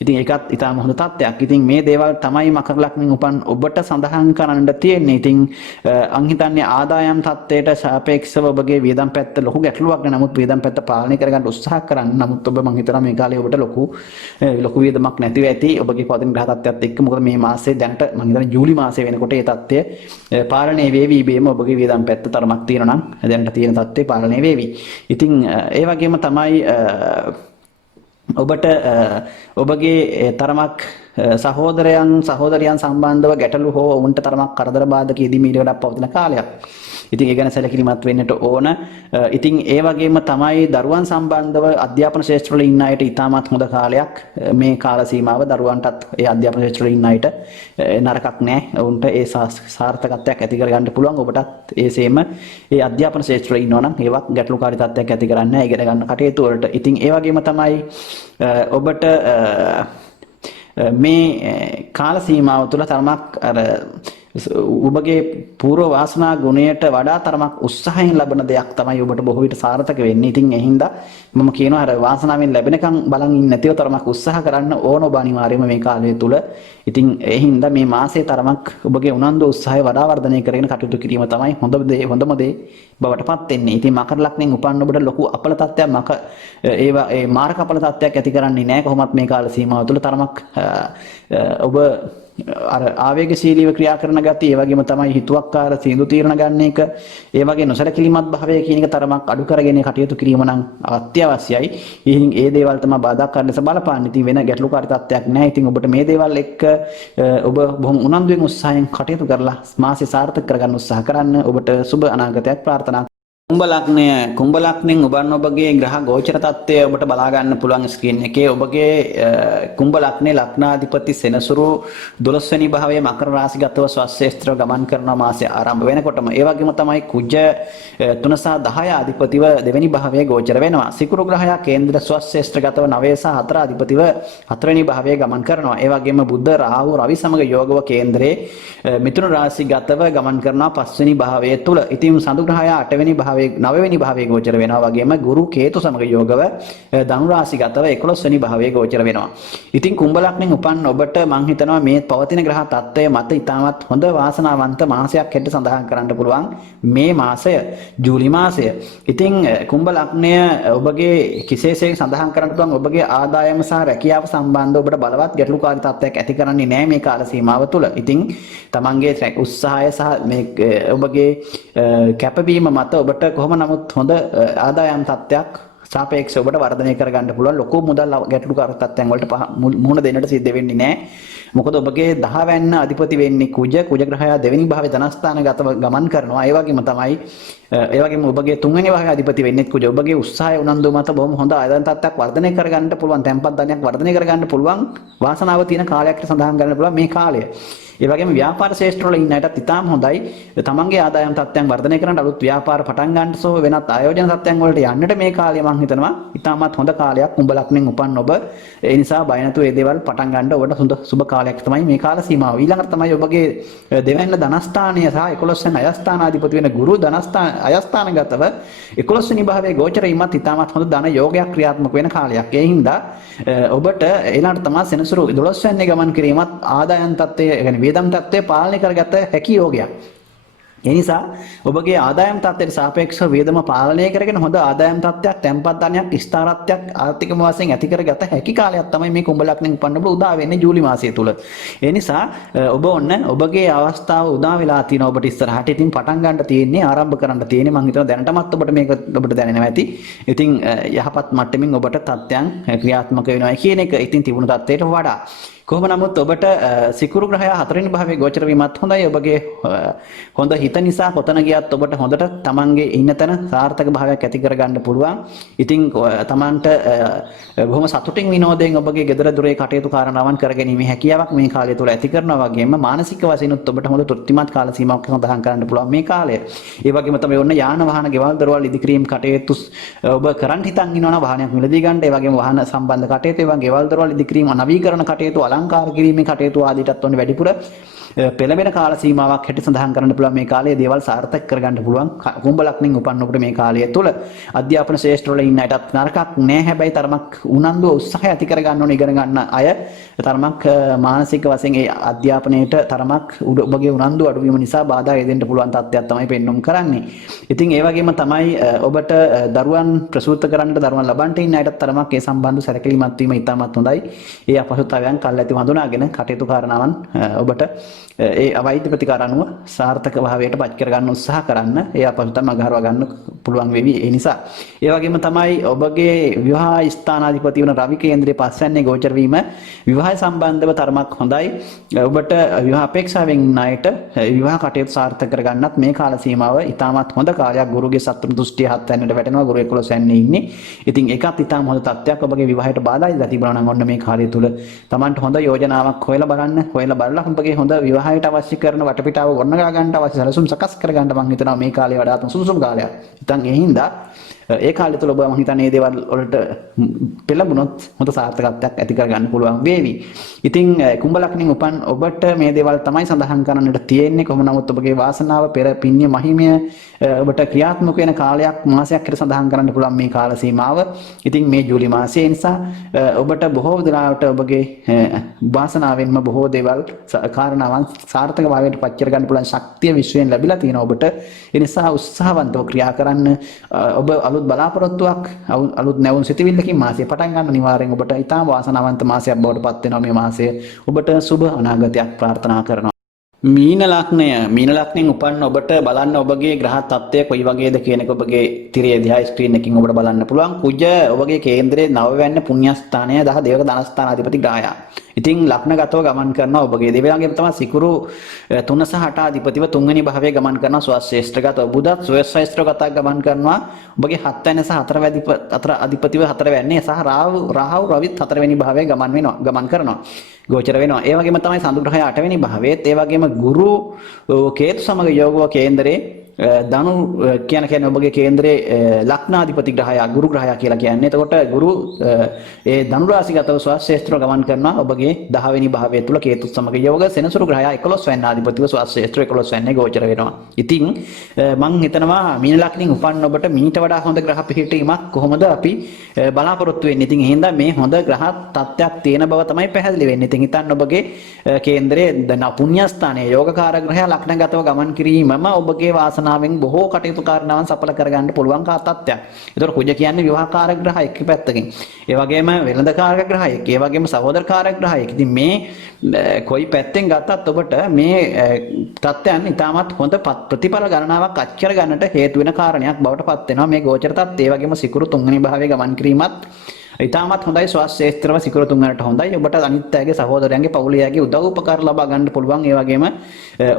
ඉතින් ඒකත් ඉතාම හොඳ තත්ත්වයක්. ඉතින් මේ දේවල් තමයි මකර ලග්නෙන් උපන් ඔබට සඳහන් කරන්න තියෙන්නේ. ඉතින් අන් හිතන්නේ ආදායම් තත්ත්වයට සාපේක්ෂව ඔබගේ වියදම් පැත්ත ලොකු ගැටලුවක් නෑ. නමුත් වියදම් පැත්ත පාලනය කරගන්න උත්සාහ කරන්න. නමුත් ඔබ මම හිතනවා මේ කාලේ ඔබට ලොකු වියදමක් නැතිව ඇති ඔබගේ පවතින ග්‍රහ තත්ත්වයත් එක්ක. මොකද මේ මාසයේ දැනට මම හිතන්නේ ජූලි මාසයේ වෙනකොට ඒ තත්ත්වය පාලනය වේවි. ඉබේම ඔබගේ වියදම් පැත්ත තරමක් තියෙනවා නම් දැනට තියෙන තත්ත්වය පාලනය වේවි. ඉතින් ඒ වගේම තමයි ඔබට ඔබගේ තරමක් සහෝදරයන් සම්බන්ධව ගැටලු හෝ ඔවුන්ට තරමක් කරදර බාධක යෙදීම ඊට වඩා පවතින කාලයක්. ඉතින් ඒ ගැන සැලකිලිමත් වෙන්නට ඕන. ඉතින් ඒ වගේම තමයි දරුවන් සම්බන්ධව අධ්‍යාපන ශාස්ත්‍රවල ඉන්න අයට ඉතාමත් හොඳ කාලයක්. මේ කාල සීමාව දරුවන්ටත් ඒ අධ්‍යාපන ශාස්ත්‍රවල ඉන්න අයට නරකක් නෑ. ඔවුන්ට ඒ සාර්ථකත්වයක් ඇති කරගන්න පුළුවන්. ඔබටත් ඒසේම ඒ අධ්‍යාපන ශාස්ත්‍රවල ඉන්නවා නම් ඒවත් ගැටලුකාරී තත්ත්වයක් ඇති කරන්නේ නැහැ. ඉගෙන ගන්න කටයුතු වලට. ඉතින් ඒ වගේම තමයි ඔබට මේ කාල සීමාව තුළ තරමක් ඔබගේ පූර්ව වාසනා ගුණයට වඩා තරමක් උත්සාහයෙන් ලබන දෙයක් තමයි ඔබට බොහෝ විට සාර්ථක වෙන්නේ. ඉතින් ඒ හින්දා මම කියනවා අර වාසනාවෙන් ලැබෙනකන් බලන් ඉන්නේ නැතිව තරමක් උත්සාහ කරන්න ඕන ඔබ අනිවාර්යයෙන්ම මේ කාලය තුල. ඉතින් ඒ හින්දා මේ මාසයේ තරමක් ඔබගේ උනන්දු උත්සාහය වඩා වර්ධනය කරගෙන කටයුතු කිරීම තමයි හොඳම දේ බවට පත් වෙන්නේ. ඉතින් මකර ලග්නෙන් උපන්න ඔබට ලොකු අපල තත්ත්වයක් ඒ මාර්ග අපල තත්ත්වයක් ඇති කරන්නේ නැහැ. කොහොමත් මේ කාල සීමාව තුළ තරමක් ඔබ අර ආවේගශීලීව ක්‍රියා කරන ගතිය, ඒ වගේම තමයි හිතුවක්කාර සින්දු තීරණ ගන්න එක, ඒ වගේ නොසලකිලිමත් භාවය කියන එක තරමක් අඩු කරගෙන කටයුතු කිරීම නම් අත්‍යවශ්‍යයි. ඉතින් ඒ දේවල් තමයි බාධා කරන ලෙස බලපාන්නේ. ඉතින් වෙන ගැටලුකාරී තත්ත්වයක් නැහැ. ඉතින් ඔබට මේ දේවල් එක්ක ඔබ බොහොම උනන්දුවෙන් උත්සාහයෙන් කටයුතු කරලා මාසය සාර්ථක කරගන්න උත්සාහ කරන්න. ඔබට සුබ අනාගතයක් ප්‍රාර්ථනා. කුම්භ ලග්නෙන් උපන් ඔබගේ ග්‍රහ ගෝචර තත්ත්වය ඔබට බලා ගන්න පුළුවන් ස්ක්‍රීන් එකේ. ඔබගේ කුම්භ ලග්නේ ලග්නාධිපති සෙනසුරු 12 වෙනි භාවයේ මකර රාශිගතව ස්වශේෂ්ත්‍රව ගමන් කරන මාසය ආරම්භ වෙනකොටම ඒ වගේම තමයි කුජ 3 සහ 10 අධිපතිව දෙවෙනි භාවයේ ගෝචර වෙනවා. සිකුරු ග්‍රහයා කේන්ද්‍ර ස්වශේෂ්ත්‍රගතව 9 සහ 4 අධිපතිව 4 වෙනි භාවයේ ගමන් කරනවා. ඒ වගේම බුද්ධ රාහු රවි සමග යෝගව කේන්ද්‍රයේ මිථුන රාශිගතව ගමන් කරනවා 5 වෙනි භාවයේ තුල. ඉතින් සඳු ග්‍රහයා 8 වෙනි භාවයේ 9 වෙනි භාවයේ ගෝචර වෙනවා වගේම ගුරු කේතු සමග යෝගව ධනු රාශිගතව 11 වෙනි භාවයේ ගෝචර වෙනවා. ඉතින් කුම්භ ලග්නෙන් උපන් ඔබට මම හිතනවා මේ පවතින ග්‍රහ තත්ත්වය මත ඉතාමත් හොඳ වාසනාවන්ත මාසයක් හැටියට සඳහන් කරන්න පුළුවන් මේ මාසය ජූලි මාසය. ඉතින් කුම්භ ලග්නය ඔබගේ කිසිසේත් සඳහන් කරන්න පුළුවන් ඔබගේ ආදායම සහ රැකියාව සම්බන්ධව ඔබට බලවත් ගැටලුකාරී තත්ත්වයක් ඇති කරන්නේ නැහැ මේ කාල සීමාව තුළ. ඉතින් තමන්ගේ උත්සාහය සහ මේ ඔබගේ කැපවීම මත ඔබට කොහොම නමුත් හොඳ ආදායම් තත්ත්වයක් සාපේක්ෂව ඔබට වර්ධනය කරගන්න පුළුවන්. ලොකු මුදල් ගැටලුකාරී තත්ත්වයන් වලට මුහුණ දෙන්නට සිද්ධ වෙන්නේ නැහැ. මොකද ඔබගේ 10 වැන්න අධිපති වෙන්නේ කුජ ග්‍රහයා 2 වෙනි භාවයේ ධනස්ථානගතව ගමන් කරනවා. ඒ වගේම තමයි ඒ වගේම ඔබගේ 3 වෙනි භාවයේ අධිපති වෙන්නේ කුජ. ඔබගේ උත්සාහය උනන්දුව මත බොහොම හොඳ ආදායම් තත්ත්වයක් වර්ධනය කරගන්න පුළුවන්. තැන්පත් ධනයක් වර්ධනය කරගන්න පුළුවන් වාසනාව තියෙන කාලයක් සඳහන් කරන්න පුළුවන් මේ කාලය. ඒ වගේම ව්‍යාපාර ශේෂ්ත්‍රවල ඉන්න අයටත් ඉතාම හොඳයි. තමන්ගේ ආදායම් තත්ත්වයන් වර්ධනය කරන්න අලුත් ව්‍යාපාර පටන් ගන්නට සහ වෙනත් ආයෝජන තත්ත්වයන් වලට යන්නට මේ කාලය මම හිතනවා ඉතාමත් හොඳ කාලයක්. කුම්භ ලග්නෙන් උපන් ඔබ ඒ නිසා බය නැතුව මේ දේවල් පටන් ගන්න ඔබට හොඳ සුබ කාලයක් තමයි මේ කාල සීමාව. ඊළඟට තමයි ඔබගේ දෙවැන්න ධනස්ථානය සහ 11 වෙනි අයස්ථානාධිපති වෙන ගුරු ධනස්ථාන අයස්ථානගතව 11 වෙනි භාවයේ ගෝචර වීමත් ඉතාමත් හොඳ ධන යෝගයක් ක්‍රියාත්මක වෙන කාලයක්. ඒ හින්දා ඔබට ඊළඟට තමයි සෙනසුරු 12 වෙනි ගමන් කිරීමත් ආදායම් තත්ත්වය يعني වේදම් තත්ත්වය පාලනය කරගත හැකි යෝගයක්. ඒ නිසා ඔබගේ ආදායම් තත්ත්වයට සාපේක්ෂව වේදම පාලනය කරගෙන හොඳ ආදායම් තත්ත්වයක් තැන්පත් ධනයක් ස්ථාරත්වයක් ආර්ථිකම වශයෙන් ඇති කරගත හැකි කාලයක් තමයි මේ කුම්භ ලග්නෙන් උපන්න ඔබ උදා වෙන්නේ ජූලි මාසය තුල. ඒ නිසා ඔබ ඔන්න ඔබගේ අවස්ථාව උදා වෙලා තියෙනවා ඔබට ඉස්සරහට. ඉතින් පටන් ගන්න තියෙන්නේ ආරම්භ කරන්න තියෙන්නේ මම හිතනවා දැනටමත් ඔබට මේක ඔබට දැනෙනවා ඇති. ඉතින් යහපත් මට්ටමින් ඔබට තත්ත්වයන් ක්‍රියාත්මක වෙනවා කියන එක ඉතින් තිබුණු තත්ත්වයට වඩා කොහොම නමුත් ඔබට සිකුරු ග්‍රහයා 4 වෙනි භාවයේ ගෝචර වීමත් හොඳයි. ඔබගේ හොඳ හිත නිසා කොතන ගියත් ඔබට හොඳට තමන්ගේ ඉන්න තැන සාර්ථක භාවයක් ඇති කරගන්න පුළුවන්. ඉතින් තමන්ට බොහොම සතුටින් විනෝදයෙන් ඔබගේ ගෙදර දොරේ කටයුතු කාරණාවන් කරගැනීමේ හැකියාවක් මේ කාලය තුළ ඇති කරනවා වගේම මානසික වශයෙන් ඔබට හොඳ තෘප්තිමත් කාල සීමාවක් සඳහන් කරන්න පුළුවන් මේ කාලය. ඒ වගේම තමයි ඔන්න යාන වාහන ගෙවල් දොරවල් ඉදිකිරීම කටයුතු ඔබ කරන් හිතන් ඉන්නවනම් වාහනයක් මිලදී ගන්න. ඒ වගේම වාහන සම්බන්ධ කටයුතු ඒ වගේ ගෙවල් දොරවල් ඉදිකිරීම නවීකරණ කටයුතු අලංකාර කිරීමේ කටයුතු ආදීටත් ඔන්න වැඩිපුර පෙළඹෙන කාල සීමාවක් හැටියට සඳහන් කරන්න පුළුවන් මේ කාලයේ දේවල් සාර්ථක කරගන්න පුළුවන්. කුම්භ ලග්නෙන් උපන්න ඔබට මේ කාලය තුළ අධ්‍යාපන ශාස්ත්‍රවල ඉන්න අයටත් නරකක් නෑ. හැබැයි තරමක් උනන්දුව උත්සාහය ඇති කරගන්න ඕන ඉගෙන ගන්න අය තරමක් මානසික වශයෙන් ඒ අධ්‍යාපනයේට තරමක් ඔබගේ උනන්දුව අඩු වීම නිසා බාධා එදෙන්න පුළුවන් තත්ත්වයක් තමයි පෙන්වුම් කරන්නේ. ඉතින් ඒ වගේම තමයි ඔබට දරුවන් ප්‍රසූත කරන්නට දරුවන් ලබන්නට ඉන්න අයටත් තරමක් ඒ සම්බන්ධ සැලකිලිමත් වීම ඉතාමත් හොඳයි. ඒ අපහසුතාවයන් කල්ැති හඳුනාගෙන කටයුතු කාරණාවන් ඔබට ඒ අවෛද්‍ය ප්‍රතිකාර අනුව සාර්ථක භාවයට පත් කරගන්න උත්සාහ කරන්න. ඒ අපහසුතාව මගහරවා ගන්න පුළුවන් වෙවි. ඒ නිසා ඒ වගේම තමයි ඔබගේ විවාහ ස්ථානාධිපති වන රවි කේන්ද්‍රයේ පස්වැන්නේ ගෝචර වීම විවාහය සම්බන්ධව තරමක් හොඳයි. ඔබට විවාහ අපේක්ෂාවෙන් ඉන්න අයට විවාහ කටයුතු සාර්ථක කරගන්නත් මේ කාල සීමාව ඉතාමත් හොඳ කාලයක්. ගුරුගේ සත්ත්ව දෘෂ්ටිය 7 වෙනිට වැටෙනවා. ගුරු 11 වෙනින්නේ ඉන්නේ. ඉතින් ඒකත් ඉතාම හොඳ තත්ත්වයක්. ඔබගේ විවාහයට බාධා ඉඳලා තිබුණා නම් ඔන්න මේ කාලය තුල Tamanට හොඳ යෝජනාවක් හොයලා බලන්න. හොයලා බලලා ඔබගේ හොඳ විවාහයට අවශ්‍ය කරන වටපිටාව ගොඩනගා ගන්නට අවශ්‍ය සැලසුම් සකස් කර ගන්න මම හිතනවා මේ කාලේ වඩාත් සුදුසුම කාලයක්. ඉතින් ඒ හින්දා ඒ කාලය තුළ ඔබ මම හිතන්නේ මේ දේවල් වලට පෙළඹුණොත් හොඳ සාර්ථකත්වයක් ඇති කර ගන්න පුළුවන් වේවි. ඉතින් කුම්භ ලග්නෙන් උපන් ඔබට මේ දේවල් තමයි සඳහන් කරන්නට තියෙන්නේ. කොහොම නමුත් ඔබගේ වාසනාව පෙර පින්්‍ය මහිමය ඔබට ක්‍රියාත්මක වෙන කාලයක් මාසයක් කියලා සඳහන් කරන්න පුළුවන් මේ කාල සීමාව. ඉතින් මේ ජූලි මාසයේ නිසා ඔබට බොහෝ දිනකට ඔබගේ වාසනාවෙන්ම බොහෝ දේවල් කාරණාවන් සාර්ථක භාවයට පත් කර ගන්න පුළුවන් ශක්තිය විශ්වයෙන් ලැබිලා තියෙනවා ඔබට. ඒ නිසා උත්සාහවන්තව ක්‍රියා කරන්න. ඔබ අලුත් බලාපොරොත්තුවක් අලුත් නැවුම් සිතවිල්ලකින් මාසය පටන් ගන්න අනිවාර්යෙන් ඔබට ඉතාම වාසනාවන්ත මාසයක් බවට පත් වෙනවා මේ මාසය. ඔබට සුබ අනාගතයක් ප්‍රාර්ථනා කරනවා. මීන ලග්නෙන් උපන්න ඔබට බලන්න ඔබගේ ග්‍රහ තත්ත්වය කොයි වගේද කියන එක ඔබගේ තිරයේ දිහා ස්ක්‍රීන් එකකින් ඔබට බලන්න පුළුවන්. කුජ ඔබගේ කේන්ද්‍රයේ 9 වෙනි පුණ්‍යස්ථානය 10 දේවක ධනස්ථානාධිපති ග්‍රහයා. ඉතින් ලග්නගතව ගමන් කරනවා ඔබගේ දෙවියන්ගේ තමයි සිකුරු 3 සහ 8 අධිපතිව 3 වෙනි භාවයේ ගමන් කරනවා ස්වශේෂ්ත්‍රගත බුදත් ස්වශේෂ්ත්‍රගත ගමන් කරනවා ඔබගේ 7 වෙනි සහ 4 වෙනි අධිපතිව 4 වෙනි සහ රාහු රවිත් 4 වෙනි භාවයේ ගමන් කරනවා ගෝචර වෙනවා. ඒ වගේම තමයි සඳු ග්‍රහය 8 වෙනි භාවයේත් ඒ වගේම ගුරු කේතු සමග යෝගව කේන්දරේ ධනු කියන්නේ ඔබගේ කේන්දරේ ලග්නාධිපති ග්‍රහයා ගුරු ග්‍රහයා කියලා කියන්නේ. එතකොට ගුරු ඒ ධනු රාශිගතව ස්වාස්ථ්‍යේත්‍ර ගමන් කරනවා ඔබගේ 10 වෙනි භාවය තුල කේතුත් සමග යෝග සෙනසුරු ග්‍රහයා 11 වෙනි ආධිපතිව ස්වාස්ථ්‍යේත්‍ර 11 වෙනි ගෝචර වෙනවා. ඉතින් මම හිතනවා මීන ලග්නින් උපන්න ඔබට මීට වඩා හොඳ ග්‍රහ පිහිටීමක් කොහොමද අපි බලාපොරොත්තු වෙන්නේ. ඉතින් එහෙනම් මේ හොඳ ග්‍රහ තත්ත්වයක් තියෙන බව තමයි පැහැදිලි වෙන්නේ. ඉතින් හිතන්න ඔබගේ කේන්දරයේ පුණ්‍යස්ථානයේ යෝගකාර ග්‍රහයා ලග්නගතව ගමන් කිරීමම ඔබගේ වාසනාවෙන් බොහෝ කටයුතු කාරණාවන් සඵල කරගන්න පුළුවන් තත්ත්වයක්. ඒතකොට කුජ කියන්නේ විවාහකාරක ග්‍රහයෙක් පැත්තකින්. ඒ වගේම වෙළඳකාරක ග්‍රහයෙක්, ඒ වගේම සහෝදරකාරක ග්‍රහයෙක්. ඉතින් මේ කොයි පැත්තෙන් ගත්තත් ඔබට මේ තත්ත්වයන් ඉතාමත් හොඳ ප්‍රතිඵල ගණනාවක් අත්කර ගන්නට හේතු වෙන කාරණයක් බවට පත් වෙනවා මේ ගෝචර තත්ත්වය. ඒ වගේම සිකුරු තුන්වෙනි භාවයේ ගමන් කිරීමත් ඉතාමත් හොඳයි. ස්වාස්ථ්‍යේත්‍රව සිකුරු තුන්වනට හොඳයි. ඔබට අනිත් අයගේ සහෝදරයන්ගේ පවුලේ අයගේ උදව් උපකාර ලබා ගන්න පුළුවන්. ඒ වගේම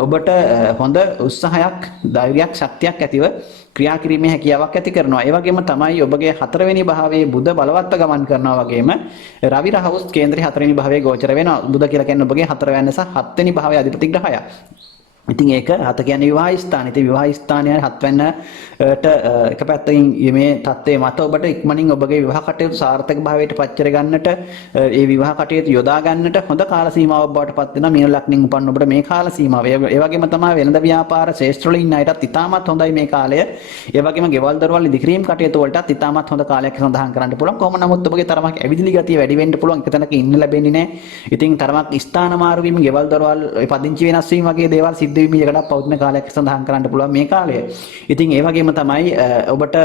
ඔබට හොඳ උත්සාහයක්, ධෛර්යයක්, ශක්තියක් ඇතිව ක්‍රියා කිරීමේ හැකියාවක් ඇති කරනවා. ඒ වගේම තමයි ඔබගේ 4 වෙනි භාවයේ බුධ බලවත්ව ගමන් කරනවා වගේම රවි රහවුස් කේන්දරේ 4 වෙනි භාවයේ ගෝචර වෙනවා. බුධ කියලා කියන්නේ ඔබගේ 4 වෙනි සහ 7 වෙනි භාවයේ අධිපති ග්‍රහයා. ඉතින් ඒක 7 කියන්නේ විවාහ ස්ථානය. ඉතින් විවාහ ස්ථානය 7 වෙන්නට එක පැත්තකින් මේ தත්ත්වයේ මත ඔබට ඉක්මනින් ඔබගේ විවාහ කටයුතු සාර්ථක භාවයට පත් කර ගන්නට, ඒ විවාහ කටයුතු යොදා ගන්නට හොඳ කාල සීමාවක් බවට පත් වෙනවා මීන ලග්නෙන් උපන්න ඔබට මේ කාල සීමාව. ඒ වගේම තමයි වෙළඳ ව්‍යාපාර ශේෂ්ත්‍රවල ඉන්න අයටත් ඉතාමත් හොඳයි මේ කාලය. ඒ වගේම ගෙවල් දොරවල් ඉදිකිරීම කටයුතු වලටත් ඉතාමත් හොඳ කාලයක් සඳහන් කරන්න පුළුවන්. කොහොම නමුත් ඔබගේ තරමක් ඇවිදිලි ගතිය වැඩි වෙන්න පුළුවන්. එක තැනක ඉන්න ලැබෙන්නේ නැහැ. ඉතින් තරමක් ස්ථාන මාරු වීම, ගෙවල් දොරවල් පදිංචි වෙනස් වීම වගේ දේවල් සිද්ධ වීම යකට පවතින කාලයක් සඳහන් කරන්න පුළුවන් මේ කාලය. ඉතින් ඒ වගේම තමයි ඔබට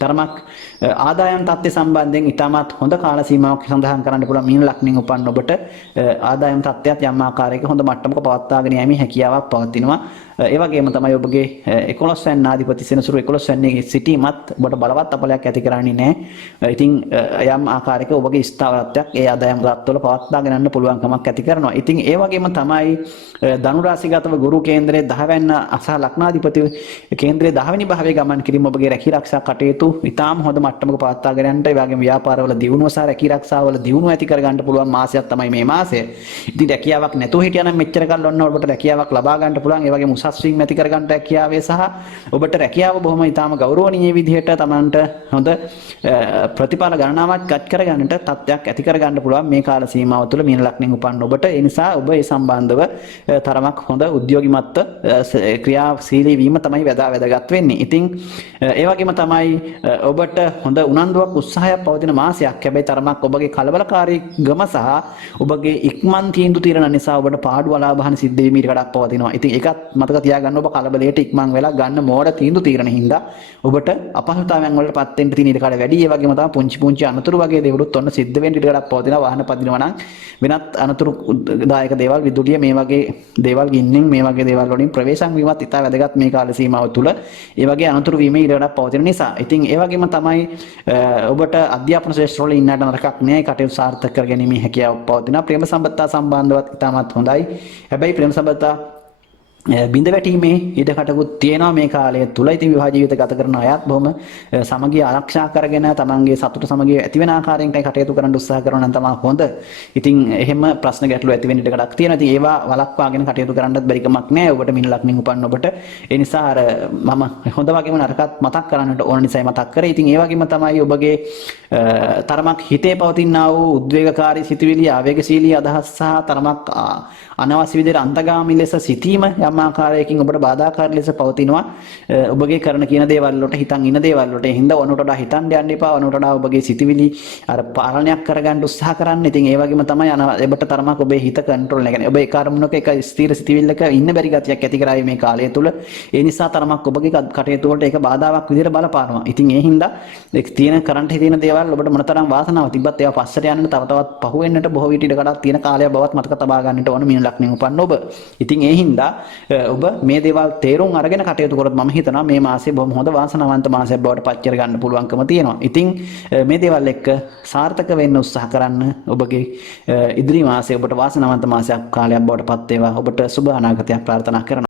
තරමක් ආදායම් තත්ත්වය සම්බන්ධයෙන් ඉතාමත් හොඳ කාල සීමාවක් සඳහන් කරන්න පුළුවන් මීන ලග්නෙන් උපන්න ඔබට ආදායම් තත්ත්වයක් යම් ආකාරයක හොඳ මට්ටමක පවත්වාගෙන යෑමේ හැකියාවක් පවතිනවා. ඒ වගේම තමයි ඔබගේ 11 වෙනි ආධිපති සෙනසුරු 11 වෙනි සිටීමත් ඔබට බලවත් අපලයක් ඇති කරන්නේ නැහැ. ඉතින් යම් ආකාරයක ඔබගේ ස්ථාවරත්වයක් ඒ ආදායම් තත්ත්වවල පවත්වාගෙන යන්න පුළුවන්කමක් ඇති කරනවා. ඉතින් ඒ වගේම තමයි ධනු රාශිගතව ගුරු කේන්දරයේ 10 වෙනි අසහ ලග්නාධිපති කේන්දරයේ 10 වෙනි භාවයේ ගමන් කිරීම ඔබගේ රැකී ආරක්ෂා කටයුතු ඉතාම හොඳ මට්ටමක පවත්වාගෙන යන්න, ඒ වගේම ව්‍යාපාරවල දියුණුව සහ රැකී ආරක්ෂාවල දියුණුව ඇති කර ගන්න පුළුවන් මාසයක් තමයි මේ මාසය. ඉතින් රැකියාවක් නැතුව හිටියනම් මෙච්චර කල් ඔන්න ඔබට රැකියාවක් ලබා ගන්න පුළුවන්. ඒ වගේම උසස් වීම ඇති කර ගන්න රැකියාවේ සහ ඔබට රැකියාව බොහොම ඉතාම ගෞරවනීය විදිහට තමන්ට හොඳ ප්‍රතිඵල ගණනාවක් අත් කර ගන්නට තත්ත්වයක් ඇති කර ගන්න පුළුවන් මේ කාල සීමාව තුළ මීන ලග්නෙන් උපන්න ඔබට. ඒ නිසා ඔබ ඒ සම්බන්ධව තරමක් හොඳ උද්‍යෝගිමත් ක්‍රියාශීලී වීම තමයි වැදගත් වෙන්නේ. ඉතින් ඒ වගේම තමයි ඔබට හොඳ උනන්දුවක් උත්සාහයක් පවතින මාසයක්. හැබැයි තරමක් ඔබගේ කලබලකාරීකම සහ ඔබගේ ඉක්මන් තීන්දුව తీරන නිසා ඔබට පාඩු අලාභහන සිද්ධ වීම ඊට වඩා පවතිනවා. ඉතින් ඒකත් මතක තියාගන්න ඔබ කලබලයට ඉක්මන් වෙලා ගන්න මෝඩ තීන්දුව తీරන හින්දා ඔබට අපහසුතාවයන් වලට පත් වෙන්න තියෙන ඊට කඩ වැඩි. ඒ වගේම තමයි පුංචි අනතුරු වගේ දේවලුත් ඔන්න සිද්ධ වෙන්න ඊට වඩා පවතිනවා. වාහන පදිනවා නම් වෙනත් අනතුරුදායක දේවල්, විදුලිය මේ වගේ දේවල්, ගින්නෙන් මේ වගේ දේවල් වලින් ප්‍රවේශම් වීමත් ඉතා වැදගත් මේ කාල සීමාව තුළ. ඒ වගේ අනතුරු වීම ඊට වඩා පවතින නිසා. ඉතින් ඒ වගේම තමයි ඔබට අධ්‍යාපන ශාස්ත්‍රවල ඉන්නට නරකක් නෑ. කටයුතු සාර්ථක කර ගැනීමේ හැකියාවක් පවතිනවා. ප්‍රේම සම්බන්ධතා සම්බන්ධවත් ඉතාමත් හොඳයි. හැබැයි ප්‍රේම සම්බන්ධතා බිඳ වැටීමේ ඉඩකඩකුත් තියෙනවා මේ කාලය තුල. ඉතින් විවාහ ජීවිත ගත කරන අයත් බොහොම සමගිය ආරක්ෂා කරගෙන තමන්ගේ සතුට සමගිය ඇති වෙන ආකාරයෙන් කටයුතු කරන්න උත්සාහ කරනවා නම් තමයි හොඳ. ඉතින් එහෙම ප්‍රශ්න ගැටලු ඇති වෙන්න ඉඩකඩක් තියෙනවා. ඉතින් ඒවා වළක්වාගෙන කටයුතු කරන්නත් බැරි කමක් නැහැ. ඔබට මීන ලග්නෙන් උපන්න ඔබට. ඒ නිසා අර මම හොඳ වගේම නරකත් මතක් කරන්නට ඕන නිසායි මතක් කරේ. ඉතින් ඒ වගේම තමයි ඔබගේ තරමක් හිතේ පවතිනා වූ උද්වේගකාරී සිතුවිලි, ආවේගශීලී අදහස් සහ තරමක් අනවශ්‍ය විදිහට අන්තගාමී ලෙස සිටීම යම් ආකාරයකින් ඔබට බාධාකාරී ලෙස පවතිනවා. ඔබගේ කරන කියන දේවල් වලට, හිතන් ඉන්න දේවල් වලට හින්දා ඔනට වඩා හිතන්න යන්න එපා. ඔනට වඩා ඔබගේ සිතුවිලි අර පාලනයක් කරගන්න උත්සාහ කරන්න. ඉතින් ඒ වගේම තමයි ඔබට තරමක් ඔබේ හිත කන්ට්‍රෝල් එක. ඔබ ඒ කර්මණක එක ස්ථිර සිතුවිල්ලක ඉන්න බැරි ගතියක් ඇති කරાવી මේ කාලය තුල. ඒ නිසා තරමක් ඔබගේ කටයුතු වලට ඒක බාධාවක් විදිහට බලපානවා. ඉතින් ඒ හින්දා තියෙන කරන්ට් තියෙන දේවල් ඔබට මොනතරම් වාසනාවක් තිබ්බත් ඒවා පස්සට යන්න තවත් පහු වෙන්නට බොහෝ විට ඉඩකඩක් තියෙන කාලයක් බවත් මතක තබා ගන්නට ඕන මීන ලග්නෙන් උපන්න ඔබ. ඉතින් ඒ හින්දා ඔබ මේ දේවල් තේරුම් අරගෙන කටයුතු කරොත් මම හිතනවා මේ මාසය බොහොම හොඳ වාසනාවන්ත මාසයක් බවට පත් කර ගන්න පුළුවන්කම තියෙනවා. ඉතින් මේ දේවල් එක්ක සාර්ථක වෙන්න උත්සාහ කරන්න. ඔබගේ ඉදිරි මාසය ඔබට වාසනාවන්ත මාසයක් කාලයක් බවට පත් වේවා. ඔබට සුබ අනාගතයක් ප්‍රාර්ථනා කරනවා.